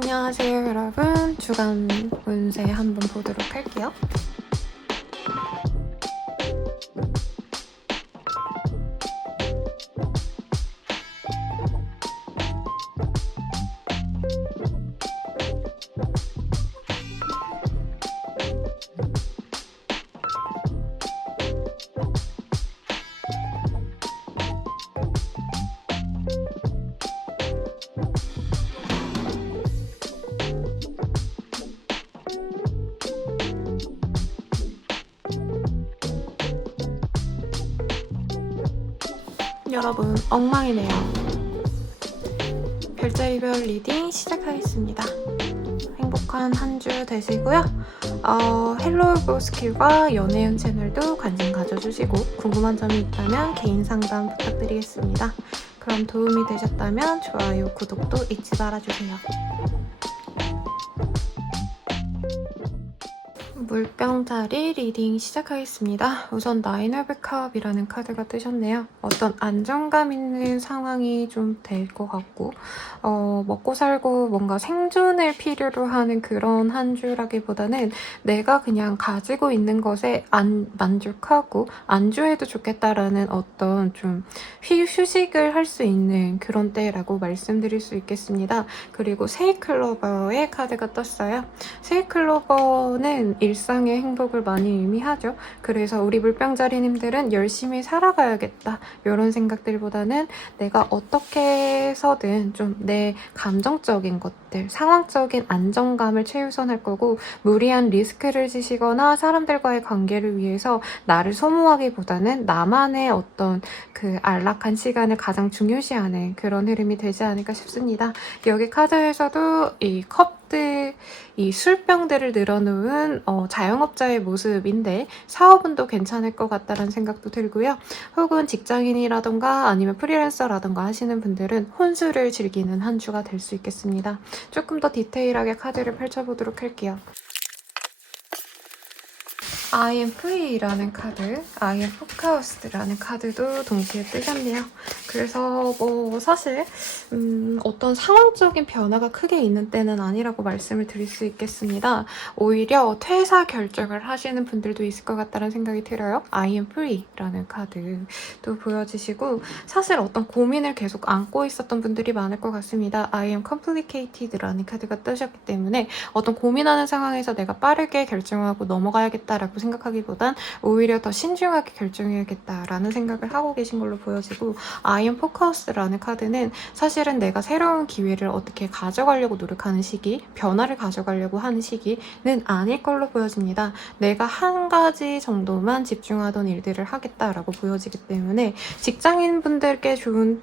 안녕하세요 여러분, 주간 운세 한번 보도록 할게요. 여러분, 엉망이네요. 별자리별 리딩 시작하겠습니다. 행복한 한 주 되시고요. 헬로우 보스킬과 연애운 채널도 관심 가져주시고 궁금한 점이 있다면 개인 상담 부탁드리겠습니다. 그럼 도움이 되셨다면 좋아요, 구독도 잊지 말아주세요. 물병자리 리딩 시작하겠습니다. 우선 나인 오브 컵이라는 카드가 뜨셨네요. 어떤 안정감 있는 상황이 좀 될 것 같고 먹고 살고 뭔가 생존을 필요로 하는 그런 한 주라기보다는 내가 그냥 가지고 있는 것에 만족하고 안주해도 좋겠다라는 어떤 좀 휴식을 할 수 있는 그런 때라고 말씀드릴 수 있겠습니다. 그리고 세이클로버의 카드가 떴어요. 세이클로버는 일상의 행복을 많이 의미하죠. 그래서 우리 물병자리님들은 열심히 살아가야겠다 이런 생각들보다는 내가 어떻게 해서든 좀 내 감정적인 것들, 상황적인 안정감을 최우선할 거고 무리한 리스크를 지시거나 사람들과의 관계를 위해서 나를 소모하기보다는 나만의 어떤 그 안락한 시간을 가장 중요시하는 그런 흐름이 되지 않을까 싶습니다. 여기 카드에서도 이 컵들, 이 술병들을 늘어놓은 자영업자의 모습인데 사업운도 괜찮을 것 같다는 생각도 들고요. 혹은 직장인이라던가 아니면 프리랜서라던가 하시는 분들은 혼술을 즐기는 한 주가 될 수 있겠습니다. 조금 더 디테일하게 카드를 펼쳐보도록 할게요. I am free라는 카드, I am focused라는 카드도 동시에 뜨셨네요. 그래서 사실 어떤 상황적인 변화가 크게 있는 때는 아니라고 말씀을 드릴 수 있겠습니다. 오히려 퇴사 결정을 하시는 분들도 있을 것 같다는 생각이 들어요. I am free라는 카드도 보여주시고 사실 어떤 고민을 계속 안고 있었던 분들이 많을 것 같습니다. I am complicated라는 카드가 뜨셨기 때문에 어떤 고민하는 상황에서 내가 빠르게 결정하고 넘어가야겠다라고 생각하기보단 오히려 더 신중하게 결정해야겠다라는 생각을 하고 계신 걸로 보여지고 I am focus라는 카드는 사실은 내가 새로운 기회를 어떻게 가져가려고 노력하는 시기, 변화를 가져가려고 하는 시기는 아닐 걸로 보여집니다. 내가 한 가지 정도만 집중하던 일들을 하겠다라고 보여지기 때문에 직장인분들께 좋은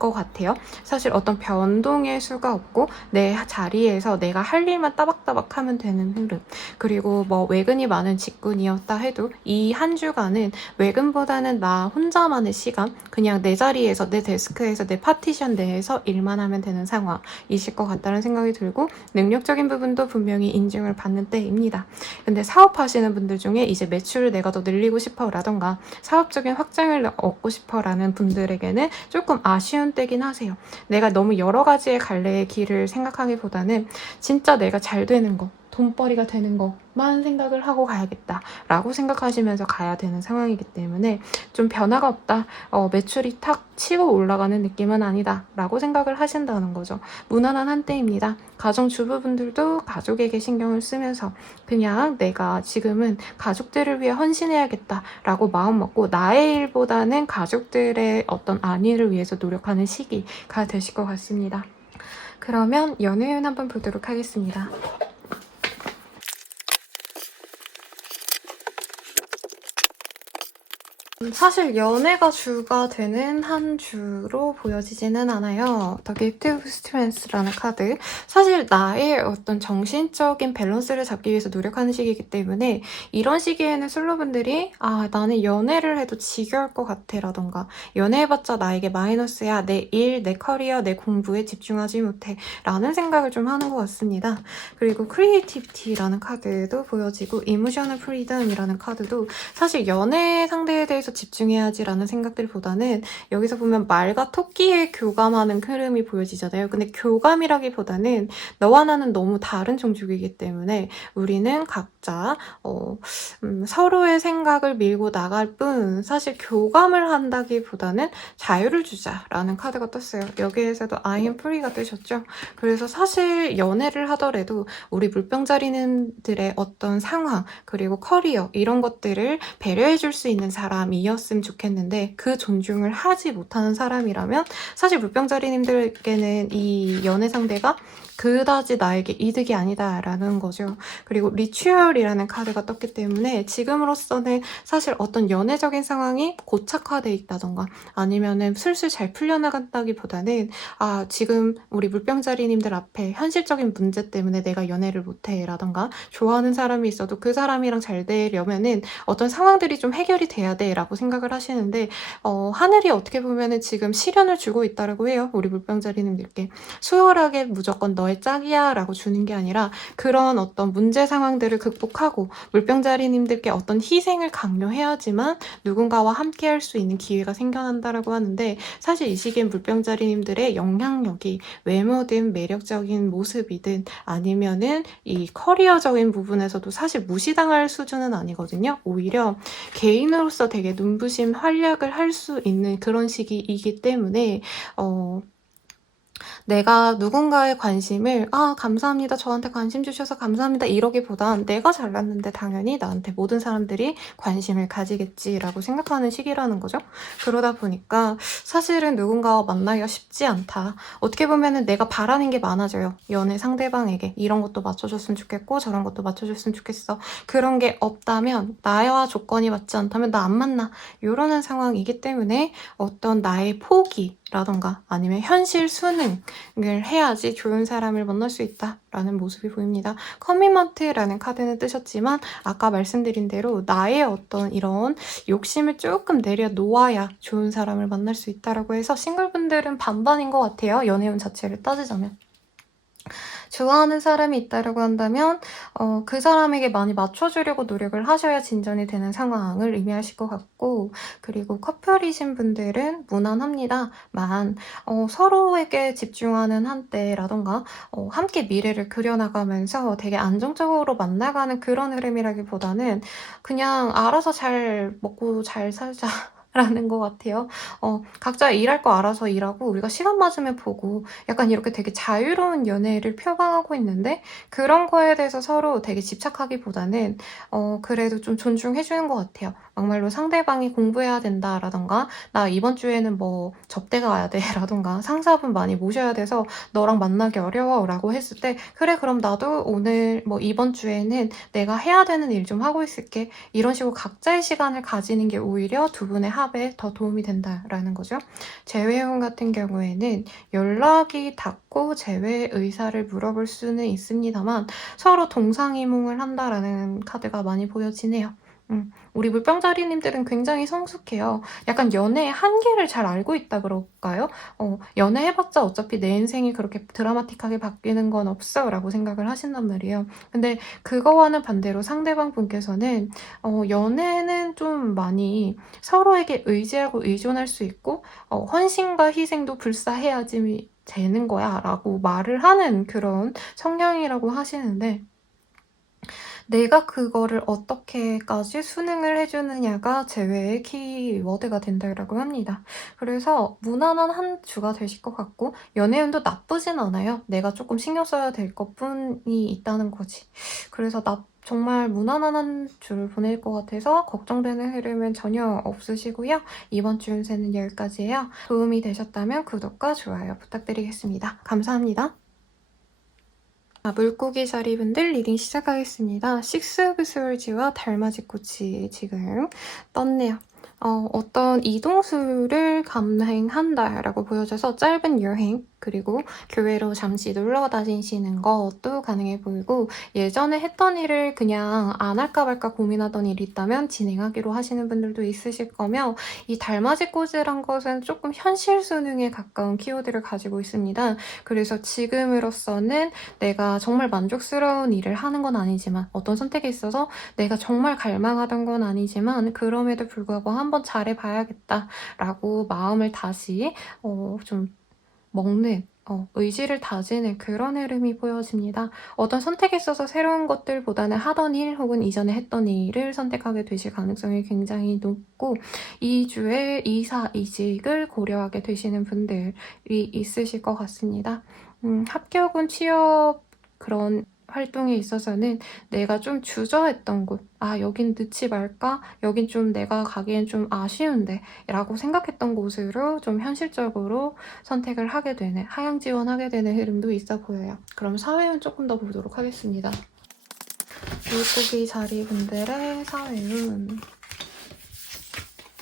것 같아요. 사실 어떤 변동의 수가 없고 내 자리에서 내가 할 일만 따박따박 하면 되는 흐름, 그리고 외근이 많은 직군이었다 해도 이 한 주간은 외근보다는 나 혼자만의 시간, 그냥 내 자리에서 내 데스크에서 내 파티션 내에서 일만 하면 되는 상황이실 것 같다는 생각이 들고 능력적인 부분도 분명히 인증을 받는 때입니다. 근데 사업하시는 분들 중에 이제 매출을 내가 더 늘리고 싶어 라던가 사업적인 확장을 얻고 싶어 라는 분들에게는 조금 아쉬운 때긴 하세요. 내가 너무 여러 가지의 갈래의 길을 생각하기보다는 진짜 내가 잘 되는 거, 돈벌이가 되는 것만 생각을 하고 가야겠다 라고 생각하시면서 가야 되는 상황이기 때문에 좀 변화가 없다, 매출이 탁 치고 올라가는 느낌은 아니다 라고 생각을 하신다는 거죠. 무난한 한때입니다. 가정주부분들도 가족에게 신경을 쓰면서 그냥 내가 지금은 가족들을 위해 헌신해야겠다 라고 마음 먹고 나의 일보다는 가족들의 어떤 안위를 위해서 노력하는 시기가 되실 것 같습니다. 그러면 연애운 한번 보도록 하겠습니다. 사실 연애가 주가 되는 한 주로 보여지지는 않아요. The Gift of Strength라는 카드. 사실 나의 어떤 정신적인 밸런스를 잡기 위해서 노력하는 시기이기 때문에 이런 시기에는 솔로분들이 나는 연애를 해도 지겨울 것 같아 라던가 연애해봤자 나에게 마이너스야, 내 일, 내 커리어, 내 공부에 집중하지 못해 라는 생각을 좀 하는 것 같습니다. 그리고 Creativity라는 카드도 보여지고 Emotional Freedom이라는 카드도 사실 연애 상대에 대해서 집중해야지라는 생각들보다는 여기서 보면 말과 토끼의 교감하는 흐름이 보여지잖아요. 근데 교감이라기보다는 너와 나는 너무 다른 종족이기 때문에 우리는 각자 서로의 생각을 밀고 나갈 뿐 사실 교감을 한다기보다는 자유를 주자라는 카드가 떴어요. 여기에서도 I am free가 뜨셨죠. 그래서 사실 연애를 하더라도 우리 물병자리님들의 어떤 상황 그리고 커리어 이런 것들을 배려해줄 수 있는 사람이었으면 좋겠는데 그 존중을 하지 못하는 사람이라면 사실 물병자리님들께는 이 연애 상대가 그다지 나에게 이득이 아니다라는 거죠. 그리고 리추얼이라는 카드가 떴기 때문에 지금으로서는 사실 어떤 연애적인 상황이 고착화돼 있다던가 아니면은 슬슬 잘 풀려나간다기보다는 지금 우리 물병자리님들 앞에 현실적인 문제 때문에 내가 연애를 못해 라던가 좋아하는 사람이 있어도 그 사람이랑 잘 되려면은 어떤 상황들이 좀 해결이 돼야 돼 라고 생각을 하시는데 하늘이 어떻게 보면은 지금 시련을 주고 있다라고 해요. 우리 물병자리님들께 수월하게 무조건 너의 짝이야 라고 주는 게 아니라 그런 어떤 문제 상황들을 극복하고 물병자리님들께 어떤 희생을 강요해야지만 누군가와 함께 할 수 있는 기회가 생겨난다라고 하는데 사실 이 시기엔 물병자리님들의 영향력이 외모든 매력적인 모습이든 아니면은 이 커리어적인 부분에서도 사실 무시당할 수준은 아니거든요. 오히려 개인으로서 되게 눈부신 활약을 할 수 있는 그런 시기이기 때문에 내가 누군가의 관심을 감사합니다. 저한테 관심 주셔서 감사합니다. 이러기보단 내가 잘났는데 당연히 나한테 모든 사람들이 관심을 가지겠지라고 생각하는 시기라는 거죠. 그러다 보니까 사실은 누군가와 만나기가 쉽지 않다. 어떻게 보면은 내가 바라는 게 많아져요. 연애 상대방에게 이런 것도 맞춰줬으면 좋겠고 저런 것도 맞춰줬으면 좋겠어. 그런 게 없다면 나와 조건이 맞지 않다면 나 안 만나. 이러는 상황이기 때문에 어떤 나의 포기라던가 아니면 현실 수능을 해야지 좋은 사람을 만날 수 있다라는 모습이 보입니다. 커미먼트라는 카드는 뜨셨지만 아까 말씀드린 대로 나의 어떤 이런 욕심을 조금 내려놓아야 좋은 사람을 만날 수 있다라고 해서 싱글분들은 반반인 것 같아요. 연애운 자체를 따지자면. 좋아하는 사람이 있다고 한다면 그 사람에게 많이 맞춰주려고 노력을 하셔야 진전이 되는 상황을 의미하실 것 같고 그리고 커플이신 분들은 무난합니다만 서로에게 집중하는 한때라던가 함께 미래를 그려나가면서 되게 안정적으로 만나가는 그런 흐름이라기보다는 그냥 알아서 잘 먹고 잘 살자 라는 것 같아요. 각자 일할 거 알아서 일하고 우리가 시간 맞으면 보고 약간 이렇게 되게 자유로운 연애를 표방하고 있는데 그런 거에 대해서 서로 되게 집착하기보다는 그래도 좀 존중해주는 것 같아요. 막말로 상대방이 공부해야 된다라던가 나 이번 주에는 뭐 접대 가야 돼 라던가 상사분 많이 모셔야 돼서 너랑 만나기 어려워 라고 했을 때 그래 그럼 나도 오늘 뭐 이번 주에는 내가 해야 되는 일 좀 하고 있을게 이런 식으로 각자의 시간을 가지는 게 오히려 두 분의 합에 더 도움이 된다라는 거죠. 재회용 같은 경우에는 연락이 닿고 재회 의사를 물어볼 수는 있습니다만 서로 동상이몽을 한다라는 카드가 많이 보여지네요. 우리 물병자리님들은 굉장히 성숙해요. 약간 연애의 한계를 잘 알고 있다 그럴까요? 연애해봤자 어차피 내 인생이 그렇게 드라마틱하게 바뀌는 건 없어 라고 생각을 하신단 말이에요. 근데 그거와는 반대로 상대방 분께서는 연애는 좀 많이 서로에게 의지하고 의존할 수 있고 헌신과 희생도 불사해야지 되는 거야 라고 말을 하는 그런 성향이라고 하시는데 내가 그거를 어떻게까지 수능을 해주느냐가 제외의 키워드가 된다고 합니다. 그래서 무난한 한 주가 되실 것 같고 연애운도 나쁘진 않아요. 내가 조금 신경 써야 될 것뿐이 있다는 거지. 그래서 정말 무난한 한 주를 보낼 것 같아서 걱정되는 흐름은 전혀 없으시고요. 이번 주 운세는 여기까지예요. 도움이 되셨다면 구독과 좋아요 부탁드리겠습니다. 감사합니다. 물고기 자리분들 리딩 시작하겠습니다. 식스 오브 스월즈와 달맞이 꽃이 지금 떴네요. 어떤 이동수를 감행한다라고 보여져서 짧은 여행, 그리고 교회로 잠시 놀러 다니시는 것도 가능해 보이고, 예전에 했던 일을 그냥 안 할까 말까 고민하던 일이 있다면 진행하기로 하시는 분들도 있으실 거며, 이 달맞이 꽂이란 것은 조금 현실 수능에 가까운 키워드를 가지고 있습니다. 그래서 지금으로서는 내가 정말 만족스러운 일을 하는 건 아니지만, 어떤 선택에 있어서 내가 정말 갈망하던 건 아니지만 그럼에도 불구하고 한번 잘해봐야겠다라고 마음을 다시 좀 먹는 의지를 다지는 그런 흐름이 보여집니다. 어떤 선택에 있어서 새로운 것들보다는 하던 일 혹은 이전에 했던 일을 선택하게 되실 가능성이 굉장히 높고, 이 주에 이사, 이직을 고려하게 되시는 분들이 있으실 것 같습니다. 합격은 취업 그런 활동에 있어서는 내가 좀 주저했던 곳, 여긴 넣지 말까? 여긴 좀 내가 가기엔 좀 아쉬운데 라고 생각했던 곳으로 좀 현실적으로 선택을 하게 되는, 하향 지원하게 되는 흐름도 있어 보여요. 그럼 사회운 조금 더 보도록 하겠습니다. 물고기 자리분들의 사회운.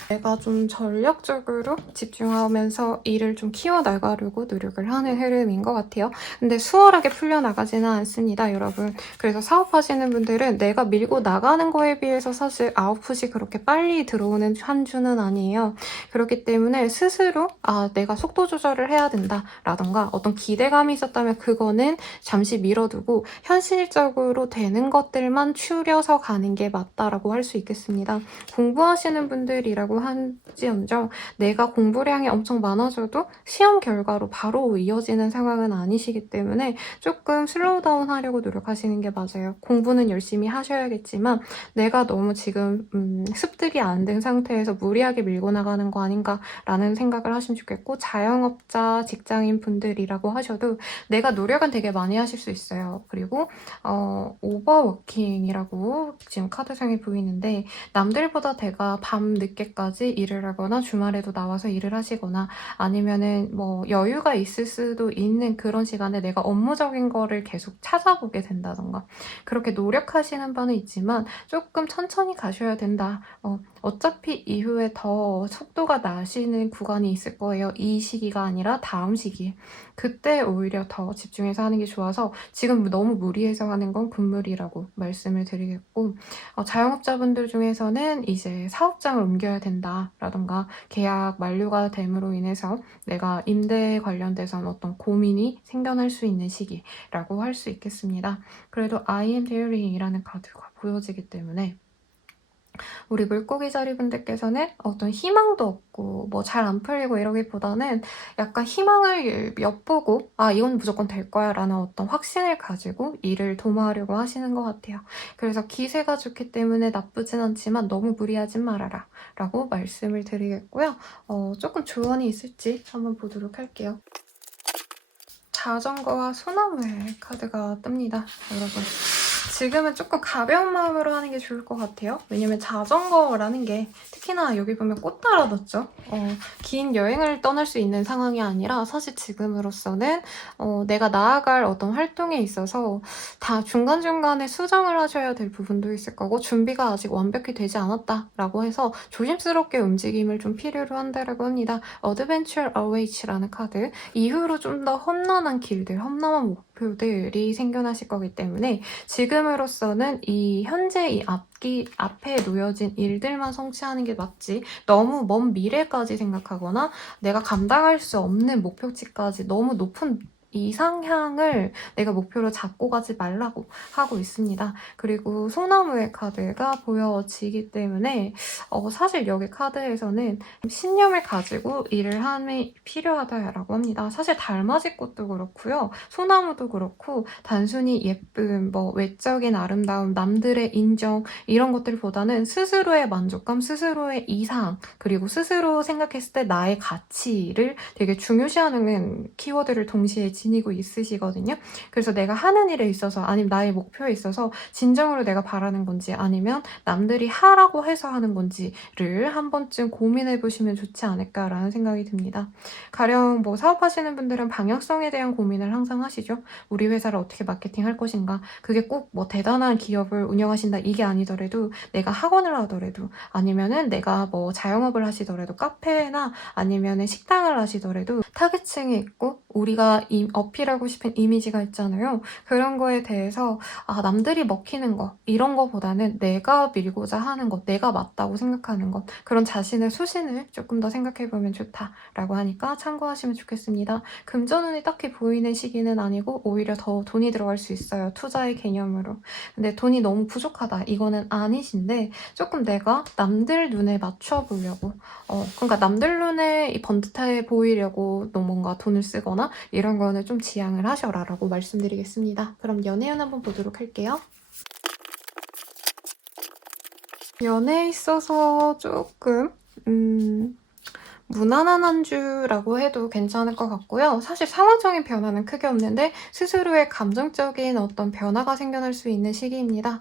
내가 좀 전력적으로 집중하면서 일을 좀 키워나가려고 노력을 하는 흐름인 것 같아요. 근데 수월하게 풀려나가지는 않습니다, 여러분. 그래서 사업하시는 분들은 내가 밀고 나가는 거에 비해서 사실 아웃풋이 그렇게 빨리 들어오는 한 주는 아니에요. 그렇기 때문에 스스로 내가 속도 조절을 해야 된다라던가 어떤 기대감이 있었다면 그거는 잠시 밀어두고 현실적으로 되는 것들만 추려서 가는 게 맞다라고 할 수 있겠습니다. 공부하시는 분들이라고 한지언정 내가 공부량이 엄청 많아져도 시험 결과로 바로 이어지는 상황은 아니시기 때문에 조금 슬로우 다운 하려고 노력하시는 게 맞아요. 공부는 열심히 하셔야겠지만 내가 너무 지금 습득이 안 된 상태에서 무리하게 밀고 나가는 거 아닌가라는 생각을 하시면 좋겠고, 자영업자, 직장인 분들이라고 하셔도 내가 노력은 되게 많이 하실 수 있어요. 그리고 오버워킹이라고 지금 카드상에 보이는데, 남들보다 내가 밤 늦게까지 일을 하거나 주말에도 나와서 일을 하시거나 아니면은 뭐 여유가 있을 수도 있는 그런 시간에 내가 업무적인 거를 계속 찾아보게 된다던가 그렇게 노력하시는 바는 있지만 조금 천천히 가셔야 된다. 어차피 이후에 더 속도가 나시는 구간이 있을 거예요. 이 시기가 아니라 다음 시기에. 그때 오히려 더 집중해서 하는 게 좋아서 지금 너무 무리해서 하는 건 금물이라고 말씀을 드리겠고, 자영업자분들 중에서는 이제 사업장을 옮겨야 된다라던가 계약 만료가 됨으로 인해서 내가 임대 관련돼서는 어떤 고민이 생겨날 수 있는 시기라고 할 수 있겠습니다. 그래도 I am daring이라는 카드가 보여지기 때문에 우리 물고기 자리분들께서는 어떤 희망도 없고 뭐 잘 안 풀리고 이러기보다는 약간 희망을 엿보고 이건 무조건 될 거야 라는 어떤 확신을 가지고 일을 도모하려고 하시는 것 같아요. 그래서 기세가 좋기 때문에 나쁘진 않지만 너무 무리하진 말아라 라고 말씀을 드리겠고요. 조금 조언이 있을지 한번 보도록 할게요. 자전거와 소나무의 카드가 뜹니다, 여러분. 지금은 조금 가벼운 마음으로 하는 게 좋을 것 같아요. 왜냐면 자전거라는 게 특히나 여기 보면 꽃 달아뒀죠. 긴 여행을 떠날 수 있는 상황이 아니라 사실 지금으로서는 내가 나아갈 어떤 활동에 있어서 다 중간중간에 수정을 하셔야 될 부분도 있을 거고 준비가 아직 완벽히 되지 않았다라고 해서 조심스럽게 움직임을 좀 필요로 한다라고 합니다. Adventure Awaits라는 카드. 이후로 좀 더 험난한 길들, 험난한 목표들이 생겨나실 거기 때문에 지금으로서는 이 현재 이 앞에 놓여진 일들만 성취하는 게 맞지, 너무 먼 미래까지 생각하거나 내가 감당할 수 없는 목표치까지 너무 높은 이상향을 내가 목표로 잡고 가지 말라고 하고 있습니다. 그리고 소나무의 카드가 보여지기 때문에 사실 여기 카드에서는 신념을 가지고 일을 함이 필요하다라고 합니다. 사실 달맞이 꽃도 그렇고요. 소나무도 그렇고 단순히 예쁨, 뭐 외적인 아름다움, 남들의 인정 이런 것들보다는 스스로의 만족감, 스스로의 이상, 그리고 스스로 생각했을 때 나의 가치를 되게 중요시하는 키워드를 동시에 지니고 있으시거든요. 그래서 내가 하는 일에 있어서 아니면 나의 목표에 있어서 진정으로 내가 바라는 건지 아니면 남들이 하라고 해서 하는 건지를 한 번쯤 고민해 보시면 좋지 않을까라는 생각이 듭니다. 가령 뭐 사업하시는 분들은 방향성에 대한 고민을 항상 하시죠. 우리 회사를 어떻게 마케팅할 것인가. 그게 꼭 뭐 대단한 기업을 운영하신다 이게 아니더라도 내가 학원을 하더라도 아니면은 내가 뭐 자영업을 하시더라도 카페나 아니면은 식당을 하시더라도 타겟층이 있고 우리가 어필하고 싶은 이미지가 있잖아요. 그런 거에 대해서 남들이 먹히는 거 이런 거보다는 내가 밀고자 하는 것, 내가 맞다고 생각하는 것 그런 자신의 수신을 조금 더 생각해보면 좋다라고 하니까 참고하시면 좋겠습니다. 금전운이 딱히 보이는 시기는 아니고 오히려 더 돈이 들어갈 수 있어요. 투자의 개념으로. 근데 돈이 너무 부족하다 이거는 아니신데 조금 내가 남들 눈에 맞춰보려고 그러니까 남들 눈에 번듯해 보이려고 너무 뭔가 돈을 쓰거나 이런 거는 좀 지양을 하셔라 라고 말씀드리겠습니다. 그럼 연애운 한번 보도록 할게요. 연애에 있어서 조금 무난한 한 주라고 해도 괜찮을 것 같고요. 사실 상황적인 변화는 크게 없는데 스스로의 감정적인 어떤 변화가 생겨날 수 있는 시기입니다.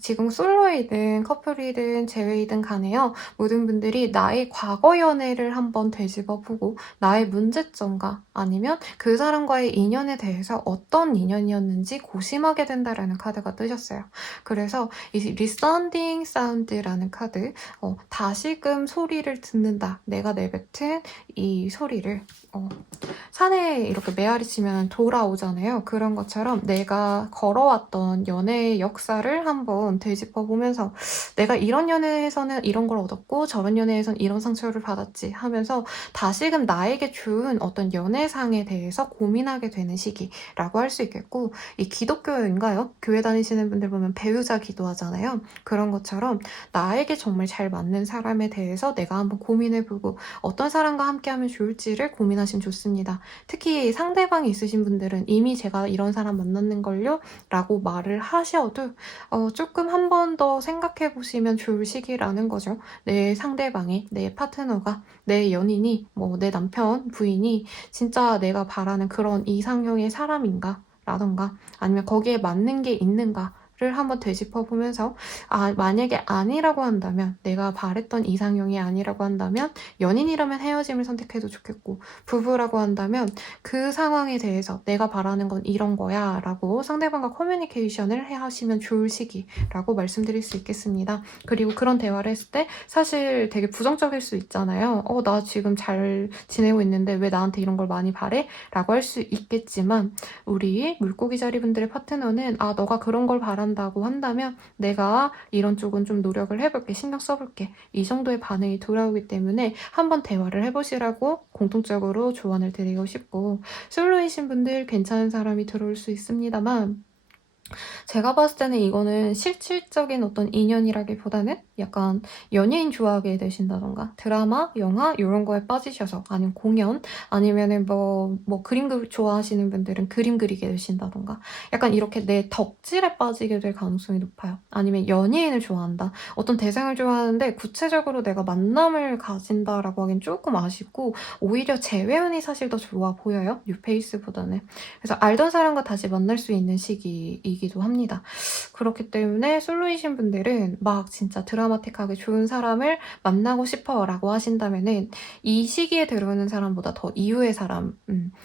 지금 솔로이든 커플이든 재회이든 간에요. 모든 분들이 나의 과거 연애를 한번 되짚어보고 나의 문제점과 아니면 그 사람과의 인연에 대해서 어떤 인연이었는지 고심하게 된다라는 카드가 뜨셨어요. 그래서 이 리선딩 사운드라는 카드, 다시금 소리를 듣는다. 내가 내뱉은 이 소리를 산에 이렇게 메아리 치면 돌아오잖아요. 그런 것처럼 내가 걸어왔던 연애의 역사를 한번 되짚어보면서 내가 이런 연애에서는 이런 걸 얻었고 저런 연애에서는 이런 상처를 받았지 하면서 다시금 나에게 준 어떤 연애상에 대해서 고민하게 되는 시기라고 할 수 있겠고 이 기독교인가요? 교회 다니시는 분들 보면 배우자 기도하잖아요. 그런 것처럼 나에게 정말 잘 맞는 사람에 대해서 내가 한번 고민해보고 어떤 사람과 함께하면 좋을지를 고민하시면 좋습니다. 특히 상대방이 있으신 분들은 이미 제가 이런 사람 만났는걸요? 라고 말을 하셔도 조금 한 번 더 생각해보시면 좋을 시기라는 거죠. 내 상대방이, 내 파트너가, 내 연인이, 뭐 내 남편, 부인이 진짜 내가 바라는 그런 이상형의 사람인가? 라던가 아니면 거기에 맞는 게 있는가? 를 한번 되짚어보면서 만약에 아니라고 한다면 내가 바랬던 이상형이 아니라고 한다면 연인이라면 헤어짐을 선택해도 좋겠고 부부라고 한다면 그 상황에 대해서 내가 바라는 건 이런 거야 라고 상대방과 커뮤니케이션을 하시면 좋을 시기라고 말씀드릴 수 있겠습니다. 그리고 그런 대화를 했을 때 사실 되게 부정적일 수 있잖아요. 나 지금 잘 지내고 있는데 왜 나한테 이런 걸 많이 바래? 라고 할 수 있겠지만 우리 물고기 자리분들의 파트너는 너가 그런 걸 바란다고 한다면 내가 이런 쪽은 좀 노력을 해볼게, 신경 써볼게 이 정도의 반응이 돌아오기 때문에 한번 대화를 해보시라고 공통적으로 조언을 드리고 싶고 솔로이신 분들 괜찮은 사람이 들어올 수 있습니다만 제가 봤을 때는 이거는 실질적인 어떤 인연이라기보다는 약간 연예인 좋아하게 되신다던가 드라마, 영화 이런 거에 빠지셔서 아니면 공연 아니면은 뭐 그림 좋아하시는 분들은 그림 그리게 되신다던가 약간 이렇게 내 덕질에 빠지게 될 가능성이 높아요. 아니면 연예인을 좋아한다. 어떤 대상을 좋아하는데 구체적으로 내가 만남을 가진다라고 하긴 조금 아쉽고 오히려 재회운이 사실 더 좋아 보여요. 뉴페이스보다는. 그래서 알던 사람과 다시 만날 수 있는 시기이기도 합니다. 그렇기 때문에 솔로이신 분들은 막 진짜 드라마틱하게 좋은 사람을 만나고 싶어 라고 하신다면은 이 시기에 들어오는 사람보다 더 이후의 사람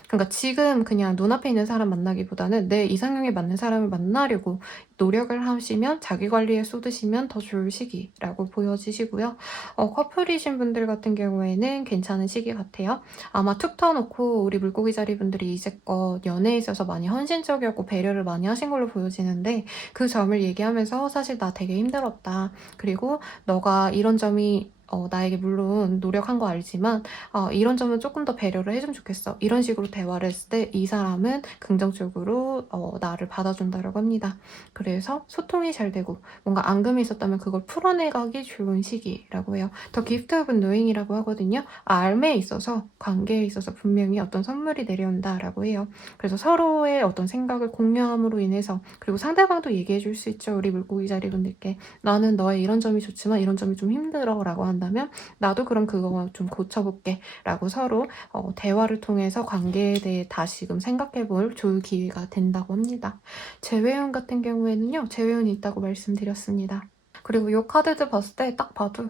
그러니까 지금 그냥 눈앞에 있는 사람 만나기보다는 내 이상형에 맞는 사람을 만나려고 노력을 하시면 자기관리에 쏟으시면 더 좋을 시기라고 보여지시고요. 커플이신 분들 같은 경우에는 괜찮은 시기 같아요. 아마 툭 터놓고 우리 물고기 자리 분들이 이제껏 연애에 있어서 많이 헌신적이었고 배려를 많이 하신 걸로 보여지는데 그 점을 얘기하면서 사실 나 되게 힘들었다. 그리고 너가 이런 점이 나에게 물론 노력한 거 알지만 이런 점은 조금 더 배려를 해주면 좋겠어. 이런 식으로 대화를 했을 때 이 사람은 긍정적으로 나를 받아준다고 합니다. 그래서 소통이 잘 되고 뭔가 앙금이 있었다면 그걸 풀어내가기 좋은 시기라고 해요. 더 기프트 오브 노잉이라고 하거든요. 알매에 있어서 관계에 있어서 분명히 어떤 선물이 내려온다라고 해요. 그래서 서로의 어떤 생각을 공유함으로 인해서 그리고 상대방도 얘기해 줄 수 있죠. 우리 물고기 자리분들께 나는 너의 이런 점이 좋지만 이런 점이 좀 힘들어 라고 하는 한다면 나도 그럼 그거 좀 고쳐볼게 라고 서로 대화를 통해서 관계에 대해 다시금 생각해볼 좋은 기회가 된다고 합니다. 재회원 같은 경우에는요. 재회원이 있다고 말씀드렸습니다. 그리고 이 카드들 봤을 때 딱 봐도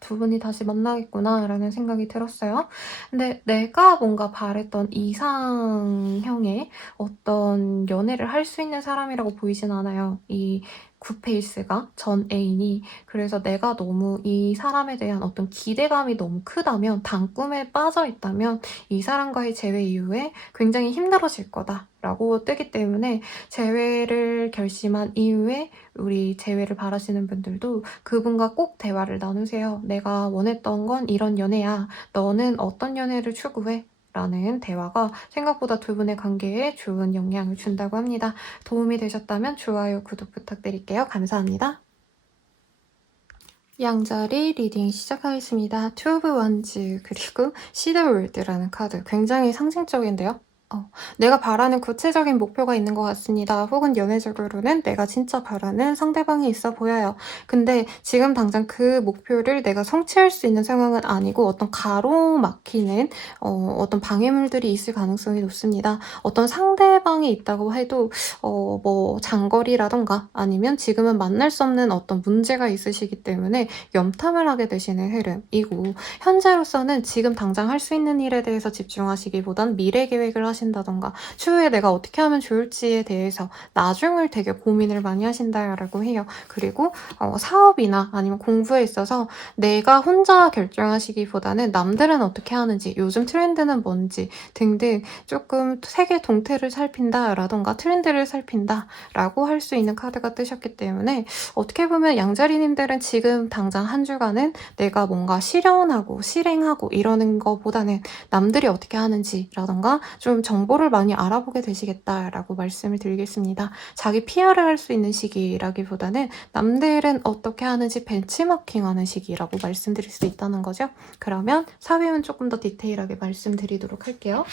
두 분이 다시 만나겠구나 라는 생각이 들었어요. 근데 내가 뭔가 바랬던 이상형의 어떤 연애를 할 수 있는 사람이라고 보이진 않아요. 이 굿페이스가 전 애인이. 그래서 내가 너무 이 사람에 대한 어떤 기대감이 너무 크다면, 단꿈에 빠져 있다면 이 사람과의 재회 이후에 굉장히 힘들어질 거다라고 뜨기 때문에 재회를 결심한 이후에 우리 재회를 바라시는 분들도 그분과 꼭 대화를 나누세요. 내가 원했던 건 이런 연애야. 너는 어떤 연애를 추구해? 라는 대화가 생각보다 두 분의 관계에 좋은 영향을 준다고 합니다. 도움이 되셨다면 좋아요, 구독 부탁드릴게요. 감사합니다. 양자리 리딩 시작하겠습니다. 투 오브 원즈 그리고 시더월드라는 카드 굉장히 상징적인데요. 내가 바라는 구체적인 목표가 있는 것 같습니다. 혹은 연애적으로는 내가 진짜 바라는 상대방이 있어 보여요. 근데 지금 당장 그 목표를 내가 성취할 수 있는 상황은 아니고 어떤 가로막히는 어떤 방해물들이 있을 가능성이 높습니다. 어떤 상대방이 있다고 해도 뭐 장거리라던가 아니면 지금은 만날 수 없는 어떤 문제가 있으시기 때문에 염탐을 하게 되시는 흐름이고, 현재로서는 지금 당장 할 수 있는 일에 대해서 집중하시기보단 미래 계획을 하신다던가 추후에 내가 어떻게 하면 좋을지에 대해서 나중을 되게 고민을 많이 하신다라고 해요. 그리고 사업이나 아니면 공부에 있어서 내가 혼자 결정하시기보다는 남들은 어떻게 하는지, 요즘 트렌드는 뭔지 등등 조금 세계 동태를 살핀다라던가 트렌드를 살핀다라고 할 수 있는 카드가 뜨셨기 때문에 어떻게 보면 양자리님들은 지금 당장 한 주간은 내가 뭔가 실현하고 실행하고 이러는 것보다는 남들이 어떻게 하는지라던가 좀 정보를 많이 알아보게 되시겠다라고 말씀을 드리겠습니다. 자기 PR을 할 수 있는 시기라기보다는 남들은 어떻게 하는지 벤치마킹하는 시기라고 말씀드릴 수 있다는 거죠. 그러면 사회운 조금 더 디테일하게 말씀드리도록 할게요.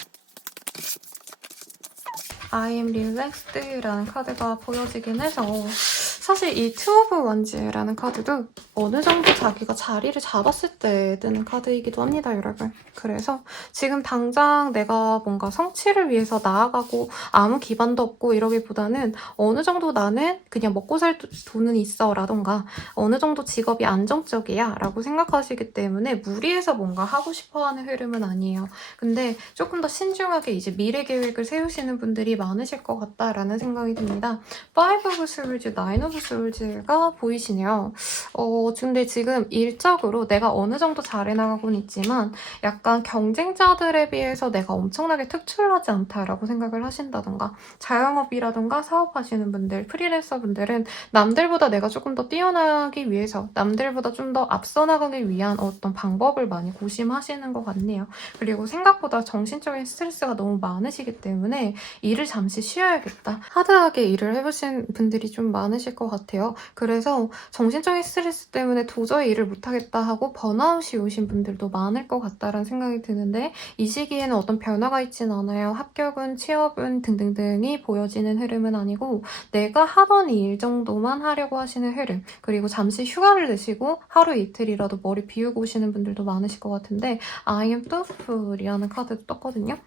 I am relaxed라는 카드가 보여지긴 해서 사실 이 투 오브 원즈라는 카드도 어느 정도 자기가 자리를 잡았을 때 뜨는 카드이기도 합니다, 여러분. 그래서 지금 당장 내가 뭔가 성취를 위해서 나아가고 아무 기반도 없고 이러기보다는 어느 정도 나는 그냥 먹고 살 돈은 있어 라던가 어느 정도 직업이 안정적이야 라고 생각하시기 때문에 무리해서 뭔가 하고 싶어하는 흐름은 아니에요. 근데 조금 더 신중하게 이제 미래 계획을 세우시는 분들이 많으실 것 같다라는 생각이 듭니다. 5 of Swords, 9 of Swords가 보이시네요. 근데 지금 일적으로 내가 어느 정도 잘해나가고는 있지만 약간 경쟁자들에 비해서 내가 엄청나게 특출나지 않다라고 생각을 하신다던가, 자영업이라던가 사업하시는 분들, 프리랜서 분들은 남들보다 내가 조금 더 뛰어나기 위해서, 남들보다 좀 더 앞서 나가기 위한 어떤 방법을 많이 고심하시는 것 같네요. 그리고 생각보다 정신적인 스트레스가 너무 많으시기 때문에 일을 잠시 쉬어야겠다, 하드하게 일을 해보신 분들이 좀 많으실 것 같아요. 그래서 정신적인 스트레스 때문에 도저히 일을 못하겠다 하고 번아웃이 오신 분들도 많을 것 같다라는 생각이 드는데, 이 시기에는 어떤 변화가 있진 않아요. 합격은, 취업은 등등등이 보여지는 흐름은 아니고 내가 하던 일 정도만 하려고 하시는 흐름, 그리고 잠시 휴가를 내시고 하루 이틀이라도 머리 비우고 오시는 분들도 많으실 것 같은데, I am thoughtful이라는 카드도 떴거든요.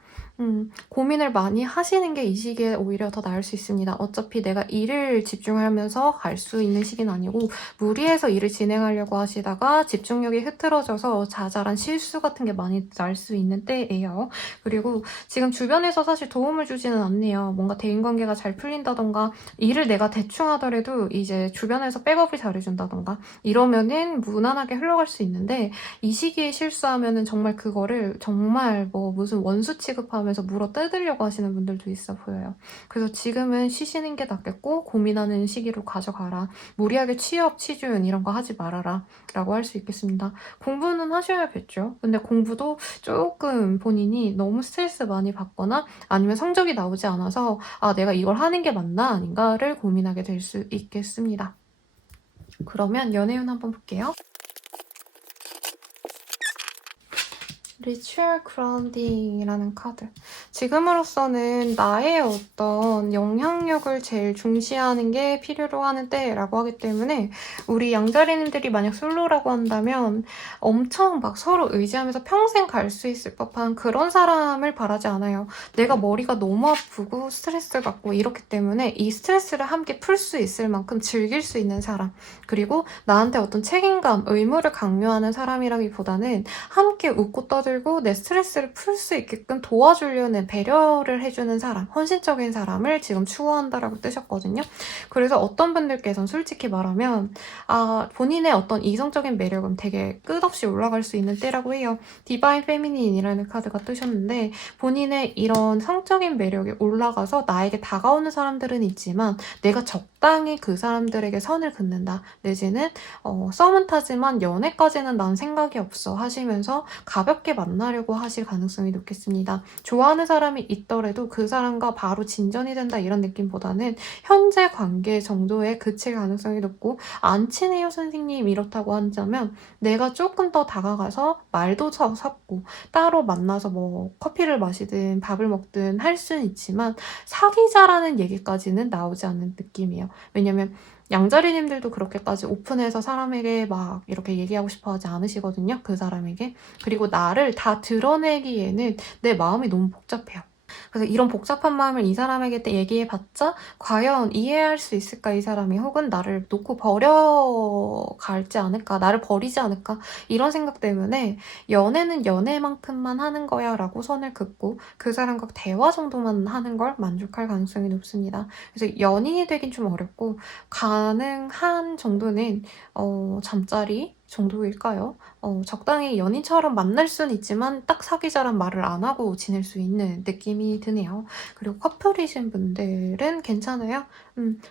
고민을 많이 하시는 게 이 시기에 오히려 더 나을 수 있습니다. 어차피 내가 일을 집중하면서 갈 수 있는 시기는 아니고 무리해서 일을 진행하려고 하시다가 집중력이 흐트러져서 자잘한 실수 같은 게 많이 날 수 있는 때예요. 그리고 지금 주변에서 사실 도움을 주지는 않네요. 뭔가 대인관계가 잘 풀린다던가 일을 내가 대충 하더라도 이제 주변에서 백업을 잘해준다던가 이러면은 무난하게 흘러갈 수 있는데, 이 시기에 실수하면은 정말 그거를 정말 뭐 무슨 원수 취급하면서 물어 뜯으려고 하시는 분들도 있어 보여요. 그래서 지금은 쉬시는 게 낫겠고 고민하는 시기로 가져가라. 무리하게 취업, 취준 이런 거 하지 말아라 라고 할 수 있겠습니다. 공부는 하셔야겠죠. 근데 공부도 조금 본인이 너무 스트레스 많이 받거나 아니면 성적이 나오지 않아서 내가 이걸 하는 게 맞나 아닌가를 고민하게 될 수 있겠습니다. 그러면 연애운 한번 볼게요. 리추얼 그라운딩이라는 카드. 지금으로서는 나의 어떤 영향력을 제일 중시하는 게 필요로 하는 때라고 하기 때문에 우리 양자리님들이 만약 솔로라고 한다면 엄청 막 서로 의지하면서 평생 갈 수 있을 법한 그런 사람을 바라지 않아요. 내가 머리가 너무 아프고 스트레스 받고 이렇기 때문에 이 스트레스를 함께 풀 수 있을 만큼 즐길 수 있는 사람. 그리고 나한테 어떤 책임감, 의무를 강요하는 사람이라기보다는 함께 웃고 떠들고 내 스트레스를 풀 수 있게끔 도와주려는 배려를 해주는 사람, 헌신적인 사람을 지금 추구한다라고 뜨셨거든요. 그래서 어떤 분들께서는 솔직히 말하면 본인의 어떤 이성적인 매력은 되게 끝없이 올라갈 수 있는 때라고 해요. 디바인 페미닌이라는 카드가 뜨셨는데 본인의 이런 성적인 매력이 올라가서 나에게 다가오는 사람들은 있지만 내가 적당히 그 사람들에게 선을 긋는다. 내지는 썸은 타지만 연애까지는 난 생각이 없어 하시면서 가볍게 만나려고 하실 가능성이 높겠습니다. 좋아하는 사람이 있더라도 그 사람과 바로 진전이 된다 이런 느낌보다는 현재 관계 정도에 그칠 가능성이 높고 안 친해요 선생님 이렇다고 한다면 내가 조금 더 다가가서 말도 섞고 따로 만나서 뭐 커피를 마시든 밥을 먹든 할 수는 있지만 사귀자라는 얘기까지는 나오지 않는 느낌이에요. 왜냐면 양자리님들도 그렇게까지 오픈해서 사람에게 막 이렇게 얘기하고 싶어 하지 않으시거든요. 그 사람에게. 그리고 나를 다 드러내기에는 내 마음이 너무 복잡해요. 그래서 이런 복잡한 마음을 이 사람에게 얘기해봤자 과연 이해할 수 있을까 이 사람이 혹은 나를 놓고 버려갈지 않을까 나를 버리지 않을까 이런 생각 때문에 연애는 연애만큼만 하는 거야 라고 선을 긋고 그 사람과 대화 정도만 하는 걸 만족할 가능성이 높습니다. 그래서 연인이 되긴 좀 어렵고 가능한 정도는 잠자리 정도일까요? 적당히 연인처럼 만날 수는 있지만 딱 사귀자란 말을 안 하고 지낼 수 있는 느낌이 드네요. 그리고 커플이신 분들은 괜찮아요.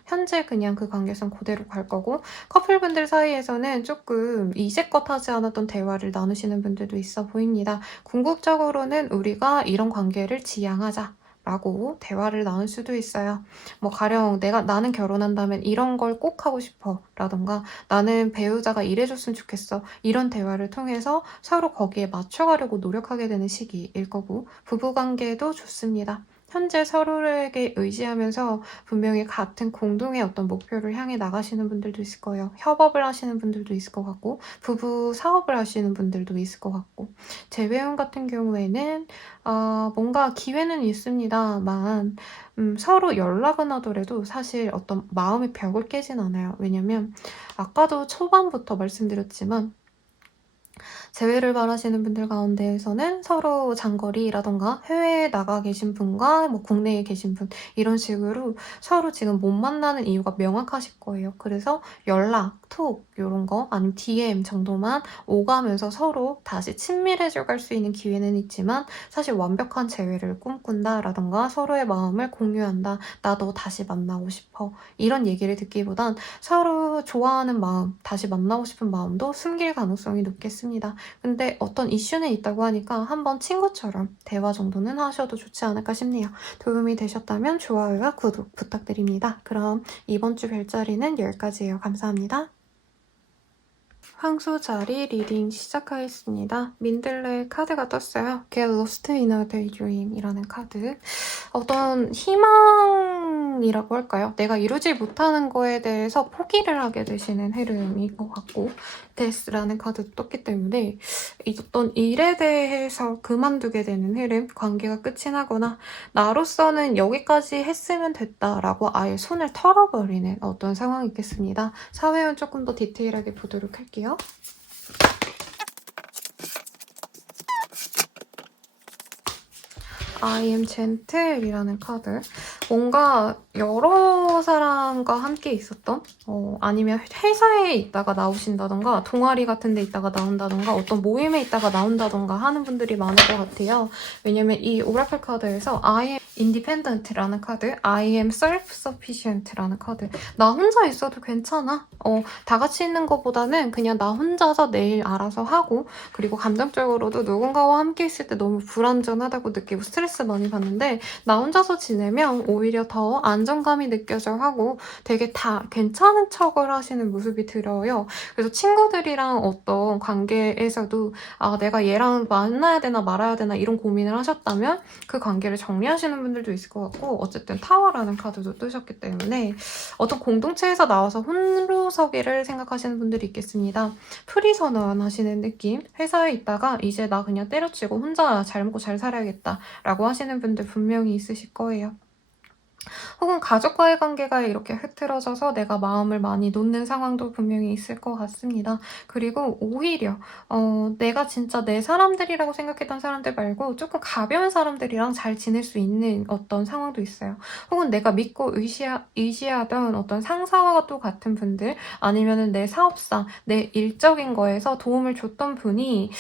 현재 그냥 그 관계성 그대로 갈 거고 커플분들 사이에서는 조금 이제껏 하지 않았던 대화를 나누시는 분들도 있어 보입니다. 궁극적으로는 우리가 이런 관계를 지향하자. 라고 대화를 나눌 수도 있어요. 뭐 가령 나는 결혼한다면 이런 걸 꼭 하고 싶어 라던가 나는 배우자가 이래줬으면 좋겠어 이런 대화를 통해서 서로 거기에 맞춰가려고 노력하게 되는 시기일 거고 부부관계도 좋습니다. 현재 서로에게 의지하면서 분명히 같은 공동의 어떤 목표를 향해 나가시는 분들도 있을 거예요. 협업을 하시는 분들도 있을 것 같고 부부 사업을 하시는 분들도 있을 것 같고 재회원 같은 경우에는 뭔가 기회는 있습니다만 서로 연락은 하더라도 사실 어떤 마음의 벽을 깨진 않아요. 왜냐면 아까도 초반부터 말씀드렸지만 재회를 바라시는 분들 가운데에서는 서로 장거리라던가 해외에 나가 계신 분과 뭐 국내에 계신 분 이런 식으로 서로 지금 못 만나는 이유가 명확하실 거예요. 그래서 연락, 톡 이런 거 아니면 DM 정도만 오가면서 서로 다시 친밀해져 갈 수 있는 기회는 있지만 사실 완벽한 재회를 꿈꾼다라던가 서로의 마음을 공유한다. 나 너 다시 만나고 싶어. 이런 얘기를 듣기보단 서로 좋아하는 마음, 다시 만나고 싶은 마음도 숨길 가능성이 높겠습니다. 근데 어떤 이슈는 있다고 하니까 한번 친구처럼 대화 정도는 하셔도 좋지 않을까 싶네요. 도움이 되셨다면 좋아요와 구독 부탁드립니다. 그럼 이번 주 별자리는 여기까지예요. 감사합니다. 황소 자리 리딩 시작하겠습니다. 민들레 카드가 떴어요. Get Lost in a Daydream 이라는 카드. 어떤 희망이라고 할까요? 내가 이루지 못하는 거에 대해서 포기를 하게 되시는 흐름인 것 같고 데스라는 카드도 떴기 때문에 어떤 일에 대해서 그만두게 되는 흐름, 관계가 끝이 나거나 나로서는 여기까지 했으면 됐다라고 아예 손을 털어버리는 어떤 상황이겠습니다. 사회운 조금 더 디테일하게 보도록 할게요. I am gentle이라는 카드. 뭔가 여러 사람과 함께 있었던 아니면 회사에 있다가 나오신다던가 동아리 같은 데 있다가 나온다던가 어떤 모임에 있다가 나온다던가 하는 분들이 많을 것 같아요. 왜냐면 이 오라클 카드에서 I am independent라는 카드, I am self-sufficient라는 카드. 나 혼자 있어도 괜찮아. 다 같이 있는 것보다는 그냥 나 혼자서 내일 알아서 하고, 그리고 감정적으로도 누군가와 함께 있을 때 너무 불안전하다고 느끼고 스트레스 많이 받는데, 나 혼자서 지내면 오히려 더 안정감이 느껴져 하고 되게 다 괜찮은 척을 하시는 모습이 들어요. 그래서 친구들이랑 어떤 관계에서도 내가 얘랑 만나야 되나 말아야 되나 이런 고민을 하셨다면 그 관계를 정리하시는 분들도 있을 것 같고, 어쨌든 타워라는 카드도 뜨셨기 때문에 어떤 공동체에서 나와서 홀로서기를 생각하시는 분들이 있겠습니다. 프리선언 하시는 느낌, 회사에 있다가 이제 나 그냥 때려치고 혼자 잘 먹고 잘 살아야겠다 라고 하시는 분들 분명히 있으실 거예요. 혹은 가족과의 관계가 이렇게 흐트러져서 내가 마음을 많이 놓는 상황도 분명히 있을 것 같습니다. 그리고 오히려 내가 진짜 내 사람들이라고 생각했던 사람들 말고 조금 가벼운 사람들이랑 잘 지낼 수 있는 어떤 상황도 있어요. 혹은 내가 믿고 의지하던 어떤 상사와 또 같은 분들, 아니면 내 사업상, 내 일적인 거에서 도움을 줬던 분이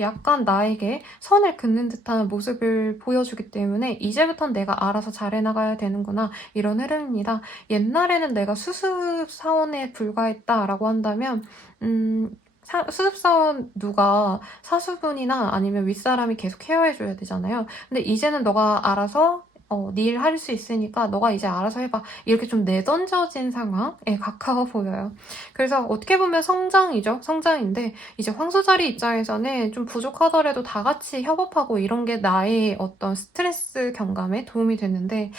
약간 나에게 선을 긋는 듯한 모습을 보여주기 때문에 이제부터는 내가 알아서 잘해나가야 되는구나, 이런 흐름입니다. 옛날에는 내가 수습사원에 불과했다라고 한다면 수습사원 누가 사수분이나 아니면 윗사람이 계속 케어해줘야 되잖아요. 근데 이제는 너가 알아서 네 일 할 수 있으니까 너가 이제 알아서 해봐, 이렇게 좀 내던져진 상황에 가까워 보여요. 그래서 어떻게 보면 성장이죠. 성장인데 이제 황소자리 입장에서는 좀 부족하더라도 다 같이 협업하고 이런 게 나의 어떤 스트레스 경감에 도움이 되는데,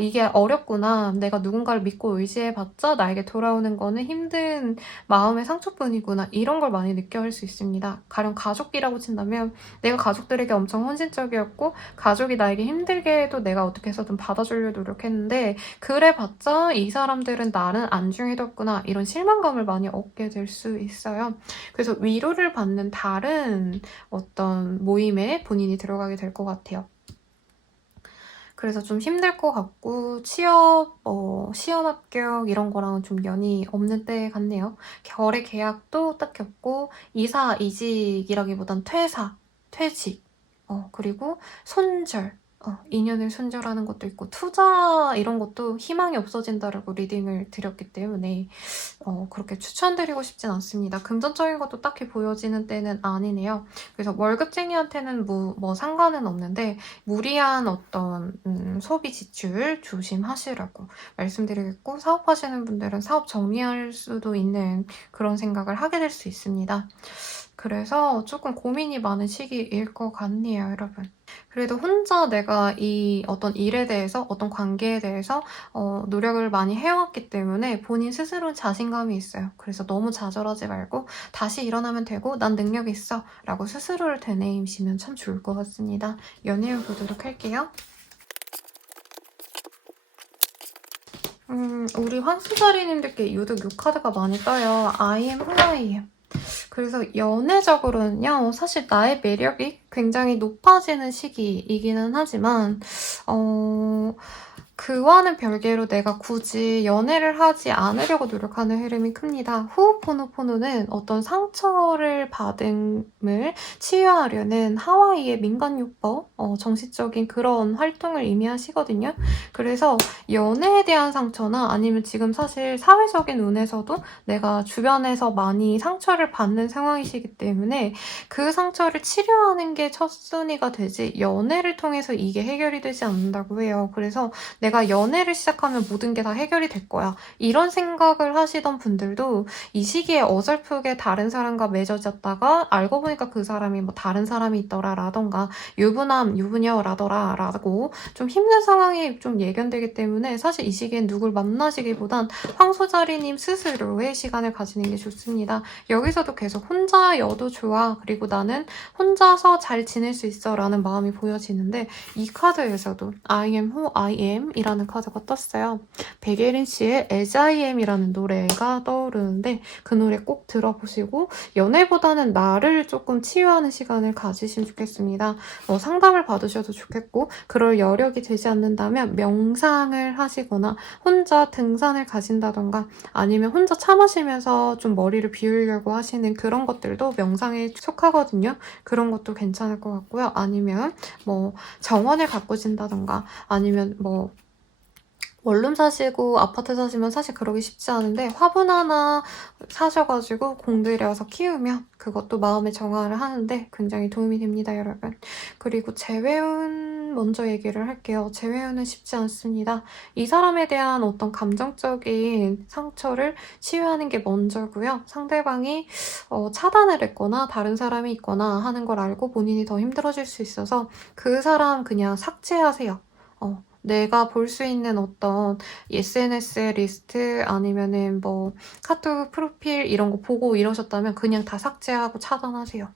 이게 어렵구나, 내가 누군가를 믿고 의지해봤자 나에게 돌아오는 거는 힘든 마음의 상처뿐이구나, 이런 걸 많이 느껴할 수 있습니다. 가령 가족이라고 친다면 내가 가족들에게 엄청 헌신적이었고 가족이 나에게 힘들게 해도 내가 어떻게 해서든 받아주려고 노력했는데 그래봤자 이 사람들은 나는 안중해뒀구나, 이런 실망감을 많이 얻게 될 수 있어요. 그래서 위로를 받는 다른 어떤 모임에 본인이 들어가게 될 것 같아요. 그래서 좀 힘들 것 같고 취업, 시험 합격 이런 거랑은 좀 연이 없는 때 같네요. 거래 계약도 딱히 없고 이사, 이직이라기보단 퇴사, 퇴직, 그리고 손절, 인연을 손절하는 것도 있고 투자 이런 것도 희망이 없어진다라고 리딩을 드렸기 때문에 그렇게 추천드리고 싶진 않습니다. 금전적인 것도 딱히 보여지는 때는 아니네요. 그래서 월급쟁이한테는 뭐 상관은 없는데 무리한 어떤 소비 지출 조심하시라고 말씀드리겠고, 사업하시는 분들은 사업 정리할 수도 있는 그런 생각을 하게 될 수 있습니다. 그래서 조금 고민이 많은 시기일 것 같네요, 여러분. 그래도 혼자 내가 이 어떤 일에 대해서, 어떤 관계에 대해서 노력을 많이 해왔기 때문에 본인 스스로 자신감이 있어요. 그래서 너무 좌절하지 말고 다시 일어나면 되고 난 능력이 있어 라고 스스로를 되뇌이시면 참 좋을 것 같습니다. 연애운 보도록 할게요. 우리 황수자리님들께 유독 이 카드가 많이 떠요. I am who I am. 그래서 연애적으로는요, 사실 나의 매력이 굉장히 높아지는 시기이기는 하지만 그와는 별개로 내가 굳이 연애를 하지 않으려고 노력하는 흐름이 큽니다. 후호포노포노는 어떤 상처를 받음을 치유하려는 하와이의 민간요법, 정신적인 그런 활동을 의미하시거든요. 그래서 연애에 대한 상처나 아니면 지금 사실 사회적인 운에서도 내가 주변에서 많이 상처를 받는 상황이시기 때문에 그 상처를 치료하는 게 첫순위가 되지 연애를 통해서 이게 해결이 되지 않는다고 해요. 그래서 내가 연애를 시작하면 모든 게 다 해결이 될 거야, 이런 생각을 하시던 분들도 이 시기에 어설프게 다른 사람과 맺어졌다가 알고 보니까 그 사람이 뭐 다른 사람이 있더라 라던가 유부남, 유부녀라더라 라고 좀 힘든 상황이 좀 예견되기 때문에 사실 이 시기엔 누굴 만나시기보단 황소자리님 스스로의 시간을 가지는 게 좋습니다. 여기서도 계속 혼자여도 좋아, 그리고 나는 혼자서 잘 지낼 수 있어 라는 마음이 보여지는데, 이 카드에서도 I am who I am Am이라는 카드가 떴어요. 백예린 씨의 As I Am이라는 노래가 떠오르는데 그 노래 꼭 들어보시고 연애보다는 나를 조금 치유하는 시간을 가지시면 좋겠습니다. 상담을 받으셔도 좋겠고 그럴 여력이 되지 않는다면 명상을 하시거나 혼자 등산을 가신다던가 아니면 혼자 차 마시면서 좀 머리를 비우려고 하시는 그런 것들도 명상에 속하거든요. 그런 것도 괜찮을 것 같고요. 아니면 정원을 가꾸신다던가 아니면 원룸 사시고 아파트 사시면 사실 그러기 쉽지 않은데 화분 하나 사셔가지고 공들여서 키우면 그것도 마음의 정화를 하는데 굉장히 도움이 됩니다, 여러분. 그리고 재회운 먼저 얘기를 할게요. 재회운은 쉽지 않습니다. 이 사람에 대한 어떤 감정적인 상처를 치유하는 게 먼저고요. 상대방이 차단을 했거나 다른 사람이 있거나 하는 걸 알고 본인이 더 힘들어질 수 있어서 그 사람 그냥 삭제하세요. 내가 볼 수 있는 어떤 SNS 리스트 아니면은 카톡 프로필 이런 거 보고 이러셨다면 그냥 다 삭제하고 차단하세요.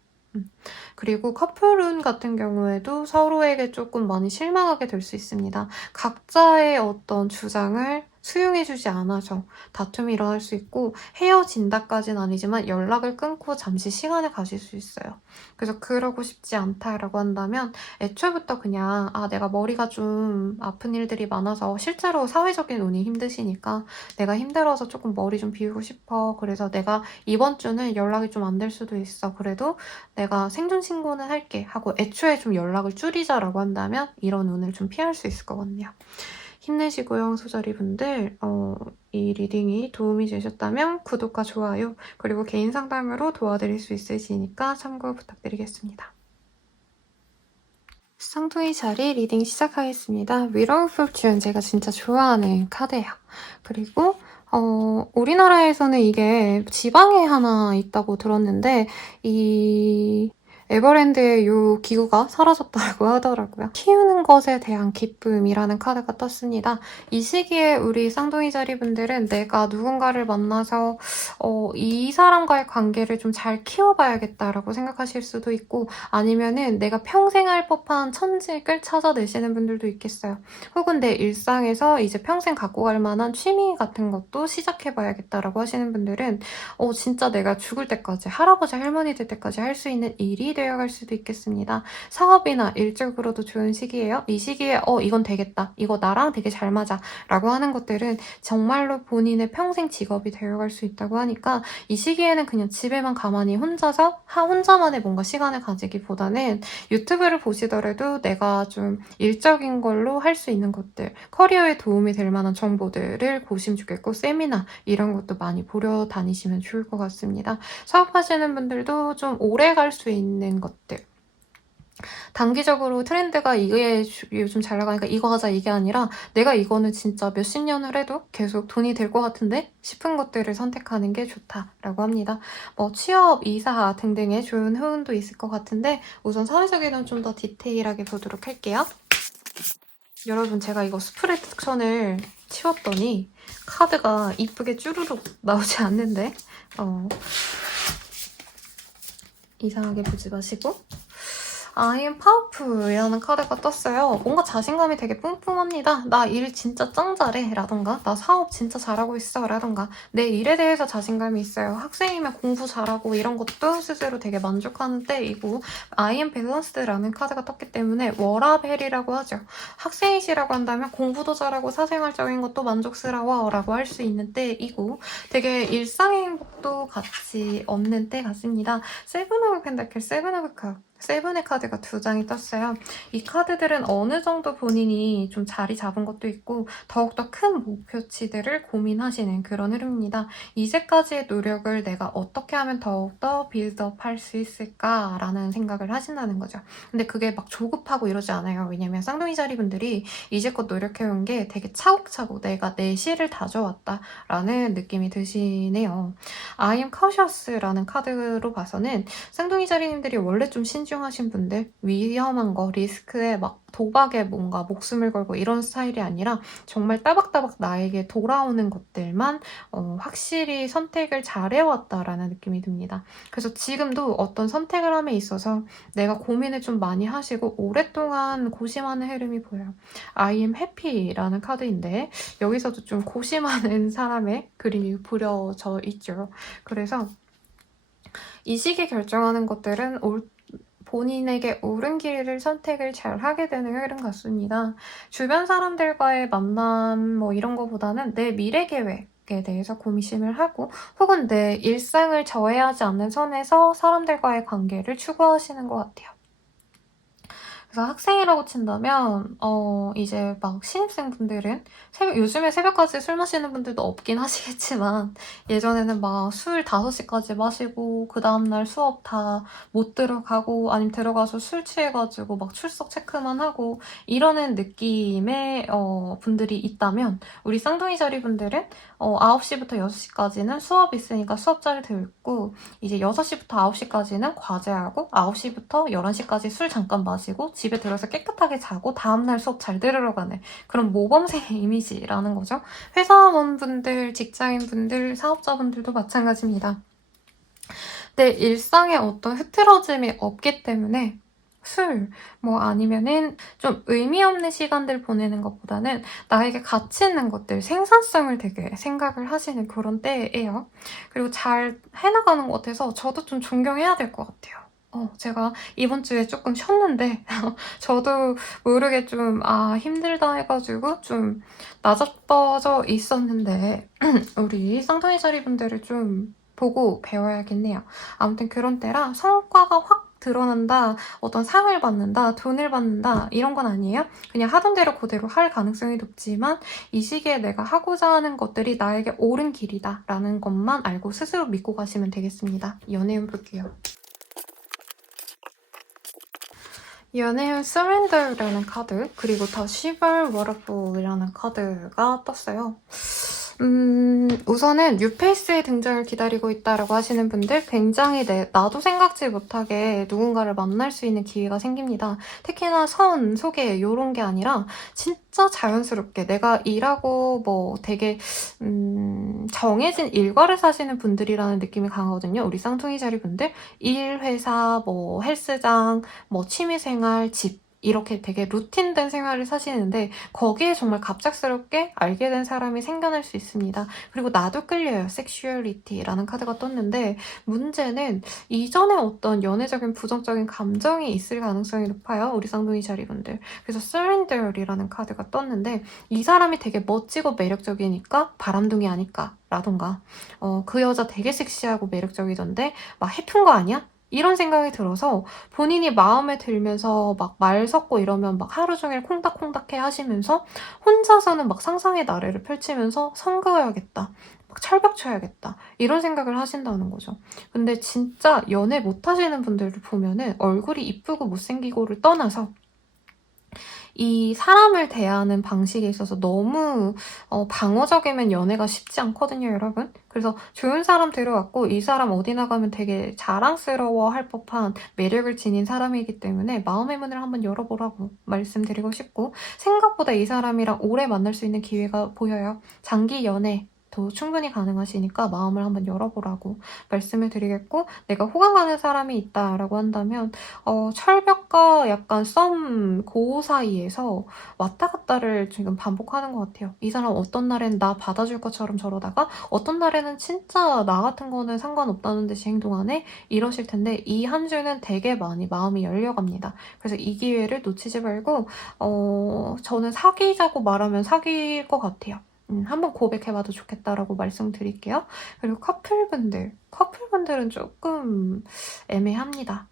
그리고 커플운 같은 경우에도 서로에게 조금 많이 실망하게 될 수 있습니다. 각자의 어떤 주장을 수용해주지 않아서 다툼이 일어날 수 있고 헤어진다까지는 아니지만 연락을 끊고 잠시 시간을 가질 수 있어요. 그래서 그러고 싶지 않다라고 한다면 애초부터 그냥 내가 머리가 좀 아픈 일들이 많아서 실제로 사회적인 운이 힘드시니까 내가 힘들어서 조금 머리 좀 비우고 싶어. 그래서 내가 이번 주는 연락이 좀 안 될 수도 있어. 그래도 내가 생존 신고는 할게 하고 애초에 좀 연락을 줄이자라고 한다면 이런 운을 좀 피할 수 있을 것 같네요. 힘내시고요, 소자리분들. 이 리딩이 도움이 되셨다면 구독과 좋아요, 그리고 개인 상담으로 도와드릴 수 있으시니까 참고 부탁드리겠습니다. 쌍둥이 자리 리딩 시작하겠습니다. Wheel of Fortune 제가 진짜 좋아하는 카드예요. 그리고 우리나라에서는 이게 지방에 하나 있다고 들었는데 이 에버랜드의 이 기구가 사라졌다고 하더라고요. 키우는 것에 대한 기쁨이라는 카드가 떴습니다. 이 시기에 우리 쌍둥이 자리분들은 내가 누군가를 만나서 이 사람과의 관계를 좀 잘 키워봐야겠다라고 생각하실 수도 있고 아니면은 내가 평생 할 법한 천직을 찾아내시는 분들도 있겠어요. 혹은 내 일상에서 이제 평생 갖고 갈 만한 취미 같은 것도 시작해봐야겠다라고 하시는 분들은 진짜 내가 죽을 때까지 할아버지 할머니 될 때까지 할 수 있는 일이 되어갈 수도 있겠습니다. 사업이나 일적으로도 좋은 시기예요. 이 시기에 이건 되겠다. 이거 나랑 되게 잘 맞아. 라고 하는 것들은 정말로 본인의 평생 직업이 되어갈 수 있다고 하니까 이 시기에는 그냥 집에만 가만히 혼자서 혼자만의 뭔가 시간을 가지기보다는 유튜브를 보시더라도 내가 좀 일적인 걸로 할 수 있는 것들, 커리어에 도움이 될 만한 정보들을 보시면 좋겠고 세미나 이런 것도 많이 보러 다니시면 좋을 것 같습니다. 사업하시는 분들도 좀 오래 갈 수 있는 것들, 단기적으로 트렌드가 이게 요즘 잘 나가니까 이거 하자 이게 아니라 내가 이거는 진짜 몇십 년을 해도 계속 돈이 될 것 같은데 싶은 것들을 선택하는 게 좋다라고 합니다. 취업, 이사 등등의 좋은 호운도 있을 것 같은데 우선 사회적인 좀 더 디테일하게 보도록 할게요. 여러분 제가 이거 스프레드 천을 치웠더니 카드가 이쁘게 쭈루룩 나오지 않는데 이상하게 보지 마시고 I am powerful이라는 카드가 떴어요. 뭔가 자신감이 되게 뿜뿜합니다. 나 일 진짜 짱 잘해 라던가 나 사업 진짜 잘하고 있어 라던가 내 일에 대해서 자신감이 있어요. 학생이면 공부 잘하고 이런 것도 스스로 되게 만족하는 때이고 I am balance드라는 카드가 떴기 때문에 워라벨이라고 하죠. 학생이시라고 한다면 공부도 잘하고 사생활적인 것도 만족스러워 라고 할 수 있는 때이고 되게 일상의 행복도 같이 얻는 때 같습니다. 세븐 오브 펜타클, 세븐 오브 컵 세븐의 카드가 2장이 떴어요. 이 카드들은 어느 정도 본인이 좀 자리 잡은 것도 있고 더욱더 큰 목표치들을 고민하시는 그런 흐름입니다. 이제까지의 노력을 내가 어떻게 하면 더욱더 빌드업 할 수 있을까라는 생각을 하신다는 거죠. 근데 그게 막 조급하고 이러지 않아요. 왜냐면 쌍둥이 자리분들이 이제껏 노력해온 게 되게 차곡차곡 내가 내 실을 다져왔다라는 느낌이 드시네요. I am cautious라는 카드로 봐서는 쌍둥이 자리님들이 원래 좀 신중하신 분들, 위험한 거, 리스크에 막 도박에 뭔가 목숨을 걸고 이런 스타일이 아니라 정말 따박따박 나에게 돌아오는 것들만 확실히 선택을 잘해왔다라는 느낌이 듭니다. 그래서 지금도 어떤 선택을 함에 있어서 내가 고민을 좀 많이 하시고 오랫동안 고심하는 흐름이 보여요. I am happy라는 카드인데 여기서도 좀 고심하는 사람의 그림이 그려져 있죠. 그래서 이 시기에 결정하는 것들은 본인에게 옳은 길을 선택을 잘 하게 되는 흐름 같습니다. 주변 사람들과의 만남 뭐 이런 거보다는 내 미래 계획에 대해서 고민을 하고 혹은 내 일상을 저해하지 않는 선에서 사람들과의 관계를 추구하시는 것 같아요. 그래서 학생이라고 친다면 이제 막 신입생분들은 요즘에 새벽까지 술 마시는 분들도 없긴 하시겠지만 예전에는 막 술 5시까지 마시고 그 다음날 수업 다 못 들어가고 아니면 들어가서 술 취해가지고 막 출석 체크만 하고 이러는 느낌의 분들이 있다면 우리 쌍둥이 자리 분들은 9시부터 6시까지는 수업 있으니까 수업 잘 듣고 이제 6시부터 9시까지는 과제하고 9시부터 11시까지 술 잠깐 마시고 집에 들어서 깨끗하게 자고 다음날 수업 잘 들으러 가는 그런 모범생의 이미지라는 거죠. 회사원분들, 직장인분들, 사업자분들도 마찬가지입니다. 내 일상에 어떤 흐트러짐이 없기 때문에 술, 뭐 아니면은 좀 의미 없는 시간들 보내는 것보다는 나에게 가치 있는 것들, 생산성을 되게 생각을 하시는 그런 때예요. 그리고 잘 해나가는 것 같아서 저도 좀 존경해야 될 것 같아요. 제가 이번 주에 조금 쉬었는데 저도 모르게 좀 힘들다 해가지고 좀 나자빠져 있었는데 우리 쌍둥이 자리 분들을 좀 보고 배워야겠네요. 아무튼 그런 때라 성과가 확 드러난다, 어떤 상을 받는다, 돈을 받는다 이런 건 아니에요. 그냥 하던 대로 그대로 할 가능성이 높지만 이 시기에 내가 하고자 하는 것들이 나에게 옳은 길이다 라는 것만 알고 스스로 믿고 가시면 되겠습니다. 연애운 볼게요. 연애운 Surrender라는 카드, 그리고 더 Shiver Waterfall이라는 카드가 떴어요. 우선은 뉴페이스의 등장을 기다리고 있다라고 하시는 분들 굉장히 나도 생각지 못하게 누군가를 만날 수 있는 기회가 생깁니다. 특히나 소개 이런 게 아니라 진짜 자연스럽게 내가 일하고 뭐 되게 정해진 일과를 사시는 분들이라는 느낌이 강하거든요. 우리 쌍둥이 자리 분들 일, 회사, 뭐 헬스장, 뭐 취미생활, 집 이렇게 되게 루틴된 생활을 사시는데 거기에 정말 갑작스럽게 알게 된 사람이 생겨날 수 있습니다. 그리고 나도 끌려요. 섹슈얼리티라는 카드가 떴는데 문제는 이전에 어떤 연애적인 부정적인 감정이 있을 가능성이 높아요. 우리 쌍둥이 자리분들. 그래서 Surrender이라는 카드가 떴는데 이 사람이 되게 멋지고 매력적이니까 바람둥이 아닐까 라던가 그 여자 되게 섹시하고 매력적이던데 막 해픈 거 아니야? 이런 생각이 들어서 본인이 마음에 들면서 막 말 섞고 이러면 막 하루 종일 콩닥콩닥해 하시면서 혼자서는 막 상상의 나래를 펼치면서 성가야겠다. 막 철벽 쳐야겠다. 이런 생각을 하신다는 거죠. 근데 진짜 연애 못 하시는 분들을 보면은 얼굴이 이쁘고 못생기고를 떠나서 이 사람을 대하는 방식에 있어서 너무 방어적이면 연애가 쉽지 않거든요, 여러분. 그래서 좋은 사람 데려왔고 이 사람 어디 나가면 되게 자랑스러워할 법한 매력을 지닌 사람이기 때문에 마음의 문을 한번 열어보라고 말씀드리고 싶고 생각보다 이 사람이랑 오래 만날 수 있는 기회가 보여요. 장기 연애 도 충분히 가능하시니까 마음을 한번 열어보라고 말씀을 드리겠고 내가 호감 가는 사람이 있다라고 한다면 철벽과 약간 그 사이에서 왔다 갔다를 지금 반복하는 것 같아요. 이 사람 어떤 날에는 나 받아줄 것처럼 저러다가 어떤 날에는 진짜 나 같은 거는 상관없다는 듯이 행동하네? 이러실 텐데 이 한 주는 되게 많이 마음이 열려갑니다. 그래서 이 기회를 놓치지 말고 저는 사귀자고 말하면 사귈 것 같아요. 한번 고백해봐도 좋겠다라고 말씀드릴게요. 그리고 커플분들은 조금 애매합니다.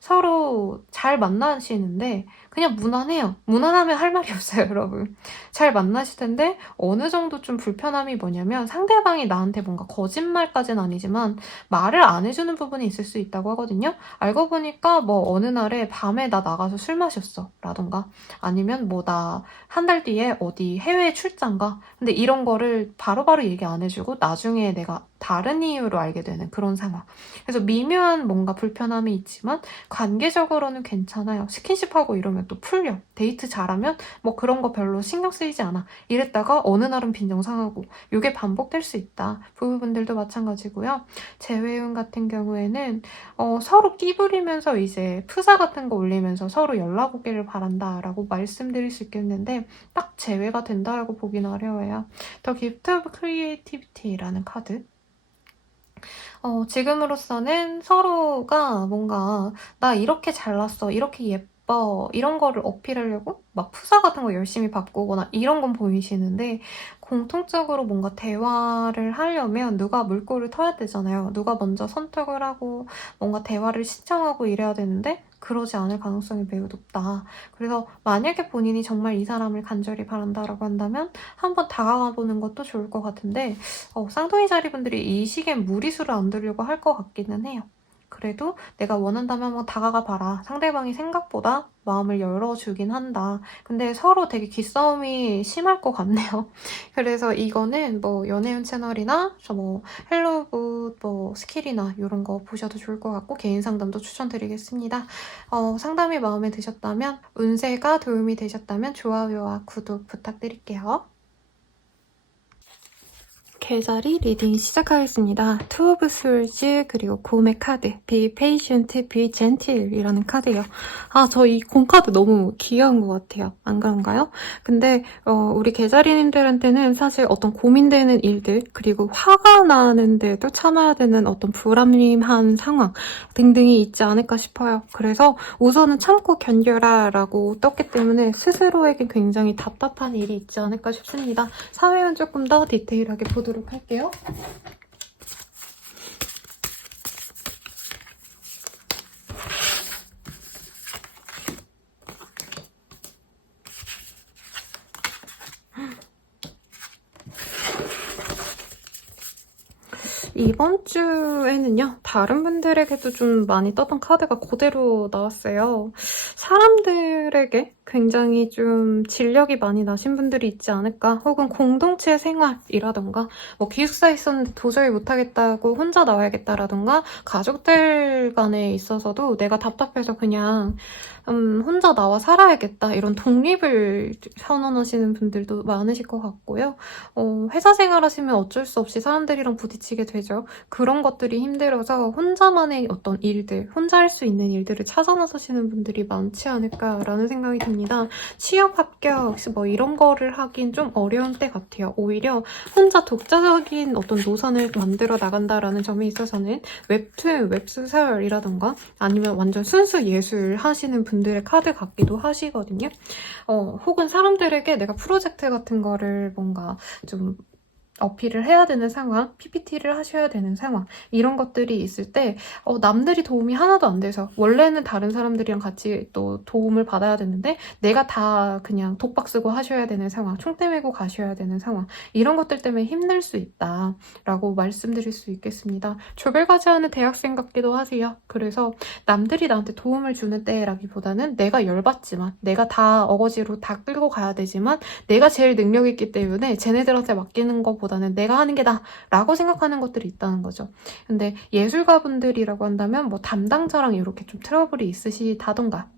서로 잘 만나시는데 그냥 무난해요. 무난하면 할 말이 없어요, 여러분. 잘 만나실 텐데 어느 정도 좀 불편함이 뭐냐면 상대방이 나한테 뭔가 거짓말까지는 아니지만 말을 안 해주는 부분이 있을 수 있다고 하거든요. 알고 보니까 뭐 어느 날에 밤에 나 나가서 술 마셨어 라던가 아니면 뭐 나 한 달 뒤에 어디 해외 출장 가. 근데 이런 거를 바로바로 얘기 안 해주고 나중에 내가 다른 이유로 알게 되는 그런 상황. 그래서 미묘한 뭔가 불편함이 있지만 관계적으로는 괜찮아요. 스킨십하고 이러면 또 풀려. 데이트 잘하면 뭐 그런 거 별로 신경 쓰이지 않아. 이랬다가 어느 날은 빈정상하고 이게 반복될 수 있다. 부부분들도 마찬가지고요. 재회운 같은 경우에는 서로 끼부리면서 이제 프사 같은 거 올리면서 서로 연락 오기를 바란다라고 말씀드릴 수 있겠는데 딱 재회가 된다라고 보기는 어려워요. 더 기프트 오브 크리에이티비티라는 카드. 지금으로서는 서로가 뭔가 나 이렇게 잘났어, 이렇게 예뻐 이런 거를 어필하려고 막 푸사 같은 거 열심히 바꾸거나 이런 건 보이시는데 공통적으로 뭔가 대화를 하려면 누가 물꼬를 터야 되잖아요. 누가 먼저 선택을 하고 뭔가 대화를 신청하고 이래야 되는데 그러지 않을 가능성이 매우 높다. 그래서 만약에 본인이 정말 이 사람을 간절히 바란다라고 한다면 한번 다가가 보는 것도 좋을 것 같은데 쌍둥이 자리분들이 이 시기엔 무리수를 안 두려고 할 것 같기는 해요. 그래도 내가 원한다면 한번 다가가 봐라. 상대방이 생각보다 마음을 열어주긴 한다. 근데 서로 되게 기싸움이 심할 것 같네요. 그래서 이거는 뭐 연애운 채널이나 뭐 헬로굿 뭐 스킬이나 이런 거 보셔도 좋을 것 같고 개인 상담도 추천드리겠습니다. 상담이 마음에 드셨다면 운세가 도움이 되셨다면 좋아요와 구독 부탁드릴게요. 계자리 리딩 시작하겠습니다. 투 오브 스월즈 그리고 곰의 카드 Be patient, be gentle 이라는 카드예요. 저 이 곰 카드 너무 귀여운 것 같아요. 안 그런가요? 근데 우리 계자리님들한테는 사실 어떤 고민되는 일들 그리고 화가 나는데도 참아야 되는 어떤 불합리한 상황 등등이 있지 않을까 싶어요. 그래서 우선은 참고 견뎌라 라고 떴기 때문에 스스로에게 굉장히 답답한 일이 있지 않을까 싶습니다. 사회는 조금 더 디테일하게 보도록 할게요. 이번 주에는요, 다른 분들에게도 좀 많이 떴던 카드가 그대로 나왔어요. 사람들에게 굉장히 좀 진력이 많이 나신 분들이 있지 않을까, 혹은 공동체 생활이라던가, 뭐 기숙사에 있었는데 도저히 못하겠다고 혼자 나와야겠다라던가, 가족들 간에 있어서도 내가 답답해서 그냥 혼자 나와 살아야겠다 이런 독립을 선언하시는 분들도 많으실 것 같고요. 회사 생활하시면 어쩔 수 없이 사람들이랑 부딪히게 되죠. 그런 것들이 힘들어서 혼자만의 어떤 일들, 혼자 할 수 있는 일들을 찾아 나서시는 분들이 많지 않을까라는 생각이 듭니다. 취업 합격 뭐 이런 거를 하긴 좀 어려운 때 같아요. 오히려 혼자 독자적인 어떤 노선을 만들어 나간다라는 점에 있어서는 웹툰, 웹소설이라던가 아니면 완전 순수 예술 하시는 분들의 카드 같기도 하시거든요. 혹은 사람들에게 내가 프로젝트 같은 거를 뭔가 좀 어필을 해야 되는 상황, PPT를 하셔야 되는 상황 이런 것들이 있을 때 남들이 도움이 하나도 안 돼서 원래는 다른 사람들이랑 같이 또 도움을 받아야 되는데 내가 다 그냥 독박 쓰고 하셔야 되는 상황, 총대 메고 가셔야 되는 상황 이런 것들 때문에 힘들 수 있다라고 말씀드릴 수 있겠습니다. 조별과제하는 대학생 같기도 하세요. 그래서 남들이 나한테 도움을 주는 때라기보다는 내가 열받지만 내가 다 어거지로 다 끌고 가야 되지만 내가 제일 능력 있기 때문에 쟤네들한테 맡기는 것보다는 내가 하는 게 나라고 생각하는 것들이 있다는 거죠. 근데 예술가분들이라고 한다면 뭐 담당자랑 이렇게 좀 트러블이 있으시다던가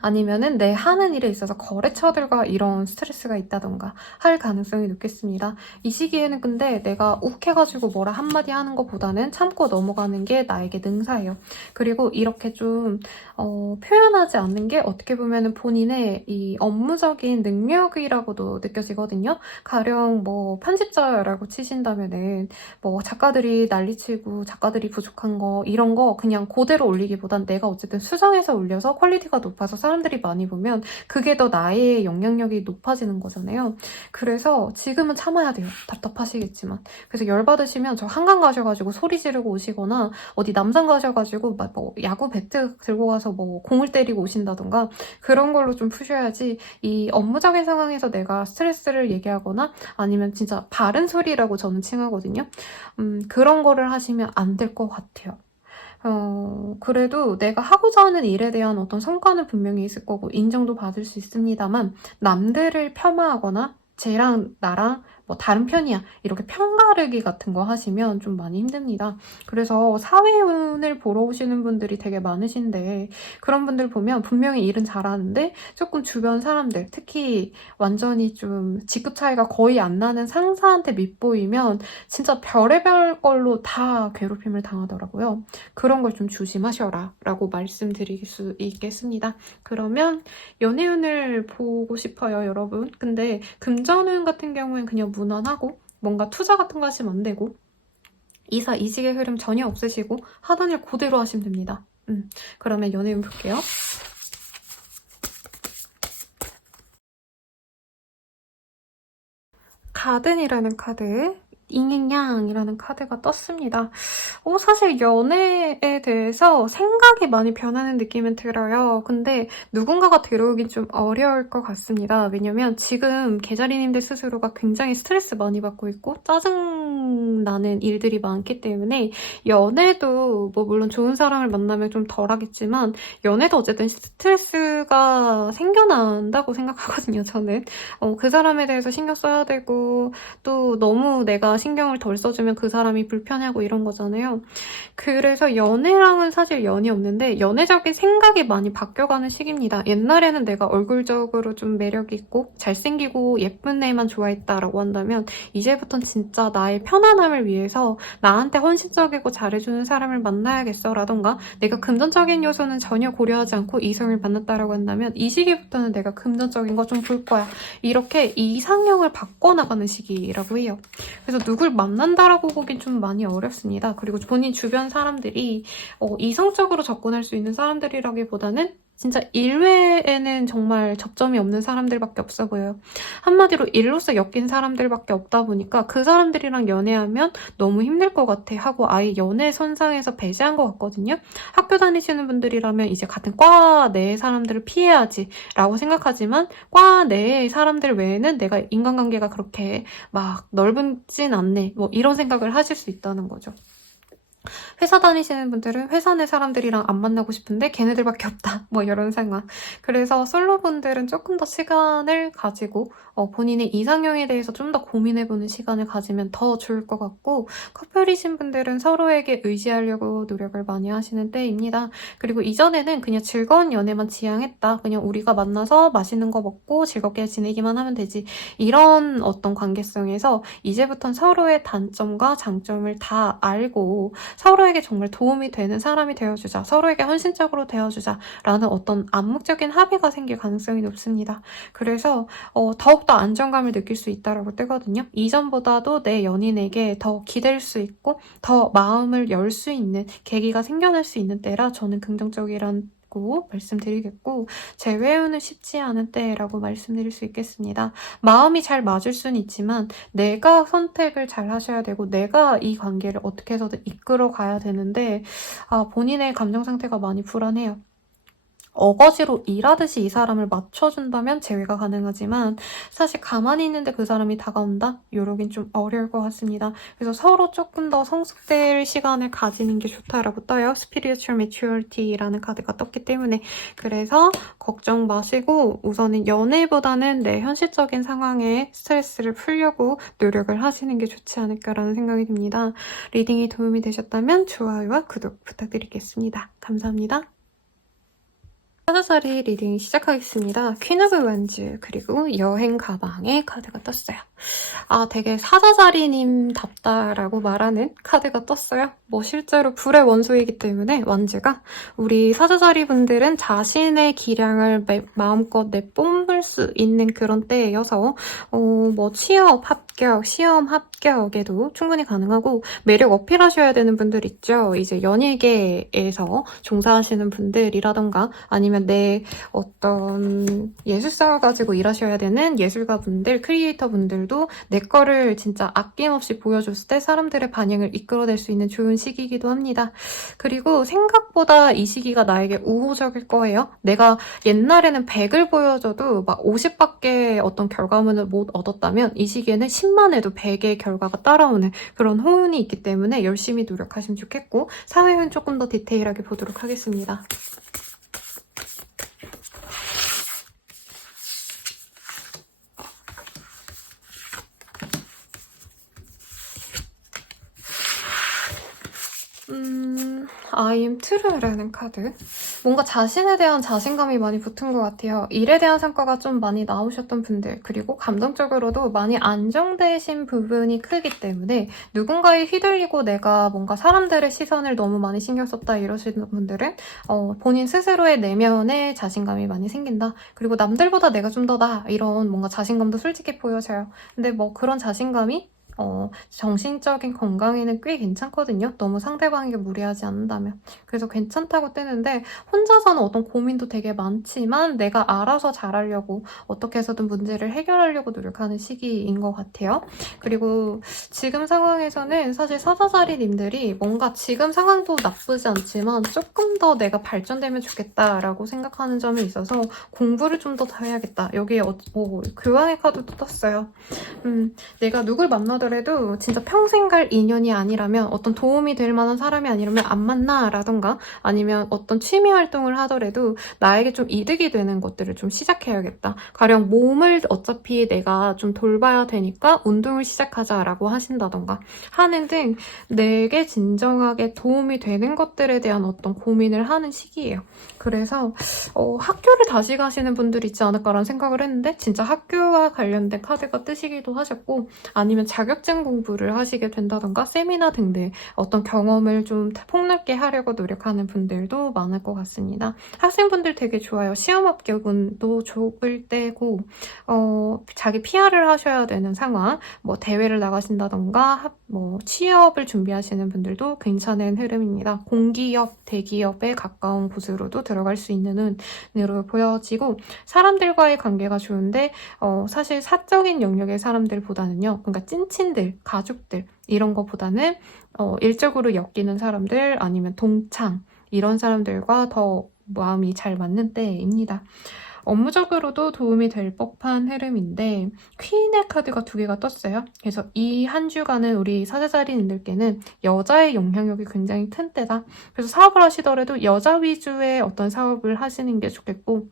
아니면은 내 하는 일에 있어서 거래처들과 이런 스트레스가 있다던가 할 가능성이 높겠습니다. 이 시기에는 근데 내가 욱해가지고 뭐라 한마디 하는 것보다는 참고 넘어가는 게 나에게 능사예요. 그리고 이렇게 좀 표현하지 않는 게 어떻게 보면은 본인의 이 업무적인 능력이라고도 느껴지거든요. 가령 뭐 편집자라고 치신다면은 뭐 작가들이 난리치고 작가들이 부족한 거 이런 거 그냥 그대로 올리기보단 내가 어쨌든 수정해서 올려서 퀄리티가 높 높아서 사람들이 많이 보면 그게 더 나의 영향력이 높아지는 거잖아요. 그래서 지금은 참아야 돼요. 답답하시겠지만. 그래서 열받으시면 저 한강 가셔가지고 소리 지르고 오시거나 어디 남산 가셔가지고 막 뭐 야구 배트 들고 가서 뭐 공을 때리고 오신다던가 그런 걸로 좀 푸셔야지 이 업무적인 상황에서 내가 스트레스를 얘기하거나 아니면 진짜 바른 소리라고 저는 칭하거든요. 그런 거를 하시면 안 될 것 같아요. 그래도 내가 하고자 하는 일에 대한 어떤 성과는 분명히 있을 거고 인정도 받을 수 있습니다만 남들을 폄하하거나 쟤랑 나랑 뭐 다른 편이야 이렇게 편가르기 같은 거 하시면 좀 많이 힘듭니다. 그래서 사회운을 보러 오시는 분들이 되게 많으신데 그런 분들 보면 분명히 일은 잘하는데 조금 주변 사람들 특히 완전히 좀 직급 차이가 거의 안 나는 상사한테 밉보이면 진짜 별의별 걸로 다 괴롭힘을 당하더라고요. 그런 걸 좀 조심하셔라 라고 말씀드릴 수 있겠습니다. 그러면 연애운을 보고 싶어요, 여러분. 근데 금전운 같은 경우엔 그냥 무난하고 뭔가 투자 같은 거 하시면 안 되고 이사 이직의 흐름 전혀 없으시고 하던 일 그대로 하시면 됩니다. 그러면 연애운 볼게요. 가든이라는 카드, 잉잉양이라는 카드가 떴습니다. 사실 연애에 대해서 생각이 많이 변하는 느낌은 들어요. 근데 누군가가 들어오긴 좀 어려울 것 같습니다. 왜냐면 지금 계자리님들 스스로가 굉장히 스트레스 많이 받고 있고 짜증나는 일들이 많기 때문에 연애도 뭐 물론 좋은 사람을 만나면 좀 덜하겠지만 연애도 어쨌든 스트레스가 생겨난다고 생각하거든요, 저는. 그 사람에 대해서 신경 써야 되고 또 너무 내가 신경을 덜 써주면 그 사람이 불편해하고 이런 거잖아요. 그래서 연애랑은 사실 연이 없는데 연애적인 생각이 많이 바뀌어가는 시기입니다. 옛날에는 내가 얼굴적으로 좀 매력 있고 잘생기고 예쁜 애만 좋아했다라고 한다면 이제부턴 진짜 나의 편안함을 위해서 나한테 헌신적이고 잘해주는 사람을 만나야겠어 라던가 내가 금전적인 요소는 전혀 고려하지 않고 이성을 만났다라고 한다면 이 시기부터는 내가 금전적인 거 좀 볼 거야. 이렇게 이상형을 바꿔나가는 시기라고 해요. 그래서 누굴 만난다라고 보긴 좀 많이 어렵습니다. 그리고 본인 주변 사람들이 이성적으로 접근할 수 있는 사람들이라기보다는 진짜 일외에는 정말 접점이 없는 사람들밖에 없어 보여요. 한마디로 일로서 엮인 사람들밖에 없다 보니까 그 사람들이랑 연애하면 너무 힘들 것 같아 하고 아예 연애 선상에서 배제한 것 같거든요. 학교 다니시는 분들이라면 이제 같은 과 내의 사람들을 피해야지 라고 생각하지만 과 내의 사람들 외에는 내가 인간관계가 그렇게 막 넓진 않네 뭐 이런 생각을 하실 수 있다는 거죠. 회사 다니시는 분들은 회사 내 사람들이랑 안 만나고 싶은데 걔네들밖에 없다. 뭐 이런 상황. 그래서 솔로분들은 조금 더 시간을 가지고 본인의 이상형에 대해서 좀 더 고민해보는 시간을 가지면 더 좋을 것 같고 커플이신 분들은 서로에게 의지하려고 노력을 많이 하시는 때입니다. 그리고 이전에는 그냥 즐거운 연애만 지향했다. 그냥 우리가 만나서 맛있는 거 먹고 즐겁게 지내기만 하면 되지. 이런 어떤 관계성에서 이제부턴 서로의 단점과 장점을 다 알고 서로에게 정말 도움이 되는 사람이 되어주자, 서로에게 헌신적으로 되어주자라는 어떤 암묵적인 합의가 생길 가능성이 높습니다. 그래서 더욱더 안정감을 느낄 수 있다라고 뜨거든요. 이전보다도 내 연인에게 더 기댈 수 있고 더 마음을 열 수 있는 계기가 생겨날 수 있는 때라 저는 긍정적이란 말씀드리겠고 재회운은 쉽지 않은 때라고 말씀드릴 수 있겠습니다. 마음이 잘 맞을 수는 있지만 내가 선택을 잘 하셔야 되고 내가 이 관계를 어떻게 해서든 이끌어 가야 되는데 본인의 감정 상태가 많이 불안해요. 어거지로 일하듯이 이 사람을 맞춰준다면 재회가 가능하지만 사실 가만히 있는데 그 사람이 다가온다? 요러긴 좀 어려울 것 같습니다. 그래서 서로 조금 더 성숙될 시간을 가지는 게 좋다라고 떠요. Spiritual Maturity라는 카드가 떴기 때문에 그래서 걱정 마시고 우선은 연애보다는 내 현실적인 상황에 스트레스를 풀려고 노력을 하시는 게 좋지 않을까라는 생각이 듭니다. 리딩이 도움이 되셨다면 좋아요와 구독 부탁드리겠습니다. 감사합니다. 사자자리 리딩 시작하겠습니다. 퀸 오브 원즈 그리고 여행 가방의 카드가 떴어요. 되게 사자자리님답다라고 말하는 카드가 떴어요. 뭐 실제로 불의 원소이기 때문에 완즈가 우리 사자자리 분들은 자신의 기량을 마음껏 내뿜을 수 있는 그런 때여서 뭐 취업, 합격, 합격, 시험 합격에도 충분히 가능하고 매력 어필하셔야 되는 분들 있죠. 이제 연예계에서 종사하시는 분들이라던가 아니면 내 어떤 예술성을 가지고 일하셔야 되는 예술가 분들, 크리에이터 분들도 내 거를 진짜 아낌없이 보여줬을 때 사람들의 반응을 이끌어낼 수 있는 좋은 시기이기도 합니다. 그리고 생각보다 이 시기가 나에게 우호적일 거예요. 내가 옛날에는 100을 보여줘도 막 50밖에 어떤 결과물을 못 얻었다면 이 시기에는 10만 해도 100의 결과가 따라오는 그런 호운이 있기 때문에 열심히 노력하시면 좋겠고 사회운 조금 더 디테일하게 보도록 하겠습니다. I am true라는 카드. 뭔가 자신에 대한 자신감이 많이 붙은 것 같아요. 일에 대한 성과가 좀 많이 나오셨던 분들, 그리고 감정적으로도 많이 안정되신 부분이 크기 때문에 누군가에 휘둘리고 내가 뭔가 사람들의 시선을 너무 많이 신경 썼다 이러시는 분들은 본인 스스로의 내면에 자신감이 많이 생긴다. 그리고 남들보다 내가 좀 더 나 이런 뭔가 자신감도 솔직히 보여져요. 근데 뭐 그런 자신감이 정신적인 건강에는 꽤 괜찮거든요. 너무 상대방에게 무리하지 않는다면. 그래서 괜찮다고 뜨는데 혼자서는 어떤 고민도 되게 많지만 내가 알아서 잘하려고 어떻게 해서든 문제를 해결하려고 노력하는 시기인 것 같아요. 그리고 지금 상황에서는 사실 사자자리님들이 뭔가 지금 상황도 나쁘지 않지만 조금 더 내가 발전되면 좋겠다라고 생각하는 점이 있어서 공부를 좀 더 해야겠다. 여기에 교환의 카드도 떴어요. 내가 누굴 만나더라도 진짜 평생 갈 인연이 아니라면 어떤 도움이 될 만한 사람이 아니라면 안 만나 라던가 아니면 어떤 취미 활동을 하더라도 나에게 좀 이득이 되는 것들을 좀 시작해야겠다. 가령 몸을 어차피 내가 좀 돌봐야 되니까 운동을 시작하자라고 하신다던가 하는 등 내게 진정하게 도움이 되는 것들에 대한 어떤 고민을 하는 시기예요. 그래서 학교를 다시 가시는 분들이 있지 않을까라는 생각을 했는데 진짜 학교와 관련된 카드가 뜨시기도 하셨고 아니면 자격증 공부를 하시게 된다던가 세미나 등등 어떤 경험을 좀 폭넓게 하려고 노력하는 분들도 많을 것 같습니다. 학생분들 되게 좋아요. 시험 합격은도 좋을 때고 자기 PR을 하셔야 되는 상황 뭐 대회를 나가신다던가 뭐 취업을 준비하시는 분들도 괜찮은 흐름입니다. 공기업, 대기업에 가까운 곳으로도 들어갈 수 있는 운으로 보여지고 사람들과의 관계가 좋은데 사실 사적인 영역의 사람들보다는요. 그러니까 찐친들, 가족들 이런 것보다는 일적으로 엮이는 사람들 아니면 동창 이런 사람들과 더 마음이 잘 맞는 때입니다. 업무적으로도 도움이 될 법한 흐름인데 퀸의 카드가 2개가 떴어요. 그래서 이 한 주간은 우리 사자자리님들께는 여자의 영향력이 굉장히 큰 때다. 그래서 사업을 하시더라도 여자 위주의 어떤 사업을 하시는 게 좋겠고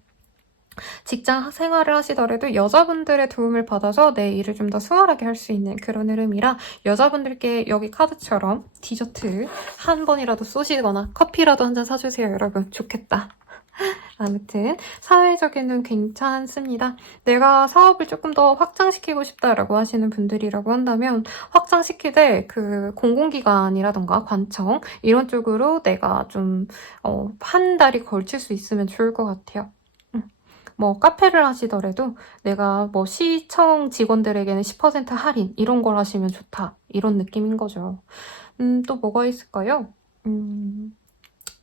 직장 생활을 하시더라도 여자분들의 도움을 받아서 내 일을 좀 더 수월하게 할 수 있는 그런 흐름이라 여자분들께 여기 카드처럼 디저트 한 번이라도 쏘시거나 커피라도 한 잔 사주세요 여러분. 좋겠다. 아무튼 사회적에는 괜찮습니다. 내가 사업을 조금 더 확장시키고 싶다라고 하시는 분들이라고 한다면 확장시키되 그 공공기관이라던가 관청 이런 쪽으로 내가 좀 한 달이 걸칠 수 있으면 좋을 것 같아요. 뭐 카페를 하시더라도 내가 뭐 시청 직원들에게는 10% 할인 이런 걸 하시면 좋다 이런 느낌인 거죠. 또 뭐가 있을까요?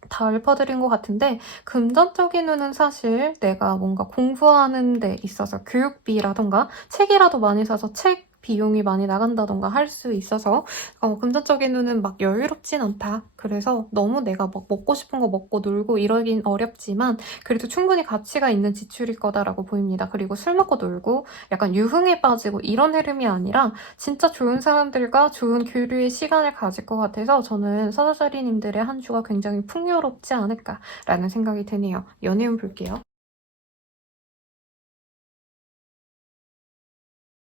다 읊어드린 것 같은데 금전적인 운은 사실 내가 뭔가 공부하는 데 있어서 교육비라던가 책이라도 많이 사서 책 비용이 많이 나간다던가 할 수 있어서 금전적인 눈은 막 여유롭진 않다. 그래서 너무 내가 막 먹고 싶은 거 먹고 놀고 이러긴 어렵지만 그래도 충분히 가치가 있는 지출일 거다라고 보입니다. 그리고 술 먹고 놀고 약간 유흥에 빠지고 이런 흐름이 아니라 진짜 좋은 사람들과 좋은 교류의 시간을 가질 것 같아서 저는 사자자리님들의 한 주가 굉장히 풍요롭지 않을까라는 생각이 드네요. 연애운 볼게요.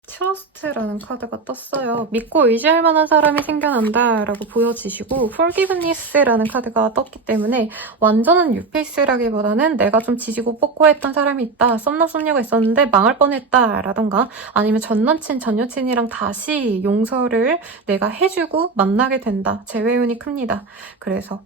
트러스트라는 카드가 떴어요. 믿고 의지할 만한 사람이 생겨난다라고 보여지시고 Forgiveness라는 카드가 떴기 때문에 완전한 뉴페이스라기보다는 내가 좀 지지고 뻗고 했던 사람이 있다. 썸남썸녀가 있었는데 망할 뻔했다 라던가 아니면 전남친, 전여친이랑 다시 용서를 내가 해주고 만나게 된다. 재회운이 큽니다. 그래서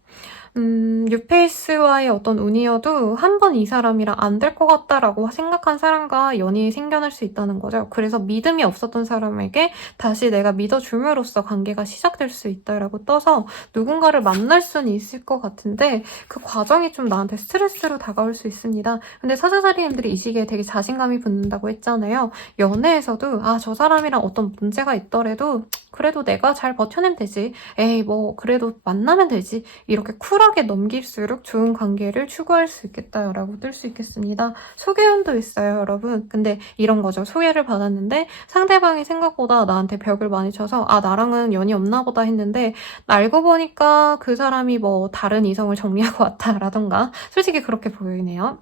뉴페이스와의 어떤 운이어도 한 번 이 사람이랑 안 될 것 같다라고 생각한 사람과 연이 생겨날 수 있다는 거죠. 그래서 믿음이 없었던 사람에게 다시 내가 믿어줌으로써 관계가 시작될 수 있다라고 떠서 누군가를 만날 수는 있을 것 같은데 그 과정이 좀 나한테 스트레스로 다가올 수 있습니다. 근데 사자자리님들이 이 시기에 되게 자신감이 붙는다고 했잖아요. 연애에서도 저 사람이랑 어떤 문제가 있더라도 그래도 내가 잘 버텨내면 되지. 에이 뭐 그래도 만나면 되지. 이렇게 쿨하게 넘길수록 좋은 관계를 추구할 수 있겠다라고 뜰 수 있겠습니다. 소개운도 있어요, 여러분. 근데 이런 거죠. 소개를 받았는데 상대방이 생각보다 나한테 벽을 많이 쳐서 나랑은 연이 없나 보다 했는데 알고 보니까 그 사람이 뭐 다른 이성을 정리하고 왔다라던가 솔직히 그렇게 보이네요.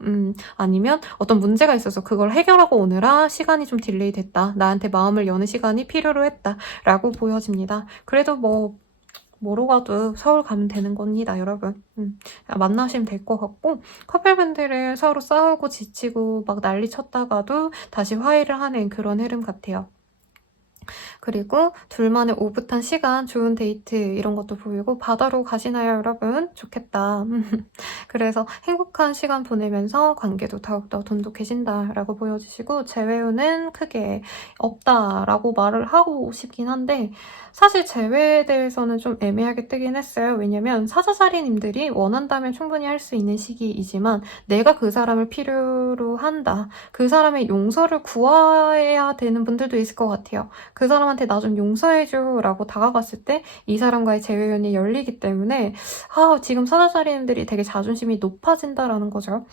아니면 어떤 문제가 있어서 그걸 해결하고 오느라 시간이 좀 딜레이 됐다. 나한테 마음을 여는 시간이 필요로 했다. 라고 보여집니다. 그래도 뭐로 가도 서울 가면 되는 겁니다, 여러분. 만나시면 될 것 같고 커플분들은 서로 싸우고 지치고 막 난리 쳤다가도 다시 화해를 하는 그런 흐름 같아요. 그리고 둘만의 오붓한 시간, 좋은 데이트 이런 것도 보이고 바다로 가시나요, 여러분? 좋겠다. 그래서 행복한 시간 보내면서 관계도 더욱더 돈독해진다라고 보여주시고 재회운은 크게 없다라고 말을 하고 싶긴 한데 사실 재회에 대해서는 좀 애매하게 뜨긴 했어요. 왜냐면 사자자리님들이 원한다면 충분히 할 수 있는 시기이지만 내가 그 사람을 필요로 한다. 그 사람의 용서를 구해야 되는 분들도 있을 것 같아요. 그 사람한테 나 좀 용서해줘 라고 다가갔을 때 이 사람과의 재회연이 열리기 때문에 지금 사자자리님들이 되게 자존심이 높아진다라는 거죠.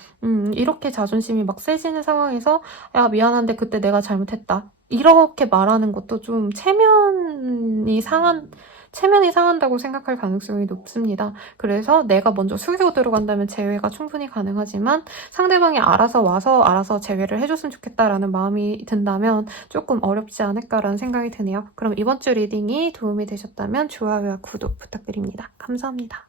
이렇게 자존심이 막 세지는 상황에서 야 미안한데 그때 내가 잘못했다. 이렇게 말하는 것도 좀 체면이 상한다고 생각할 가능성이 높습니다. 그래서 내가 먼저 숙이고 들어간다면 재회가 충분히 가능하지만 상대방이 알아서 재회를 해줬으면 좋겠다라는 마음이 든다면 조금 어렵지 않을까라는 생각이 드네요. 그럼 이번 주 리딩이 도움이 되셨다면 좋아요와 구독 부탁드립니다. 감사합니다.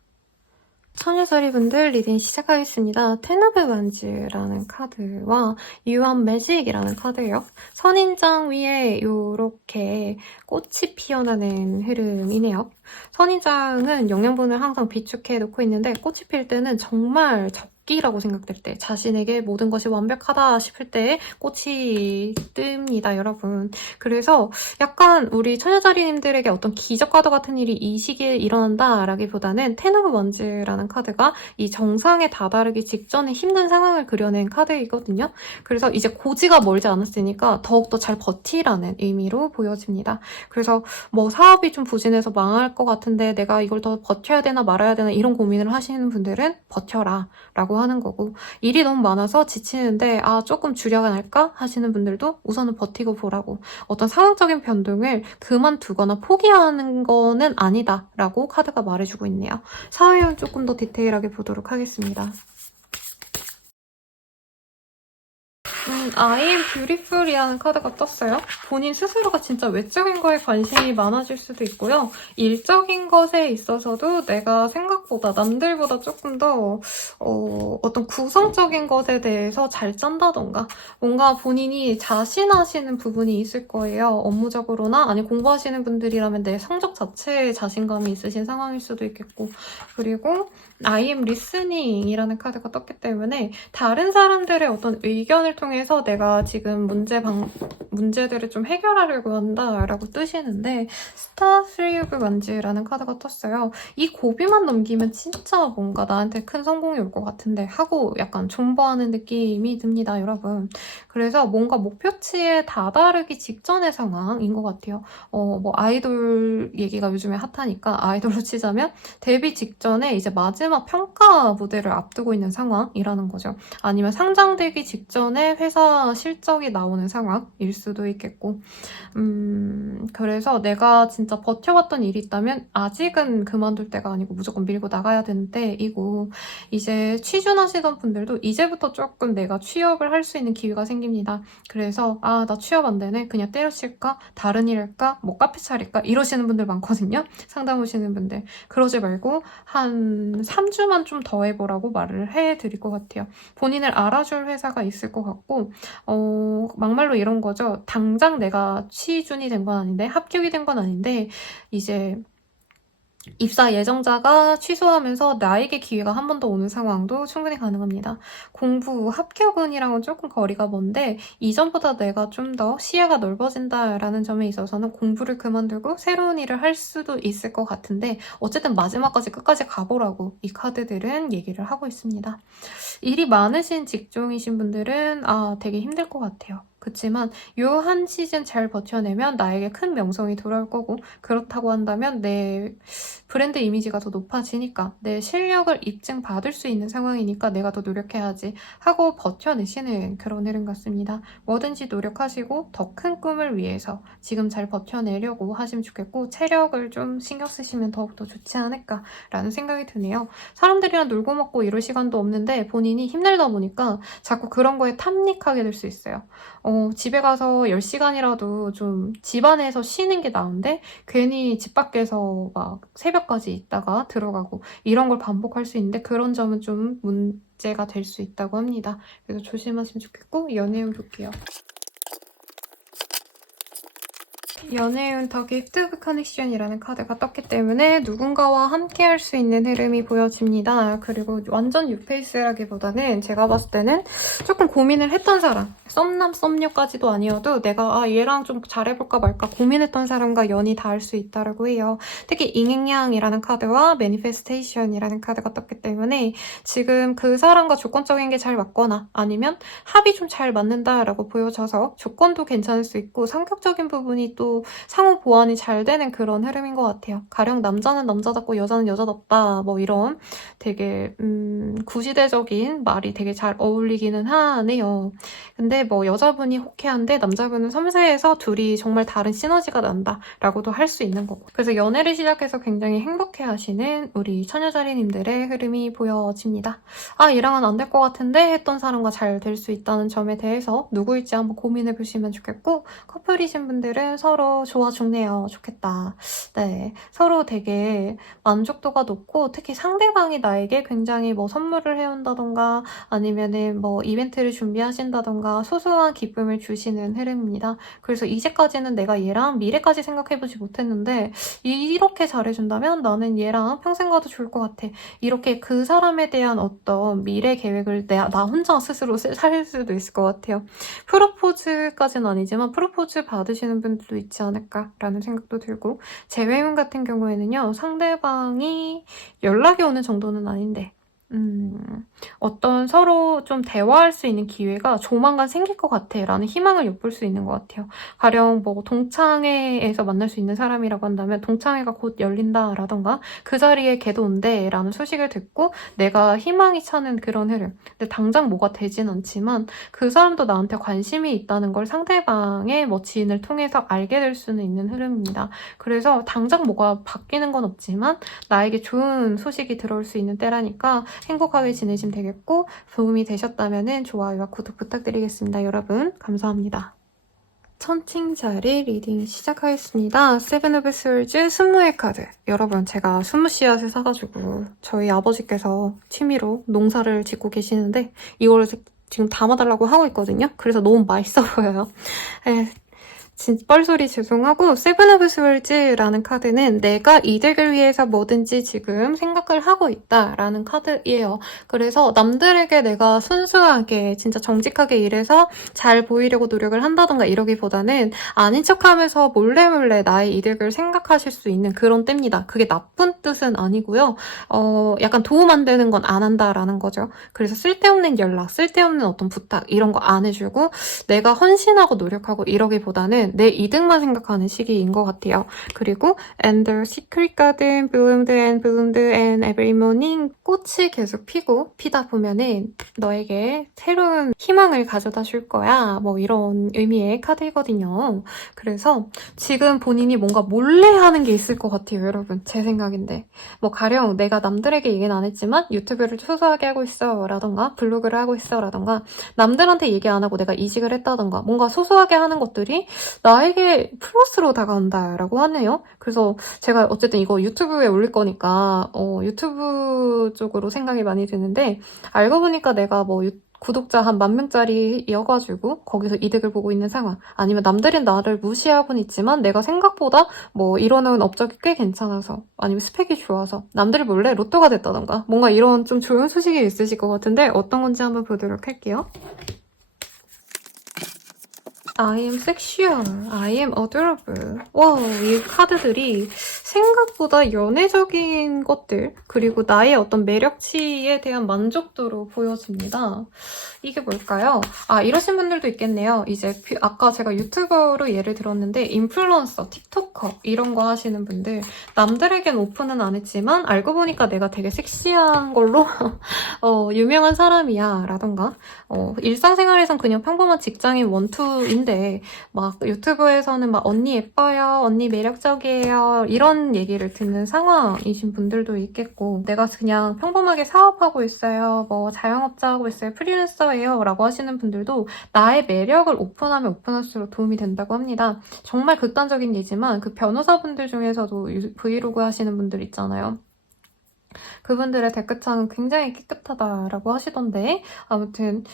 처녀자리분들 리딩 시작하겠습니다. 텐 오브 완즈라는 카드와 유한 매직이라는 카드예요. 선인장 위에 이렇게 꽃이 피어나는 흐름이네요. 선인장은 영양분을 항상 비축해 놓고 있는데 꽃이 필 때는 정말 적기라고 생각될 때 자신에게 모든 것이 완벽하다 싶을 때 꽃이 뜹니다, 여러분. 그래서 약간 우리 처녀자리님들에게 어떤 기적과도 같은 일이 이 시기에 일어난다라기보다는 텐 오브 원즈라는 카드가 이 정상에 다다르기 직전에 힘든 상황을 그려낸 카드이거든요. 그래서 이제 고지가 멀지 않았으니까 더욱더 잘 버티라는 의미로 보여집니다. 그래서 뭐 사업이 좀 부진해서 망할 것 같은데 내가 이걸 더 버텨야 되나 말아야 되나 이런 고민을 하시는 분들은 버텨라 라고 하는 거고 일이 너무 많아서 지치는데 조금 줄여갈까 하시는 분들도 우선은 버티고 보라고 어떤 상황적인 변동을 그만두거나 포기하는 거는 아니다 라고 카드가 말해주고 있네요. 사회운 조금 더 디테일하게 보도록 하겠습니다. I am beautiful이라는 카드가 떴어요. 본인 스스로가 진짜 외적인 거에 관심이 많아질 수도 있고요. 일적인 것에 있어서도 내가 생각보다 남들보다 조금 더 어떤 구성적인 것에 대해서 잘 짠다던가 뭔가 본인이 자신하시는 부분이 있을 거예요. 업무적으로나 아니 공부하시는 분들이라면 내 성적 자체에 자신감이 있으신 상황일 수도 있겠고 그리고 I am listening이라는 카드가 떴기 때문에 다른 사람들의 어떤 의견을 통해서 내가 지금 문제들을 좀 해결하려고 한다라고 뜨시는데 스타 3 오브 완즈라는 카드가 떴어요. 이 고비만 넘기면 진짜 뭔가 나한테 큰 성공이 올 것 같은데 하고 약간 존버하는 느낌이 듭니다, 여러분. 그래서 뭔가 목표치에 다다르기 직전의 상황인 것 같아요. 뭐 아이돌 얘기가 요즘에 핫하니까 아이돌로 치자면 데뷔 직전에 이제 마지막 평가 무대를 앞두고 있는 상황이라는 거죠. 아니면 상장되기 직전에 회사 실적이 나오는 상황일 수도 있겠고 그래서 내가 진짜 버텨왔던 일이 있다면 아직은 그만둘 때가 아니고 무조건 밀고 나가야 되는 때이고 이제 취준하시던 분들도 이제부터 조금 내가 취업을 할 수 있는 기회가 생깁니다. 그래서 나 취업 안 되네. 그냥 때려칠까? 다른 일 할까? 뭐 카페 차릴까? 이러시는 분들 많거든요. 상담 오시는 분들. 그러지 말고 한 3주만 좀 더 해보라고 말을 해드릴 것 같아요. 본인을 알아줄 회사가 있을 것 같고 막말로 이런 거죠. 당장 내가 취준이 된 건 아닌데 합격이 된 건 아닌데 이제 입사 예정자가 취소하면서 나에게 기회가 한 번 더 오는 상황도 충분히 가능합니다. 공부, 합격운이랑은 조금 거리가 먼데 이전보다 내가 좀 더 시야가 넓어진다라는 점에 있어서는 공부를 그만두고 새로운 일을 할 수도 있을 것 같은데 어쨌든 마지막까지 끝까지 가보라고 이 카드들은 얘기를 하고 있습니다. 일이 많으신 직종이신 분들은 되게 힘들 것 같아요. 그치만 요 한 시즌 잘 버텨내면 나에게 큰 명성이 돌아올 거고 그렇다고 한다면 내 브랜드 이미지가 더 높아지니까 내 실력을 입증받을 수 있는 상황이니까 내가 더 노력해야지 하고 버텨내시는 그런 흐름 같습니다. 뭐든지 노력하시고 더 큰 꿈을 위해서 지금 잘 버텨내려고 하시면 좋겠고 체력을 좀 신경 쓰시면 더욱더 좋지 않을까라는 생각이 드네요. 사람들이랑 놀고 먹고 이럴 시간도 없는데 본인이 힘들다 보니까 자꾸 그런 거에 탐닉하게 될 수 있어요. 집에 가서 10시간이라도 좀 집안에서 쉬는 게 나은데 괜히 집 밖에서 막 새벽까지 있다가 들어가고 이런 걸 반복할 수 있는데 그런 점은 좀 문제가 될 수 있다고 합니다. 그래서 조심하시면 좋겠고 연애운 볼게요. 연애운 더 기프트 커넥션이라는 카드가 떴기 때문에 누군가와 함께 할 수 있는 흐름이 보여집니다. 그리고 완전 뉴페이스라기보다는 제가 봤을 때는 조금 고민을 했던 사람, 썸남, 썸녀까지도 아니어도 내가 얘랑 좀 잘해볼까 말까 고민했던 사람과 연이 닿을 수 있다고 해요. 특히 잉행양이라는 카드와 매니페스테이션이라는 카드가 떴기 때문에 지금 그 사람과 조건적인 게 잘 맞거나 아니면 합이 좀 잘 맞는다라고 보여져서 조건도 괜찮을 수 있고 성격적인 부분이 또 상호 보완이 잘 되는 그런 흐름인 것 같아요. 가령 남자는 남자답고 여자는 여자답다 뭐 이런 되게 구시대적인 말이 되게 잘 어울리기는 하네요. 근데 뭐 여자분이 호쾌한데 남자분은 섬세해서 둘이 정말 다른 시너지가 난다라고도 할 수 있는 거고 그래서 연애를 시작해서 굉장히 행복해하시는 우리 처녀자리님들의 흐름이 보여집니다. 얘랑은 안 될 것 같은데 했던 사람과 잘 될 수 있다는 점에 대해서 누구일지 한번 고민해보시면 좋겠고 커플이신 분들은 서로 좋아 죽네요. 좋겠다. 네, 서로 되게 만족도가 높고 특히 상대방이 나에게 굉장히 뭐 선물을 해온다던가 아니면은 뭐 이벤트를 준비하신다던가 소소한 기쁨을 주시는 흐름입니다. 그래서 이제까지는 내가 얘랑 미래까지 생각해보지 못했는데 이렇게 잘해준다면 나는 얘랑 평생 가도 좋을 것 같아. 이렇게 그 사람에 대한 어떤 미래 계획을 나 혼자 스스로 살 수도 있을 것 같아요. 프로포즈까지는 아니지만 프로포즈 받으시는 분들도 있지 않을까라는 생각도 들고 재회운 같은 경우에는요. 상대방이 연락이 오는 정도는 아닌데 어떤 서로 좀 대화할 수 있는 기회가 조만간 생길 것 같아 라는 희망을 엿볼 수 있는 것 같아요. 가령 뭐 동창회에서 만날 수 있는 사람이라고 한다면 동창회가 곧 열린다라던가 그 자리에 걔도 온대 라는 소식을 듣고 내가 희망이 차는 그런 흐름. 근데 당장 뭐가 되진 않지만 그 사람도 나한테 관심이 있다는 걸 상대방의 뭐 지인을 통해서 알게 될 수는 있는 흐름입니다. 그래서 당장 뭐가 바뀌는 건 없지만 나에게 좋은 소식이 들어올 수 있는 때라니까 행복하게 지내시면 되겠고 도움이 되셨다면 좋아요와 구독 부탁드리겠습니다. 여러분 감사합니다. 천칭자리 리딩 시작하겠습니다. 세븐 오브 스월즈 순무의 카드. 여러분 제가 순무 씨앗을 사가지고 저희 아버지께서 취미로 농사를 짓고 계시는데 이걸 지금 담아달라고 하고 있거든요. 그래서 너무 맛있어 보여요. 진짜 뻘소리 죄송하고 세븐 오브 스월즈라는 카드는 내가 이득을 위해서 뭐든지 지금 생각을 하고 있다라는 카드예요. 그래서 남들에게 내가 순수하게 진짜 정직하게 일해서 잘 보이려고 노력을 한다던가 이러기보다는 아닌 척하면서 몰래 나의 이득을 생각하실 수 있는 그런 때입니다. 그게 나쁜 뜻은 아니고요. 약간 도움 안 되는 건 안 한다라는 거죠. 그래서 쓸데없는 연락, 쓸데없는 어떤 부탁 이런 거 안 해주고 내가 헌신하고 노력하고 이러기보다는 내 이득만 생각하는 시기인 것 같아요. 그리고 And the secret garden bloomed and bloomed and every morning 꽃이 계속 피고 피다 보면은 너에게 새로운 희망을 가져다 줄 거야. 뭐 이런 의미의 카드이거든요. 그래서 지금 본인이 뭔가 몰래 하는 게 있을 것 같아요, 여러분. 제 생각인데. 뭐 가령 내가 남들에게 얘기는 안 했지만 유튜브를 소소하게 하고 있어 라던가 블로그를 하고 있어 라던가 남들한테 얘기 안 하고 내가 이직을 했다던가 뭔가 소소하게 하는 것들이 나에게 플러스로 다가온다라고 하네요. 그래서 제가 어쨌든 이거 유튜브에 올릴 거니까 유튜브 쪽으로 생각이 많이 드는데 알고 보니까 내가 뭐 구독자 한 10,000명짜리여가지고 거기서 이득을 보고 있는 상황. 아니면 남들은 나를 무시하고는 있지만 내가 생각보다 뭐 이뤄놓은 업적이 꽤 괜찮아서, 아니면 스펙이 좋아서 남들 몰래 로또가 됐다던가, 뭔가 이런 좀 좋은 소식이 있으실 것 같은데 어떤 건지 한번 보도록 할게요. I am sexual, I am adorable. 와, 이 카드들이 생각보다 연애적인 것들, 그리고 나의 어떤 매력치에 대한 만족도로 보여집니다. 이게 뭘까요? 아, 이러신 분들도 있겠네요. 이제 아까 제가 유튜버로 예를 들었는데 인플루언서, 틱토커 이런 거 하시는 분들, 남들에겐 오픈은 안 했지만 알고 보니까 내가 되게 섹시한 걸로 유명한 사람이야 라던가, 일상생활에선 그냥 평범한 직장인 원투인데 막 유튜브에서는 막 언니 예뻐요, 언니 매력적이에요 이런 얘기를 듣는 상황이신 분들도 있겠고, 내가 그냥 평범하게 사업하고 있어요, 뭐 자영업자 하고 있어요, 프리랜서예요 라고 하시는 분들도 나의 매력을 오픈하면 오픈할수록 도움이 된다고 합니다. 정말 극단적인 예지만 그 변호사분들 중에서도 브이로그 하시는 분들 있잖아요. 그분들의 댓글창은 굉장히 깨끗하다라고 하시던데, 아무튼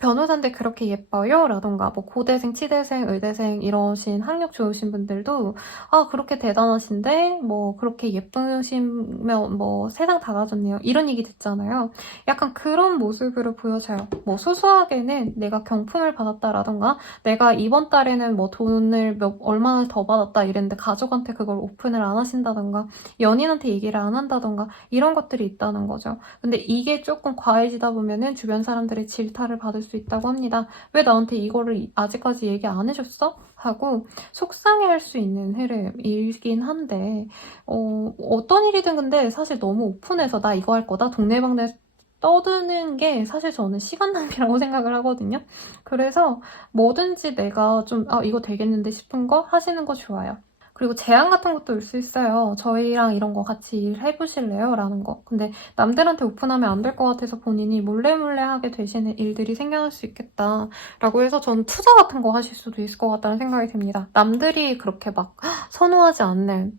변호사인데 그렇게 예뻐요? 라던가 뭐 고대생, 치대생, 의대생 이러신 학력 좋으신 분들도 아 그렇게 대단하신데 뭐 그렇게 예쁘시면 뭐 세상 다 가졌네요 이런 얘기 듣잖아요. 약간 그런 모습으로 보여져요. 뭐 소소하게는 내가 경품을 받았다라던가, 내가 이번 달에는 뭐 돈을 얼마나 더 받았다 이랬는데 가족한테 그걸 오픈을 안 하신다던가, 연인한테 얘기를 안 한다던가, 이런 것들이 있다는 거죠. 근데 이게 조금 과해지다 보면은 주변 사람들의 질타를 받을 수 있다고 합니다. 왜 나한테 이거를 아직까지 얘기 안 해줬어? 하고 속상해할 수 있는 흐름이긴 한데, 어떤 일이든 근데 사실 너무 오픈해서 나 이거 할 거다 동네방네 떠드는 게 사실 저는 시간 낭비라고 생각을 하거든요. 그래서 뭐든지 내가 좀 이거 되겠는데 싶은 거 하시는 거 좋아요. 그리고 제안 같은 것도 올 수 있어요. 저희랑 이런 거 같이 일해보실래요? 라는 거. 근데 남들한테 오픈하면 안 될 것 같아서 본인이 몰래 하게 되시는 일들이 생겨날 수 있겠다 라고 해서 저는 투자 같은 거 하실 수도 있을 것 같다는 생각이 듭니다. 남들이 그렇게 막 선호하지 않는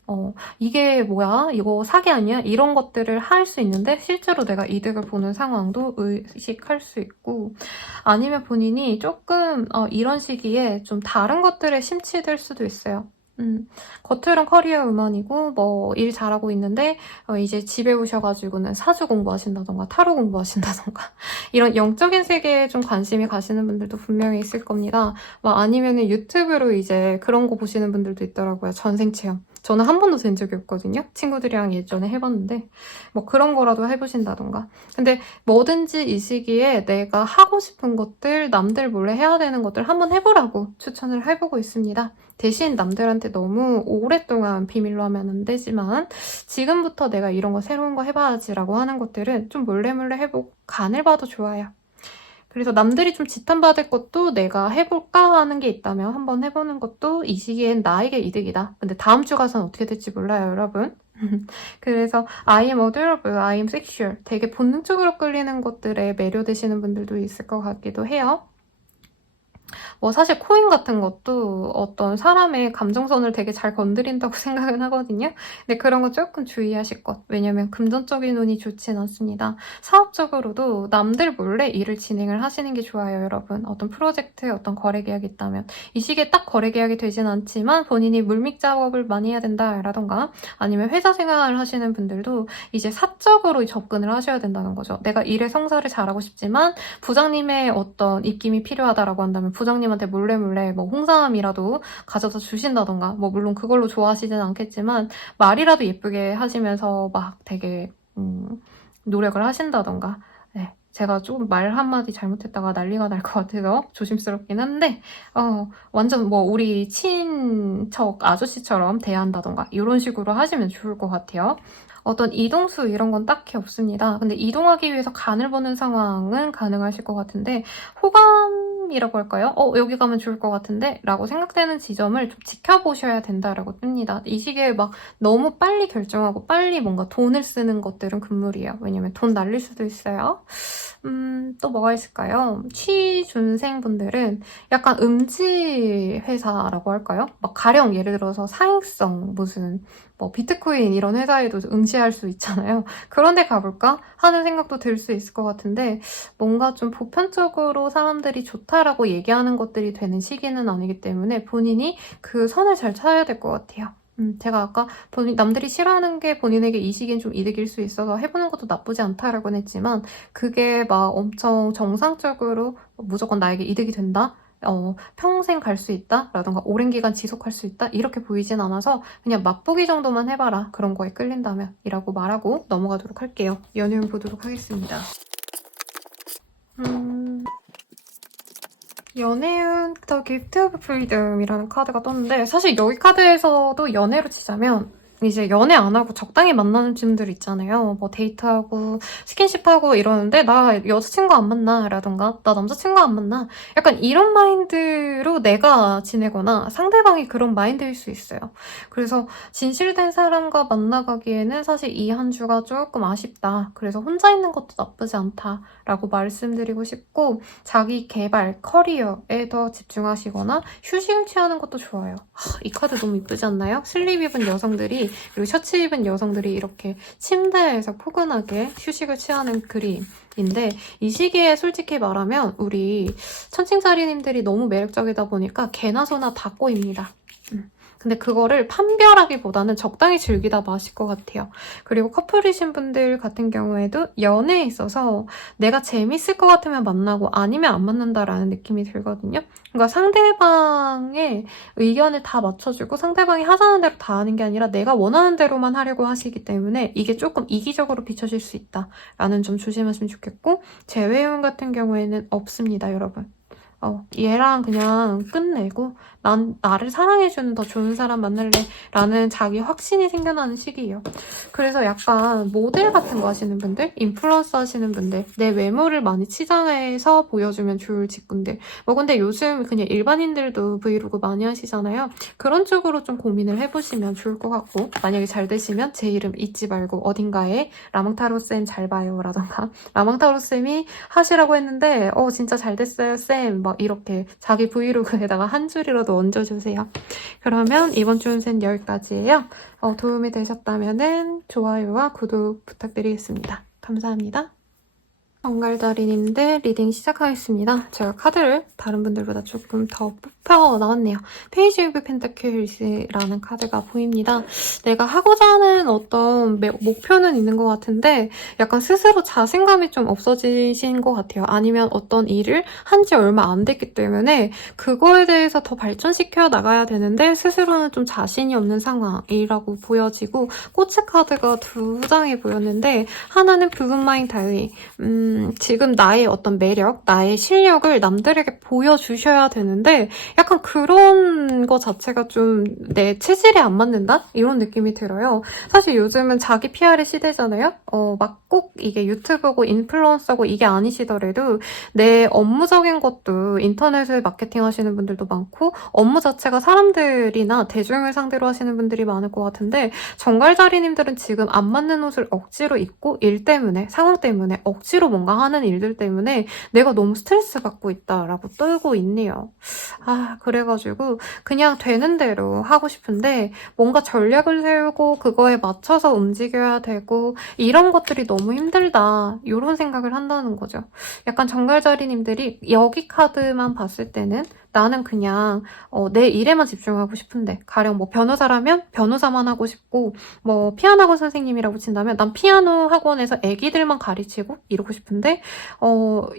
이게 뭐야? 이거 사기 아니야? 이런 것들을 할 수 있는데 실제로 내가 이득을 보는 상황도 의식할 수 있고, 아니면 본인이 조금 이런 시기에 좀 다른 것들에 심취될 수도 있어요. 겉으론 커리어 우먼이고 뭐 일 잘하고 있는데 이제 집에 오셔가지고는 사주 공부하신다던가 타로 공부하신다던가 이런 영적인 세계에 좀 관심이 가시는 분들도 분명히 있을 겁니다. 아니면은 유튜브로 이제 그런 거 보시는 분들도 있더라고요. 전생 체험. 저는 한 번도 된 적이 없거든요. 친구들이랑 예전에 해봤는데 뭐 그런 거라도 해보신다던가. 근데 뭐든지 이 시기에 내가 하고 싶은 것들, 남들 몰래 해야 되는 것들 한번 해보라고 추천을 해보고 있습니다. 대신 남들한테 너무 오랫동안 비밀로 하면 안 되지만 지금부터 내가 이런 거 새로운 거 해봐야지 라고 하는 것들은 좀 몰래 해보고 간을 봐도 좋아요. 그래서 남들이 좀 지탄받을 것도 내가 해볼까 하는 게 있다면 한번 해보는 것도 이 시기엔 나에게 이득이다. 근데 다음 주 가서는 어떻게 될지 몰라요, 여러분. 그래서 I am adorable, I am sexual 되게 본능적으로 끌리는 것들에 매료되시는 분들도 있을 것 같기도 해요. 뭐 사실 코인 같은 것도 어떤 사람의 감정선을 되게 잘 건드린다고 생각은 하거든요. 근데 그런 거 조금 주의하실 것. 왜냐면 금전적인 운이 좋진 않습니다. 사업적으로도 남들 몰래 일을 진행을 하시는 게 좋아요, 여러분. 어떤 프로젝트, 어떤 거래 계약이 있다면 이 시기에 딱 거래 계약이 되진 않지만 본인이 물밑 작업을 많이 해야 된다라던가, 아니면 회사 생활을 하시는 분들도 이제 사적으로 접근을 하셔야 된다는 거죠. 내가 일의 성사를 잘하고 싶지만 부장님의 어떤 입김이 필요하다라고 한다면 부장님한테 몰래 뭐 홍삼이라도 가져다 주신다던가, 뭐 물론 그걸로 좋아하시진 않겠지만 말이라도 예쁘게 하시면서 막 되게 노력을 하신다던가. 네, 제가 조금 말 한마디 잘못했다가 난리가 날 것 같아서 조심스럽긴 한데 완전 뭐 우리 친척 아저씨처럼 대한다던가 이런 식으로 하시면 좋을 것 같아요. 어떤 이동수 이런 건 딱히 없습니다. 근데 이동하기 위해서 간을 보는 상황은 가능하실 것 같은데, 호감이라고 할까요? 여기 가면 좋을 것 같은데? 라고 생각되는 지점을 좀 지켜보셔야 된다라고 뜹니다. 이 시기에 막 너무 빨리 결정하고 빨리 뭔가 돈을 쓰는 것들은 금물이에요. 왜냐면 돈 날릴 수도 있어요. 또 뭐가 있을까요? 취준생분들은 약간 음지 회사라고 할까요? 막 가령 예를 들어서 사행성 무슨 뭐 비트코인 이런 회사에도 응시할 수 있잖아요. 그런 데 가볼까 하는 생각도 들 수 있을 것 같은데 뭔가 좀 보편적으로 사람들이 좋다라고 얘기하는 것들이 되는 시기는 아니기 때문에 본인이 그 선을 잘 찾아야 될 것 같아요. 제가 아까 남들이 싫어하는 게 본인에게 이 시기엔 좀 이득일 수 있어서 해보는 것도 나쁘지 않다라고는 했지만 그게 막 엄청 정상적으로 무조건 나에게 이득이 된다? 평생 갈 수 있다? 라던가 오랜 기간 지속할 수 있다? 이렇게 보이진 않아서 그냥 맛보기 정도만 해봐라. 그런 거에 끌린다면 이라고 말하고 넘어가도록 할게요. 연휴 보도록 하겠습니다. 연애운 더 기프트 오브 프리덤이라는 카드가 떴는데 사실 여기 카드에서도 연애로 치자면 이제 연애 안 하고 적당히 만나는 쯤들 있잖아요. 뭐 데이트하고 스킨십하고 이러는데 나 여자친구 안 만나 라던가 나 남자친구 안 만나 약간 이런 마인드로 내가 지내거나 상대방이 그런 마인드일 수 있어요. 그래서 진실된 사람과 만나가기에는 사실 이 한 주가 조금 아쉽다. 그래서 혼자 있는 것도 나쁘지 않다라고 말씀드리고 싶고 자기 개발, 커리어에 더 집중하시거나 휴식을 취하는 것도 좋아요. 이 카드 너무 이쁘지 않나요? 슬립 입은 여성들이 그리고 셔츠 입은 여성들이 이렇게 침대에서 포근하게 휴식을 취하는 그림인데 이 시기에 솔직히 말하면 우리 천칭자리님들이 너무 매력적이다 보니까 개나 소나 다 꼬입니다. 근데 그거를 판별하기보다는 적당히 즐기다 마실 것 같아요. 그리고 커플이신 분들 같은 경우에도 연애에 있어서 내가 재밌을 것 같으면 만나고 아니면 안 만난다라는 느낌이 들거든요. 그러니까 상대방의 의견을 다 맞춰주고 상대방이 하자는 대로 다 하는 게 아니라 내가 원하는 대로만 하려고 하시기 때문에 이게 조금 이기적으로 비춰질 수 있다라는 점 조심하시면 좋겠고 재회용 같은 경우에는 없습니다, 여러분. 얘랑 그냥 끝내고 난 나를 사랑해주는 더 좋은 사람 만날래 라는 자기 확신이 생겨나는 시기예요. 그래서 약간 모델 같은 거 하시는 분들, 인플루언서 하시는 분들, 내 외모를 많이 치장해서 보여주면 좋을 직군들 뭐 근데 요즘 그냥 일반인들도 브이로그 많이 하시잖아요. 그런 쪽으로 좀 고민을 해보시면 좋을 것 같고 만약에 잘 되시면 제 이름 잊지 말고 어딘가에 라망타로쌤 잘 봐요 라던가 라망타로쌤이 하시라고 했는데 진짜 잘 됐어요 쌤 막 이렇게 자기 브이로그에다가 한 줄이라도 얹어주세요. 그러면 이번 주 운세는 여기까지예요. 도움이 되셨다면 좋아요와 구독 부탁드리겠습니다. 감사합니다. 정갈다리님들 리딩 시작하겠습니다. 제가 카드를 다른 분들보다 조금 더 뽑혀 나왔네요. 페이지 오브 펜타클스라는 카드가 보입니다. 내가 하고자 하는 어떤 목표는 있는 것 같은데 약간 스스로 자신감이 좀 없어지신 것 같아요. 아니면 어떤 일을 한 지 얼마 안 됐기 때문에 그거에 대해서 더 발전시켜 나가야 되는데 스스로는 좀 자신이 없는 상황이라고 보여지고 꼬치 카드가 두 장이 보였는데 하나는 블룸마인 다이 지금 나의 어떤 매력, 나의 실력을 남들에게 보여주셔야 되는데 약간 그런 거 자체가 좀 내 체질에 안 맞는다? 이런 느낌이 들어요. 사실 요즘은 자기 PR의 시대잖아요? 막 꼭 이게 유튜브고 인플루언서고 이게 아니시더라도 내 업무적인 것도 인터넷을 마케팅 하시는 분들도 많고 업무 자체가 사람들이나 대중을 상대로 하시는 분들이 많을 것 같은데 정갈자리님들은 지금 안 맞는 옷을 억지로 입고 일 때문에, 상황 때문에 억지로 뭔가 하는 일들 때문에 내가 너무 스트레스 받고 있다라고 떨고 있네요. 그래가지고 그냥 되는 대로 하고 싶은데 뭔가 전략을 세우고 그거에 맞춰서 움직여야 되고 이런 것들이 너무 힘들다 이런 생각을 한다는 거죠. 약간 정갈자리님들이 여기 카드만 봤을 때는 나는 그냥 내 일에만 집중하고 싶은데 가령 뭐 변호사라면 변호사만 하고 싶고 뭐 피아노 학원 선생님이라고 친다면 난 피아노 학원에서 애기들만 가르치고 이러고 싶은데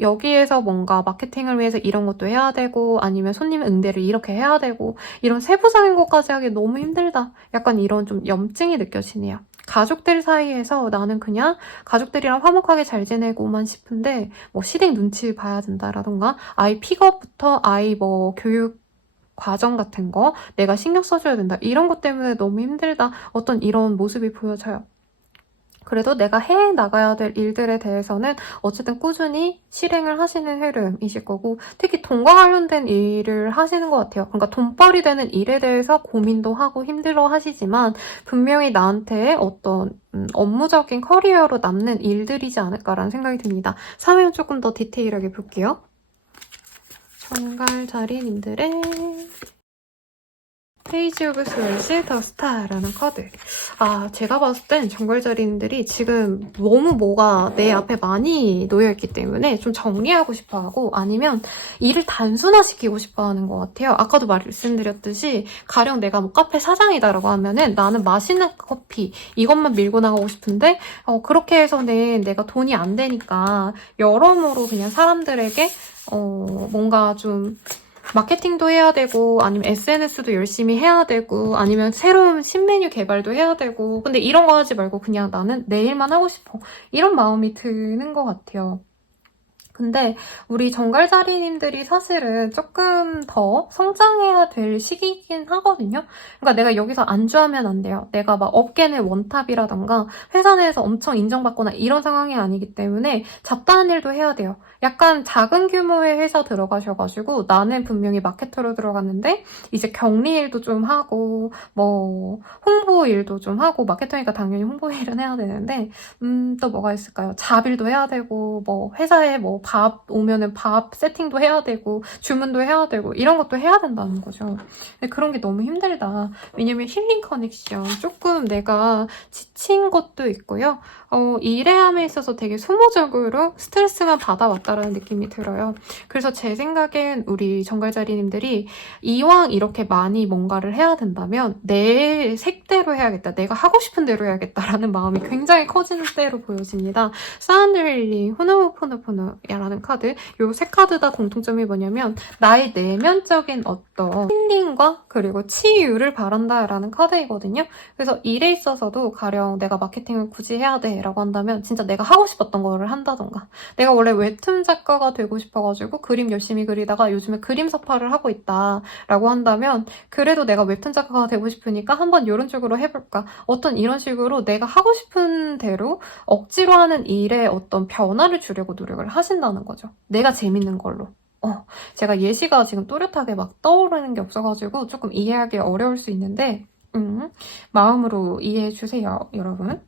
여기에서 뭔가 마케팅을 위해서 이런 것도 해야 되고 아니면 손님 응대를 이렇게 해야 되고 이런 세부적인 것까지 하기 너무 힘들다. 약간 이런 좀 염증이 느껴지네요. 가족들 사이에서 나는 그냥 가족들이랑 화목하게 잘 지내고만 싶은데 뭐 시댁 눈치 봐야 된다라던가 아이 픽업부터 아이 뭐 교육 과정 같은 거 내가 신경 써줘야 된다. 이런 것 때문에 너무 힘들다. 어떤 이런 모습이 보여져요. 그래도 내가 해 나가야 될 일들에 대해서는 어쨌든 꾸준히 실행을 하시는 흐름이실 거고 특히 돈과 관련된 일을 하시는 것 같아요. 그러니까 돈벌이 되는 일에 대해서 고민도 하고 힘들어 하시지만 분명히 나한테 어떤 업무적인 커리어로 남는 일들이지 않을까라는 생각이 듭니다. 사회는 조금 더 디테일하게 볼게요. 정갈자리님들의 페이지 오브 스월스 더 스타라는 카드. 아, 제가 봤을 땐 정글자리님들이 지금 너무 뭐가 내 앞에 많이 놓여있기 때문에 좀 정리하고 싶어하고 아니면 일을 단순화시키고 싶어하는 것 같아요. 아까도 말씀드렸듯이 가령 내가 뭐 카페 사장이다라고 하면은 나는 맛있는 커피 이것만 밀고 나가고 싶은데 그렇게 해서는 내가 돈이 안 되니까 여러모로 그냥 사람들에게 뭔가 좀 마케팅도 해야 되고 아니면 SNS도 열심히 해야 되고 아니면 새로운 신메뉴 개발도 해야 되고 근데 이런 거 하지 말고 그냥 나는 내 일만 하고 싶어 이런 마음이 드는 것 같아요. 근데 우리 정갈자리님들이 사실은 조금 더 성장해야 될 시기이긴 하거든요. 그러니까 내가 여기서 안주하면 안 돼요. 내가 막 업계는 원탑이라던가 회사 내에서 엄청 인정받거나 이런 상황이 아니기 때문에 잡다한 일도 해야 돼요. 약간 작은 규모의 회사 들어가셔가지고 나는 분명히 마케터로 들어갔는데 이제 격리 일도 좀 하고 뭐 홍보 일도 좀 하고 마케터니까 당연히 홍보 일은 해야 되는데 또 뭐가 있을까요? 잡일도 해야 되고 뭐 회사에 뭐 밥 오면은 밥 세팅도 해야 되고 주문도 해야 되고 이런 것도 해야 된다는 거죠. 근데 그런 게 너무 힘들다. 왜냐면 힐링 커넥션 조금 내가 지친 것도 있고요. 일해함에 있어서 되게 소모적으로 스트레스만 받아왔다라는 느낌이 들어요. 그래서 제 생각엔 우리 정갈자리님들이 이왕 이렇게 많이 뭔가를 해야 된다면 내 색대로 해야겠다. 내가 하고 싶은 대로 해야겠다라는 마음이 굉장히 커지는 때로 보여집니다. 사운드 힐링, 후누푸누푸누야라는 카드. 요 세 카드 다 공통점이 뭐냐면 나의 내면적인 어떤 힐링과 그리고 치유를 바란다라는 카드이거든요. 그래서 일에 있어서도 가령 내가 마케팅을 굳이 해야 돼 라고 한다면 진짜 내가 하고 싶었던 거를 한다던가 내가 원래 웹툰 작가가 되고 싶어가지고 그림 열심히 그리다가 요즘에 그림 서파를 하고 있다 라고 한다면 그래도 내가 웹툰 작가가 되고 싶으니까 한번 이런 쪽으로 해볼까 어떤 이런 식으로 내가 하고 싶은 대로 억지로 하는 일에 어떤 변화를 주려고 노력을 하신다는 거죠. 내가 재밌는 걸로. 제가 예시가 지금 또렷하게 막 떠오르는 게 없어가지고 조금 이해하기 어려울 수 있는데 마음으로 이해해주세요, 여러분.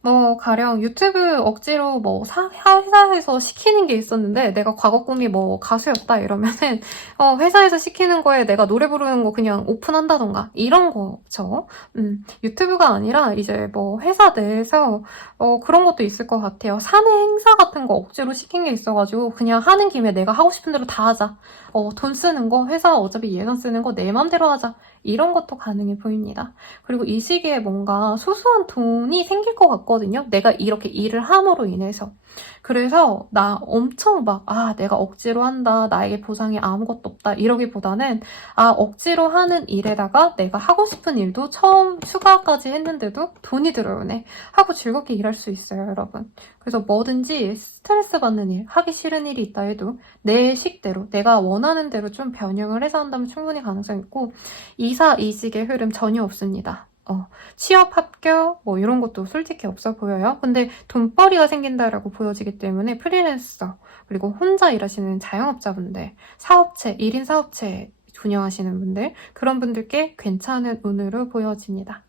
뭐 가령 유튜브 억지로 뭐 회사에서 시키는 게 있었는데 내가 과거 꿈이 뭐 가수였다 이러면은 회사에서 시키는 거에 내가 노래 부르는 거 그냥 오픈한다던가 이런 거죠. 유튜브가 아니라 이제 뭐 회사 내에서 그런 것도 있을 것 같아요. 사내 행사 같은 거 억지로 시킨 게 있어가지고 그냥 하는 김에 내가 하고 싶은 대로 다 하자. 돈 쓰는 거 회사 어차피 예산 쓰는 거 내 맘대로 하자. 이런 것도 가능해 보입니다. 그리고 이 시기에 뭔가 소소한 돈이 생길 것 같거든요. 내가 이렇게 일을 함으로 인해서. 그래서 나 엄청 막 내가 억지로 한다. 나에게 보상이 아무것도 없다. 이러기보다는 억지로 하는 일에다가 내가 하고 싶은 일도 처음 추가까지 했는데도 돈이 들어오네. 하고 즐겁게 일할 수 있어요, 여러분. 그래서 뭐든지 스트레스 받는 일, 하기 싫은 일이 있다 해도 내 식대로, 내가 원하는 대로 좀 변형을 해서 한다면 충분히 가능성 있고 이사이직의 흐름 전혀 없습니다. 취업 합격 뭐 이런 것도 솔직히 없어 보여요. 근데 돈벌이가 생긴다라고 보여지기 때문에 프리랜서 그리고 혼자 일하시는 자영업자분들, 사업체, 1인 사업체 운영하시는 분들 그런 분들께 괜찮은 운으로 보여집니다.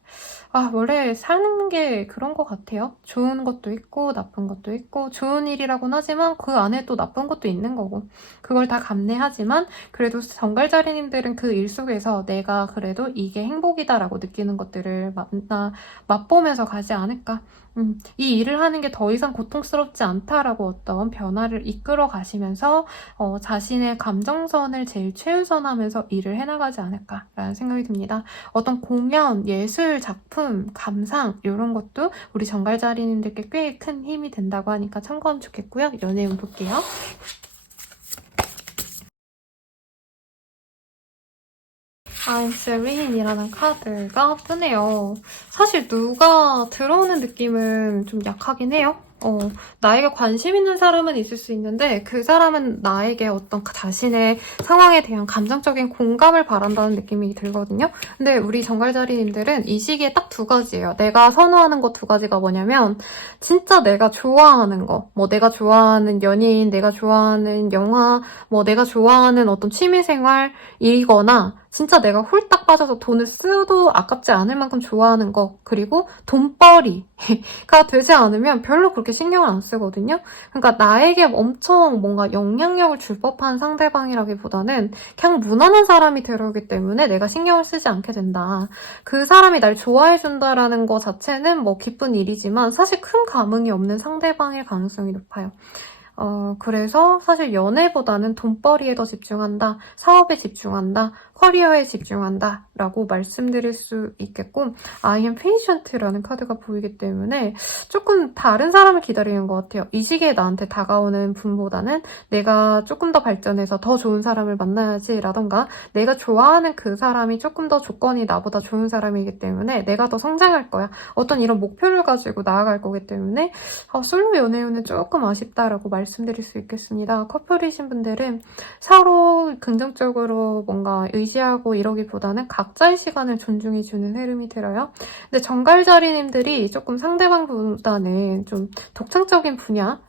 원래 사는 게 그런 것 같아요. 좋은 것도 있고 나쁜 것도 있고 좋은 일이라고는 하지만 그 안에 또 나쁜 것도 있는 거고 그걸 다 감내하지만 그래도 정갈자리님들은 그 일 속에서 내가 그래도 이게 행복이다라고 느끼는 것들을 맛보면서 가지 않을까. 이 일을 하는 게 더 이상 고통스럽지 않다라고 어떤 변화를 이끌어 가시면서 자신의 감정선을 제일 최우선하면서 일을 해나가지 않을까라는 생각이 듭니다. 어떤 공연, 예술, 작품, 감상 이런 것도 우리 정갈자리님들께 꽤 큰 힘이 된다고 하니까 참고하면 좋겠고요. 연애운 볼게요. I'm Serene이라는 카드가 뜨네요. 사실 누가 들어오는 느낌은 좀 약하긴 해요. 나에게 관심 있는 사람은 있을 수 있는데 그 사람은 나에게 어떤 자신의 상황에 대한 감정적인 공감을 바란다는 느낌이 들거든요. 근데 우리 정갈자리님들은 이 시기에 딱 두 가지예요. 내가 선호하는 거 두 가지가 뭐냐면 진짜 내가 좋아하는 거, 뭐 내가 좋아하는 연예인, 내가 좋아하는 영화, 뭐 내가 좋아하는 어떤 취미생활이거나 진짜 내가 홀딱 빠져서 돈을 쓰도 아깝지 않을 만큼 좋아하는 거, 그리고 돈벌이가 되지 않으면 별로 그렇게 신경을 안 쓰거든요. 그러니까 나에게 엄청 뭔가 영향력을 줄 법한 상대방이라기보다는 그냥 무난한 사람이 들어오기 때문에 내가 신경을 쓰지 않게 된다. 그 사람이 날 좋아해준다라는 거 자체는 뭐 기쁜 일이지만 사실 큰 감흥이 없는 상대방일 가능성이 높아요. 그래서 사실 연애보다는 돈벌이에 더 집중한다, 사업에 집중한다, 커리어에 집중한다 라고 말씀드릴 수 있겠고, I am patient라는 카드가 보이기 때문에 조금 다른 사람을 기다리는 것 같아요. 이 시기에 나한테 다가오는 분보다는 내가 조금 더 발전해서 더 좋은 사람을 만나야지 라던가, 내가 좋아하는 그 사람이 조금 더 조건이 나보다 좋은 사람이기 때문에 내가 더 성장할 거야, 어떤 이런 목표를 가지고 나아갈 거기 때문에 솔로 연애운은 조금 아쉽다라고 말씀드릴 수 있겠습니다. 커플이신 분들은 서로 긍정적으로 뭔가 의지하고 이러기보다는 각자의 시간을 존중해주는 흐름이 들어요. 근데 정갈자리님들이 조금 상대방보다는 좀 독창적인 분야,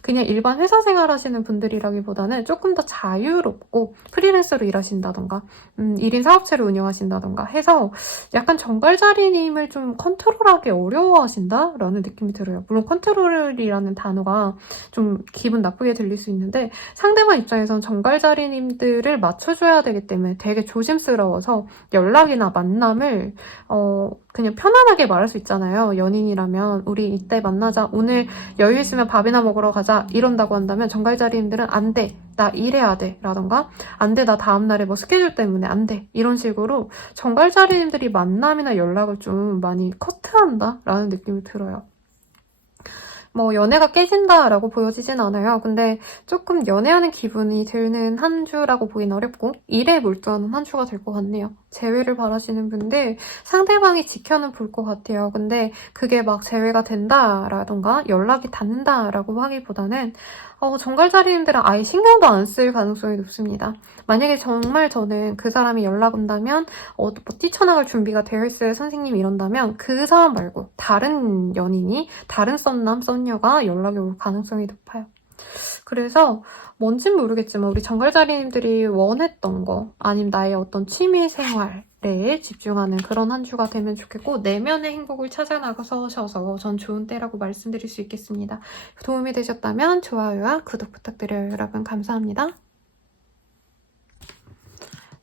그냥 일반 회사 생활 하시는 분들이라기보다는 조금 더 자유롭고 프리랜서로 일하신다던가 1인 사업체를 운영하신다던가 해서 약간 정갈자리님을 좀 컨트롤하기 어려워하신다라는 느낌이 들어요. 물론 컨트롤이라는 단어가 좀 기분 나쁘게 들릴 수 있는데 상대방 입장에선 정갈자리님들을 맞춰줘야 되기 때문에 되게 조심스러워서 연락이나 만남을 그냥 편안하게 말할 수 있잖아요. 연인이라면 우리 이때 만나자, 오늘 여유 있으면 밥이나 먹으러 가자 이런다고 한다면 정갈자리님들은 안 돼, 나 일해야 돼 라던가 안 돼, 나 다음날에 뭐 스케줄 때문에 안 돼, 이런 식으로 정갈자리님들이 만남이나 연락을 좀 많이 커트한다 라는 느낌이 들어요. 뭐 연애가 깨진다라고 보여지진 않아요. 근데 조금 연애하는 기분이 드는 한 주라고 보기는 어렵고 일에 몰두하는 한 주가 될 것 같네요. 재회를 바라시는 분들 상대방이 지켜는 볼 것 같아요. 근데 그게 막 재회가 된다라던가 연락이 닿는다라고 하기보다는 정갈자리님들은 아예 신경도 안 쓸 가능성이 높습니다. 만약에 정말 저는 그 사람이 연락 온다면 뭐 뛰쳐나갈 준비가 되어 있어요 선생님 이런다면 그 사람 말고 다른 연인이, 다른 썸남 썸녀가 연락이 올 가능성이 높아요. 그래서 뭔진 모르겠지만 우리 정갈자리님들이 원했던 거 아니면 나의 어떤 취미생활에 집중하는 그런 한 주가 되면 좋겠고 내면의 행복을 찾아 나가셔서 전 좋은 때라고 말씀드릴 수 있겠습니다. 도움이 되셨다면 좋아요와 구독 부탁드려요. 여러분 감사합니다.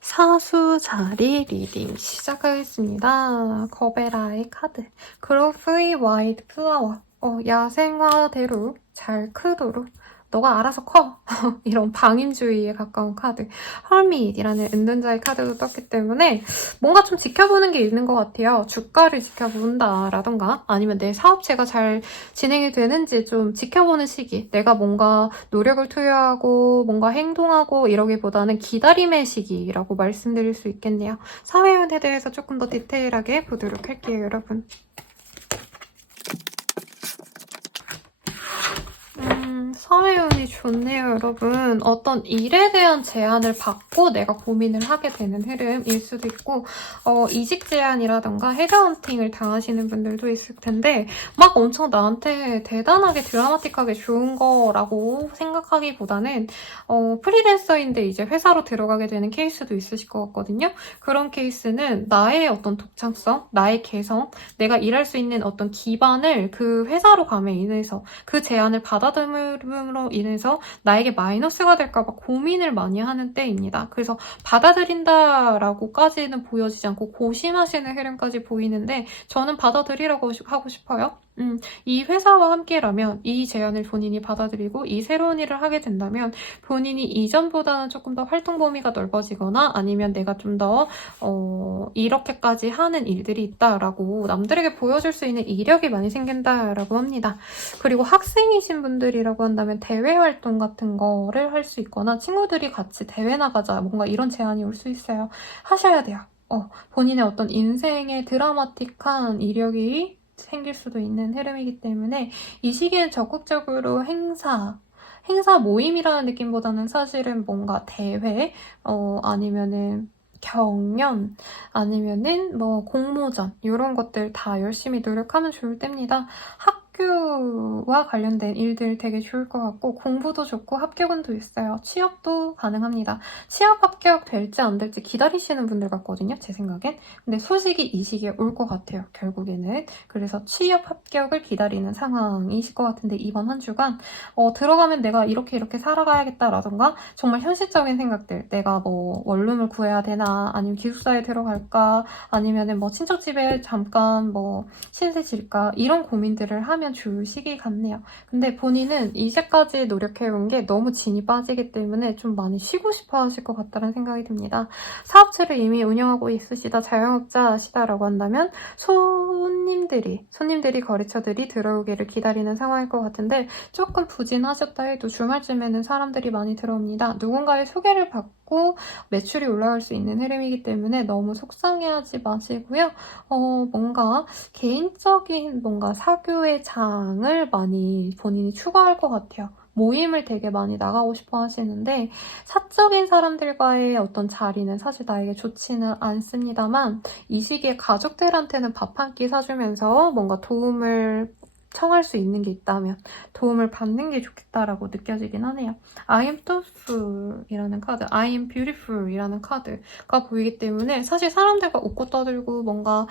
사수자리 리딩 시작하겠습니다. 거베라의 카드. Grow free wild flower. 야생화대로 잘 크도록 너가 알아서 커. 이런 방임주의에 가까운 카드. 헐밋이라는 은둔자의 카드도 떴기 때문에 뭔가 좀 지켜보는 게 있는 것 같아요. 주가를 지켜본다라던가 아니면 내 사업체가 잘 진행이 되는지 좀 지켜보는 시기. 내가 뭔가 노력을 투여하고 뭔가 행동하고 이러기보다는 기다림의 시기라고 말씀드릴 수 있겠네요. 사회운에 대해서 조금 더 디테일하게 보도록 할게요, 여러분. 사회운이 좋네요, 여러분. 어떤 일에 대한 제안을 받고 내가 고민을 하게 되는 흐름일 수도 있고 이직 제안이라던가 헤드헌팅을 당하시는 분들도 있을 텐데 막 엄청 나한테 대단하게 드라마틱하게 좋은 거라고 생각하기보다는 프리랜서인데 이제 회사로 들어가게 되는 케이스도 있으실 것 같거든요. 그런 케이스는 나의 어떤 독창성, 나의 개성, 내가 일할 수 있는 어떤 기반을 그 회사로 감에 인해서 그 제안을 받아들임으로 인해서 나에게 마이너스가 될까봐 고민을 많이 하는 때입니다. 그래서 받아들인다라고까지는 보여지지 않고 고심하시는 흐름까지 보이는데 저는 받아들이라고 하고 싶어요. 이 회사와 함께라면 이 제안을 본인이 받아들이고 이 새로운 일을 하게 된다면 본인이 이전보다는 조금 더 활동 범위가 넓어지거나 아니면 내가 좀 더 이렇게까지 하는 일들이 있다라고 남들에게 보여줄 수 있는 이력이 많이 생긴다라고 합니다. 그리고 학생이신 분들이라고 한다면 대외 활동 같은 거를 할 수 있거나 친구들이 같이 대회 나가자 뭔가 이런 제안이 올 수 있어요. 하셔야 돼요. 본인의 어떤 인생의 드라마틱한 이력이 생길 수도 있는 흐름이기 때문에 이 시기엔 적극적으로 행사 모임이라는 느낌보다는 사실은 뭔가 대회, 아니면은 경연, 아니면은 뭐 공모전 이런 것들 다 열심히 노력하면 좋을 때입니다. 학교 학부와 관련된 일들 되게 좋을 것 같고 공부도 좋고 합격운도 있어요. 취업도 가능합니다. 취업 합격 될지 안 될지 기다리시는 분들 같거든요. 제 생각엔. 근데 소식이 이 시기에 올 것 같아요. 결국에는. 그래서 취업 합격을 기다리는 상황이실 것 같은데 이번 한 주간 들어가면 내가 이렇게 살아가야겠다라던가 정말 현실적인 생각들 내가 뭐 원룸을 구해야 되나 아니면 기숙사에 들어갈까 아니면은 뭐 친척집에 잠깐 뭐 신세 질까 이런 고민들을 하면 좋을 시기 같네요. 근데 본인은 이제까지 노력해온 게 너무 진이 빠지기 때문에 좀 많이 쉬고 싶어 하실 것 같다는 생각이 듭니다. 사업체를 이미 운영하고 있으시다 자영업자시다라고 한다면 손님들이 거래처들이 들어오기를 기다리는 상황일 것 같은데 조금 부진하셨다 해도 주말쯤에는 사람들이 많이 들어옵니다. 누군가의 소개를 받고 매출이 올라갈 수 있는 흐름이기 때문에 너무 속상해하지 마시고요. 뭔가 개인적인 뭔가 사교의 장을 많이 본인이 추구할 것 같아요. 모임을 되게 많이 나가고 싶어 하시는데 사적인 사람들과의 어떤 자리는 사실 나에게 좋지는 않습니다만 이 시기에 가족들한테는 밥 한 끼 사주면서 뭔가 도움을 청할 수 있는 게 있다면 도움을 받는 게 좋겠다라고 느껴지긴 하네요. I am thoughtful이라는 카드, I am beautiful이라는 카드가 보이기 때문에 사실 사람들과 웃고 떠들고 뭔가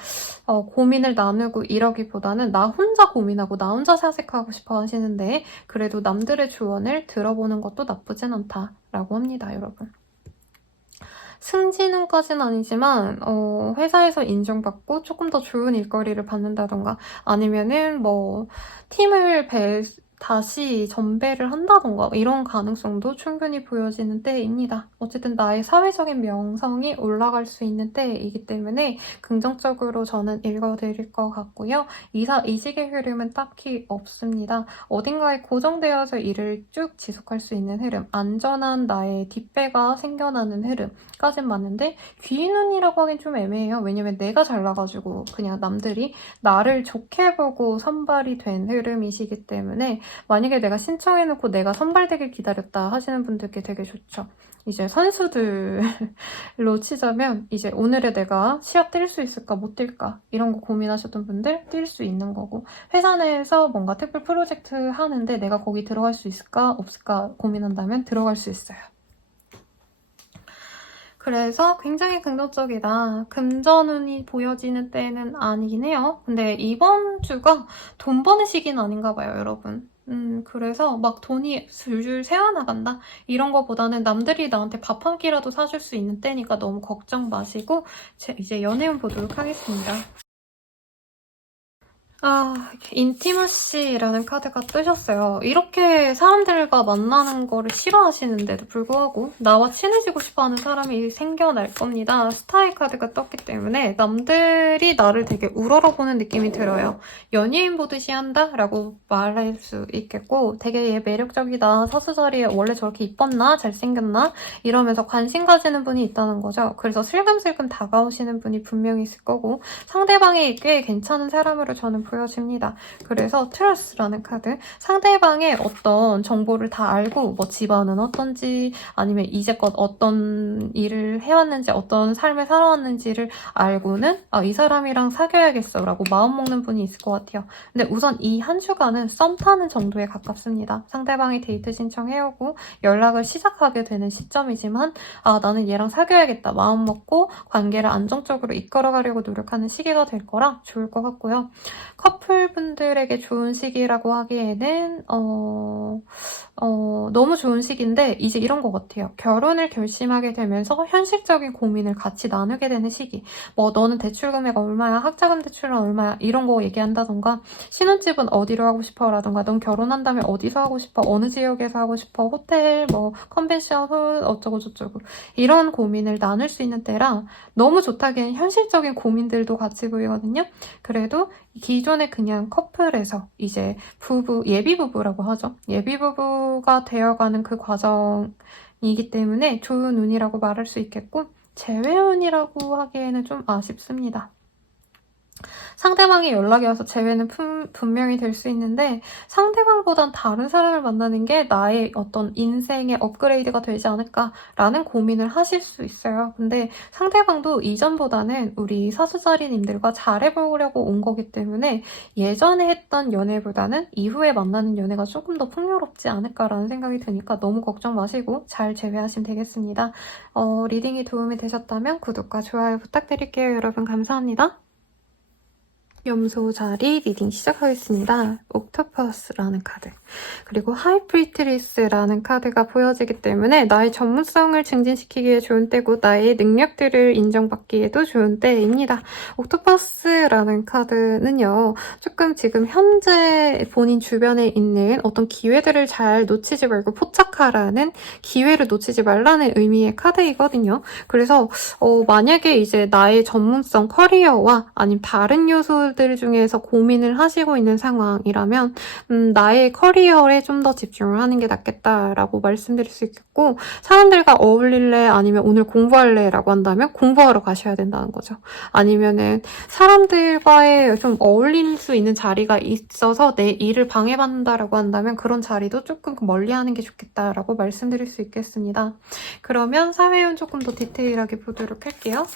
고민을 나누고 이러기보다는 나 혼자 고민하고 나 혼자 사색하고 싶어 하시는데 그래도 남들의 조언을 들어보는 것도 나쁘진 않다라고 합니다, 여러분. 승진은까지는 아니지만 회사에서 인정받고 조금 더 좋은 일거리를 받는다던가 아니면은 뭐 팀을 다시 전배를 한다던가 이런 가능성도 충분히 보여지는 때입니다. 어쨌든 나의 사회적인 명성이 올라갈 수 있는 때이기 때문에 긍정적으로 저는 읽어드릴 것 같고요. 이 시기의 흐름은 딱히 없습니다. 어딘가에 고정되어서 일을 쭉 지속할 수 있는 흐름, 안전한 나의 뒷배가 생겨나는 흐름까진 맞는데 귀인운이라고 하긴 좀 애매해요. 왜냐면 내가 잘나가지고 그냥 남들이 나를 좋게 보고 선발이 된 흐름이시기 때문에 만약에 내가 신청해놓고 내가 선발되길 기다렸다 하시는 분들께 되게 좋죠. 이제 선수들로 치자면 이제 오늘의 내가 시합 뛸 수 있을까 못 뛸까 이런 거 고민하셨던 분들 뛸 수 있는 거고 회사 내에서 뭔가 특별 프로젝트 하는데 내가 거기 들어갈 수 있을까 없을까 고민한다면 들어갈 수 있어요. 그래서 굉장히 긍정적이다. 금전운이 보여지는 때는 아니긴 해요. 근데 이번 주가 돈 버는 시기는 아닌가 봐요, 여러분. 그래서 막 돈이 줄줄 새어나간다? 이런 거보다는 남들이 나한테 밥 한 끼라도 사줄 수 있는 때니까 너무 걱정 마시고 이제 연애운 보도록 하겠습니다. 인티머시라는 카드가 뜨셨어요. 이렇게 사람들과 만나는 거를 싫어하시는데도 불구하고 나와 친해지고 싶어하는 사람이 생겨날 겁니다. 스타의 카드가 떴기 때문에 남들이 나를 되게 우러러보는 느낌이 들어요. 연예인 보듯이 한다? 라고 말할 수 있겠고 되게 얘 매력적이다. 사수자리에 원래 저렇게 이뻤나? 잘생겼나? 이러면서 관심 가지는 분이 있다는 거죠. 그래서 슬금슬금 다가오시는 분이 분명히 있을 거고 상대방이 꽤 괜찮은 사람으로 저는 보여집니다. 그래서 트러스라는 카드, 상대방의 어떤 정보를 다 알고 뭐 집안은 어떤지 아니면 이제껏 어떤 일을 해왔는지 어떤 삶을 살아왔는지를 알고는 이 사람이랑 사귀어야겠어 라고 마음먹는 분이 있을 것 같아요. 근데 우선 이 한 주간은 썸 타는 정도에 가깝습니다. 상대방이 데이트 신청해오고 연락을 시작하게 되는 시점이지만 나는 얘랑 사귀어야겠다 마음먹고 관계를 안정적으로 이끌어가려고 노력하는 시기가 될 거라 좋을 것 같고요. 커플분들에게 좋은 시기라고 하기에는 너무 좋은 시기인데 이제 이런 것 같아요. 결혼을 결심하게 되면서 현실적인 고민을 같이 나누게 되는 시기. 뭐 너는 대출 금액 얼마야? 학자금 대출은 얼마야? 이런 거 얘기한다던가 신혼집은 어디로 하고 싶어? 라던가 넌 결혼한다면 어디서 하고 싶어? 어느 지역에서 하고 싶어? 호텔, 뭐 컨벤션 홀 어쩌고 저쩌고 이런 고민을 나눌 수 있는 때라 너무 좋다기엔 현실적인 고민들도 같이 보이거든요. 그래도 기존에 그냥 커플에서 이제 예비부부라고 하죠. 예비부부가 되어가는 그 과정이기 때문에 좋은 운이라고 말할 수 있겠고 재회운이라고 하기에는 좀 아쉽습니다. 상대방이 연락이 와서 재회는 분명히 될 수 있는데 상대방보단 다른 사람을 만나는 게 나의 어떤 인생의 업그레이드가 되지 않을까라는 고민을 하실 수 있어요. 근데 상대방도 이전보다는 우리 사수자리님들과 잘해보려고 온 거기 때문에 예전에 했던 연애보다는 이후에 만나는 연애가 조금 더 풍요롭지 않을까라는 생각이 드니까 너무 걱정 마시고 잘 재회하시면 되겠습니다. 리딩이 도움이 되셨다면 구독과 좋아요 부탁드릴게요. 여러분 감사합니다. 염소 자리 리딩 시작하겠습니다. 옥토퍼스라는 카드, 그리고 하이프리트리스라는 카드가 보여지기 때문에 나의 전문성을 증진시키기에 좋은 때고 나의 능력들을 인정받기에도 좋은 때입니다. 옥토퍼스라는 카드는요, 조금 지금 현재 본인 주변에 있는 어떤 기회들을 잘 놓치지 말고 포착하라는, 기회를 놓치지 말라는 의미의 카드이거든요. 그래서 만약에 이제 나의 전문성, 커리어와 아니면 다른 요소들 중에서 고민을 하시고 있는 상황이라면 나의 커리어에 좀 더 집중을 하는 게 낫겠다라고 말씀드릴 수 있겠고, 사람들과 어울릴래 아니면 오늘 공부할래 라고 한다면 공부하러 가셔야 된다는 거죠. 아니면은 사람들과의 좀 어울릴 수 있는 자리가 있어서 내 일을 방해받는다라고 한다면 그런 자리도 조금 멀리하는 게 좋겠다라고 말씀드릴 수 있겠습니다. 그러면 사회운 조금 더 디테일하게 보도록 할게요.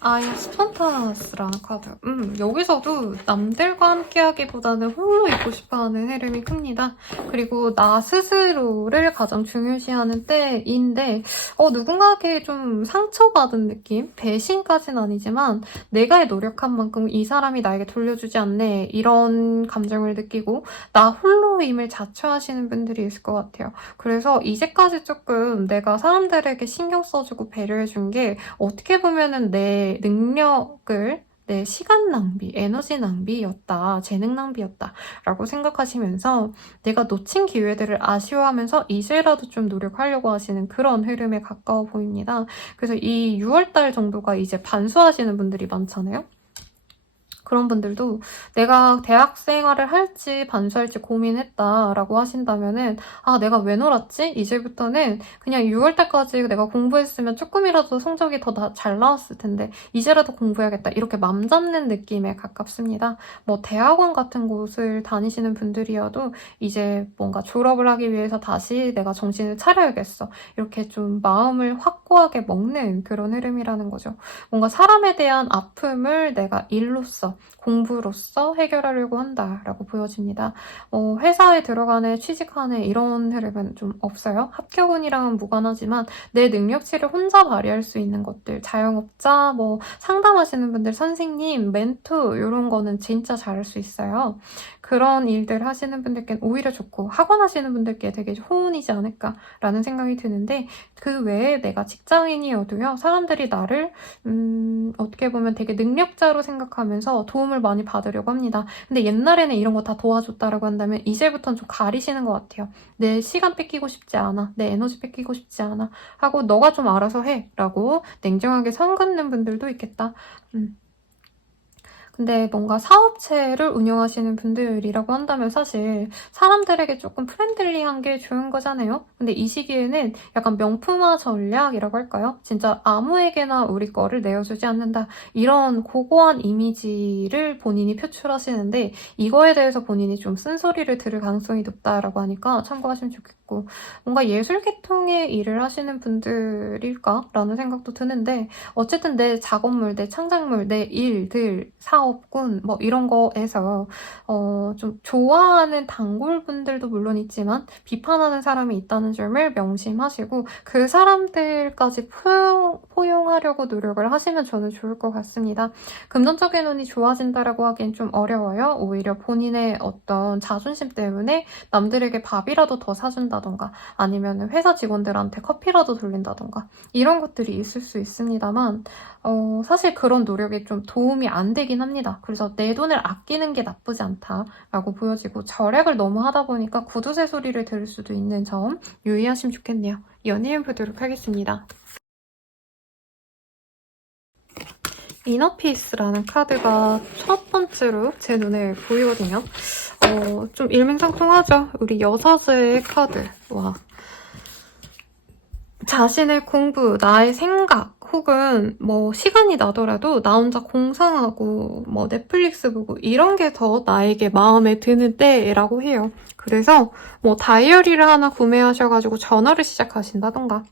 아예 스폰타너스라는 카드. 여기서도 남들과 함께하기보다는 홀로 있고 싶어하는 흐름이 큽니다. 그리고 나 스스로를 가장 중요시하는 때인데 누군가에게 좀 상처받은 느낌? 배신까지는 아니지만 내가 노력한 만큼 이 사람이 나에게 돌려주지 않네, 이런 감정을 느끼고 나 홀로임을 자처하시는 분들이 있을 것 같아요. 그래서 이제까지 조금 내가 사람들에게 신경 써주고 배려해준 게 어떻게 보면은 내 능력을, 내 시간 낭비, 에너지 낭비였다, 재능 낭비였다 라고 생각하시면서 내가 놓친 기회들을 아쉬워하면서 이제라도 좀 노력하려고 하시는 그런 흐름에 가까워 보입니다. 그래서 이 6월달 정도가 이제 반수하시는 분들이 많잖아요. 그런 분들도 내가 대학 생활을 할지 반수할지 고민했다라고 하신다면은 내가 왜 놀았지? 이제부터는 그냥 6월달까지 내가 공부했으면 조금이라도 성적이 더 잘 나왔을 텐데 이제라도 공부해야겠다, 이렇게 맘 잡는 느낌에 가깝습니다. 뭐 대학원 같은 곳을 다니시는 분들이어도 이제 뭔가 졸업을 하기 위해서 다시 내가 정신을 차려야겠어, 이렇게 좀 마음을 확고하게 먹는 그런 흐름이라는 거죠. 뭔가 사람에 대한 아픔을 내가 일로써, 공부로서 해결하려고 한다라고 보여집니다. 회사에 들어가네, 취직하네 이런 흐름은 좀 없어요. 합격운이랑은 무관하지만 내 능력치를 혼자 발휘할 수 있는 것들, 자영업자, 뭐 상담하시는 분들, 선생님, 멘토 이런 거는 진짜 잘할 수 있어요. 그런 일들 하시는 분들께는 오히려 좋고 학원 하시는 분들께 되게 호운이지 않을까라는 생각이 드는데, 그 외에 내가 직장인이어도요, 사람들이 나를 어떻게 보면 되게 능력자로 생각하면서 도움을 많이 받으려고 합니다. 근데 옛날에는 이런 거 다 도와줬다라고 한다면 이제부터는 좀 가리시는 것 같아요. 내 시간 뺏기고 싶지 않아, 내 에너지 뺏기고 싶지 않아 하고 너가 좀 알아서 해 라고 냉정하게 선 긋는 분들도 있겠다. 근데 뭔가 사업체를 운영하시는 분들이라고 한다면 사실 사람들에게 조금 프렌들리한 게 좋은 거잖아요. 근데 이 시기에는 약간 명품화 전략이라고 할까요? 진짜 아무에게나 우리 거를 내어주지 않는다, 이런 고고한 이미지를 본인이 표출하시는데 이거에 대해서 본인이 좀 쓴소리를 들을 가능성이 높다라고 하니까 참고하시면 좋겠고, 뭔가 예술계통의 일을 하시는 분들일까라는 생각도 드는데, 어쨌든 내 작업물, 내 창작물, 내 일들, 사업군 뭐 이런 거에서 좀 좋아하는 단골분들도 물론 있지만 비판하는 사람이 있다는 점을 명심하시고 그 사람들까지 포용하려고 노력을 하시면 저는 좋을 것 같습니다. 금전적인 운이 좋아진다라고 하기엔 좀 어려워요. 오히려 본인의 어떤 자존심 때문에 남들에게 밥이라도 더 사준다던가 아니면 회사 직원들한테 커피라도 돌린다던가 이런 것들이 있을 수 있습니다만 사실 그런 노력이 좀 도움이 안 되긴 합니다. 그래서 내 돈을 아끼는 게 나쁘지 않다라고 보여지고, 절약을 너무 하다 보니까 구두쇠 소리를 들을 수도 있는 점 유의하시면 좋겠네요. 연예인 보도록 하겠습니다. 이너피스라는 카드가 첫 번째로 제 눈에 보이거든요. 좀 일맥상통하죠. 우리 여사제의 카드. 와. 자신의 공부, 나의 생각, 혹은 뭐 시간이 나더라도 나 혼자 공상하고 뭐 넷플릭스 보고 이런 게 더 나에게 마음에 드는 때라고 해요. 그래서 뭐 다이어리를 하나 구매하셔가지고 전화를 시작하신다던가,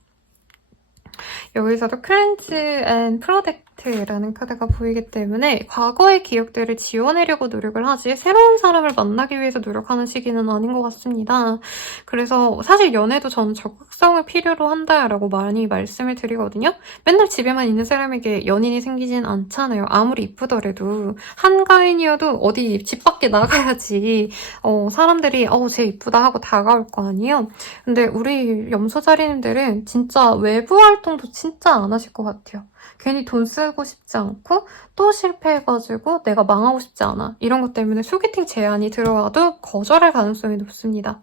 여기서도 클렌즈 앤 프로텍트라는 카드가 보이기 때문에 과거의 기억들을 지워내려고 노력을 하지 새로운 사람을 만나기 위해서 노력하는 시기는 아닌 것 같습니다. 그래서 사실 연애도 저는 적극성을 필요로 한다라고 많이 말씀을 드리거든요. 맨날 집에만 있는 사람에게 연인이 생기진 않잖아요. 아무리 이쁘더라도 한가인이어도 어디 집 밖에 나가야지 사람들이 쟤 이쁘다 하고 다가올 거 아니에요. 근데 우리 염소자리님들은 진짜 외부 활동도 진짜 안 하실 것 같아요. 괜히 돈 쓰고 싶지 않고 또 실패해가지고 내가 망하고 싶지 않아. 이런 것 때문에 소개팅 제안이 들어와도 거절할 가능성이 높습니다.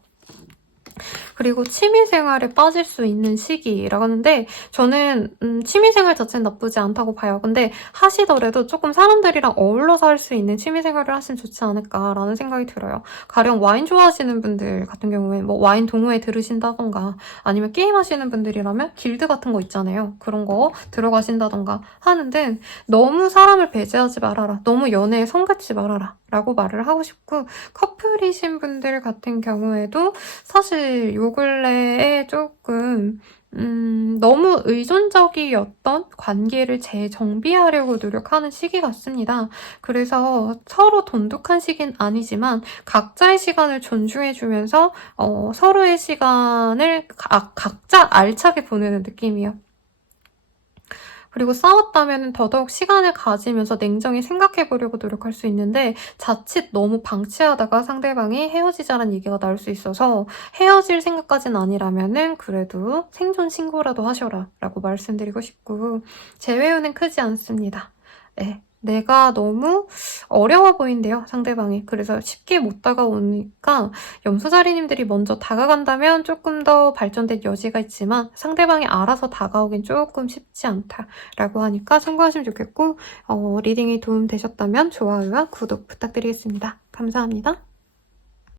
그리고 취미생활에 빠질 수 있는 시기라고 하는데, 저는 취미생활 자체는 나쁘지 않다고 봐요. 근데 하시더라도 조금 사람들이랑 어울러서 할 수 있는 취미생활을 하시면 좋지 않을까라는 생각이 들어요. 가령 와인 좋아하시는 분들 같은 경우에는 뭐 와인 동호회 들으신다던가, 아니면 게임하시는 분들이라면 길드 같은 거 있잖아요. 그런 거 들어가신다던가 하는데, 너무 사람을 배제하지 말아라. 너무 연애에 성가지 말아라. 라고 말을 하고 싶고, 커플이신 분들 같은 경우에도 사실 요 근래에 조금 너무 의존적이었던 관계를 재정비하려고 노력하는 시기 같습니다. 그래서 서로 돈독한 시기는 아니지만 각자의 시간을 존중해주면서 서로의 시간을 각자 알차게 보내는 느낌이에요. 그리고 싸웠다면 더더욱 시간을 가지면서 냉정히 생각해보려고 노력할 수 있는데, 자칫 너무 방치하다가 상대방이 헤어지자는 얘기가 나올 수 있어서 헤어질 생각까지는 아니라면은 그래도 생존 신고라도 하셔라 라고 말씀드리고 싶고, 재회유는 크지 않습니다. 네. 내가 너무 어려워 보인대요, 상대방이. 그래서 쉽게 못 다가오니까 염소자리님들이 먼저 다가간다면 조금 더 발전된 여지가 있지만 상대방이 알아서 다가오긴 조금 쉽지 않다라고 하니까 참고하시면 좋겠고, 리딩이 도움되셨다면 좋아요와 구독 부탁드리겠습니다. 감사합니다.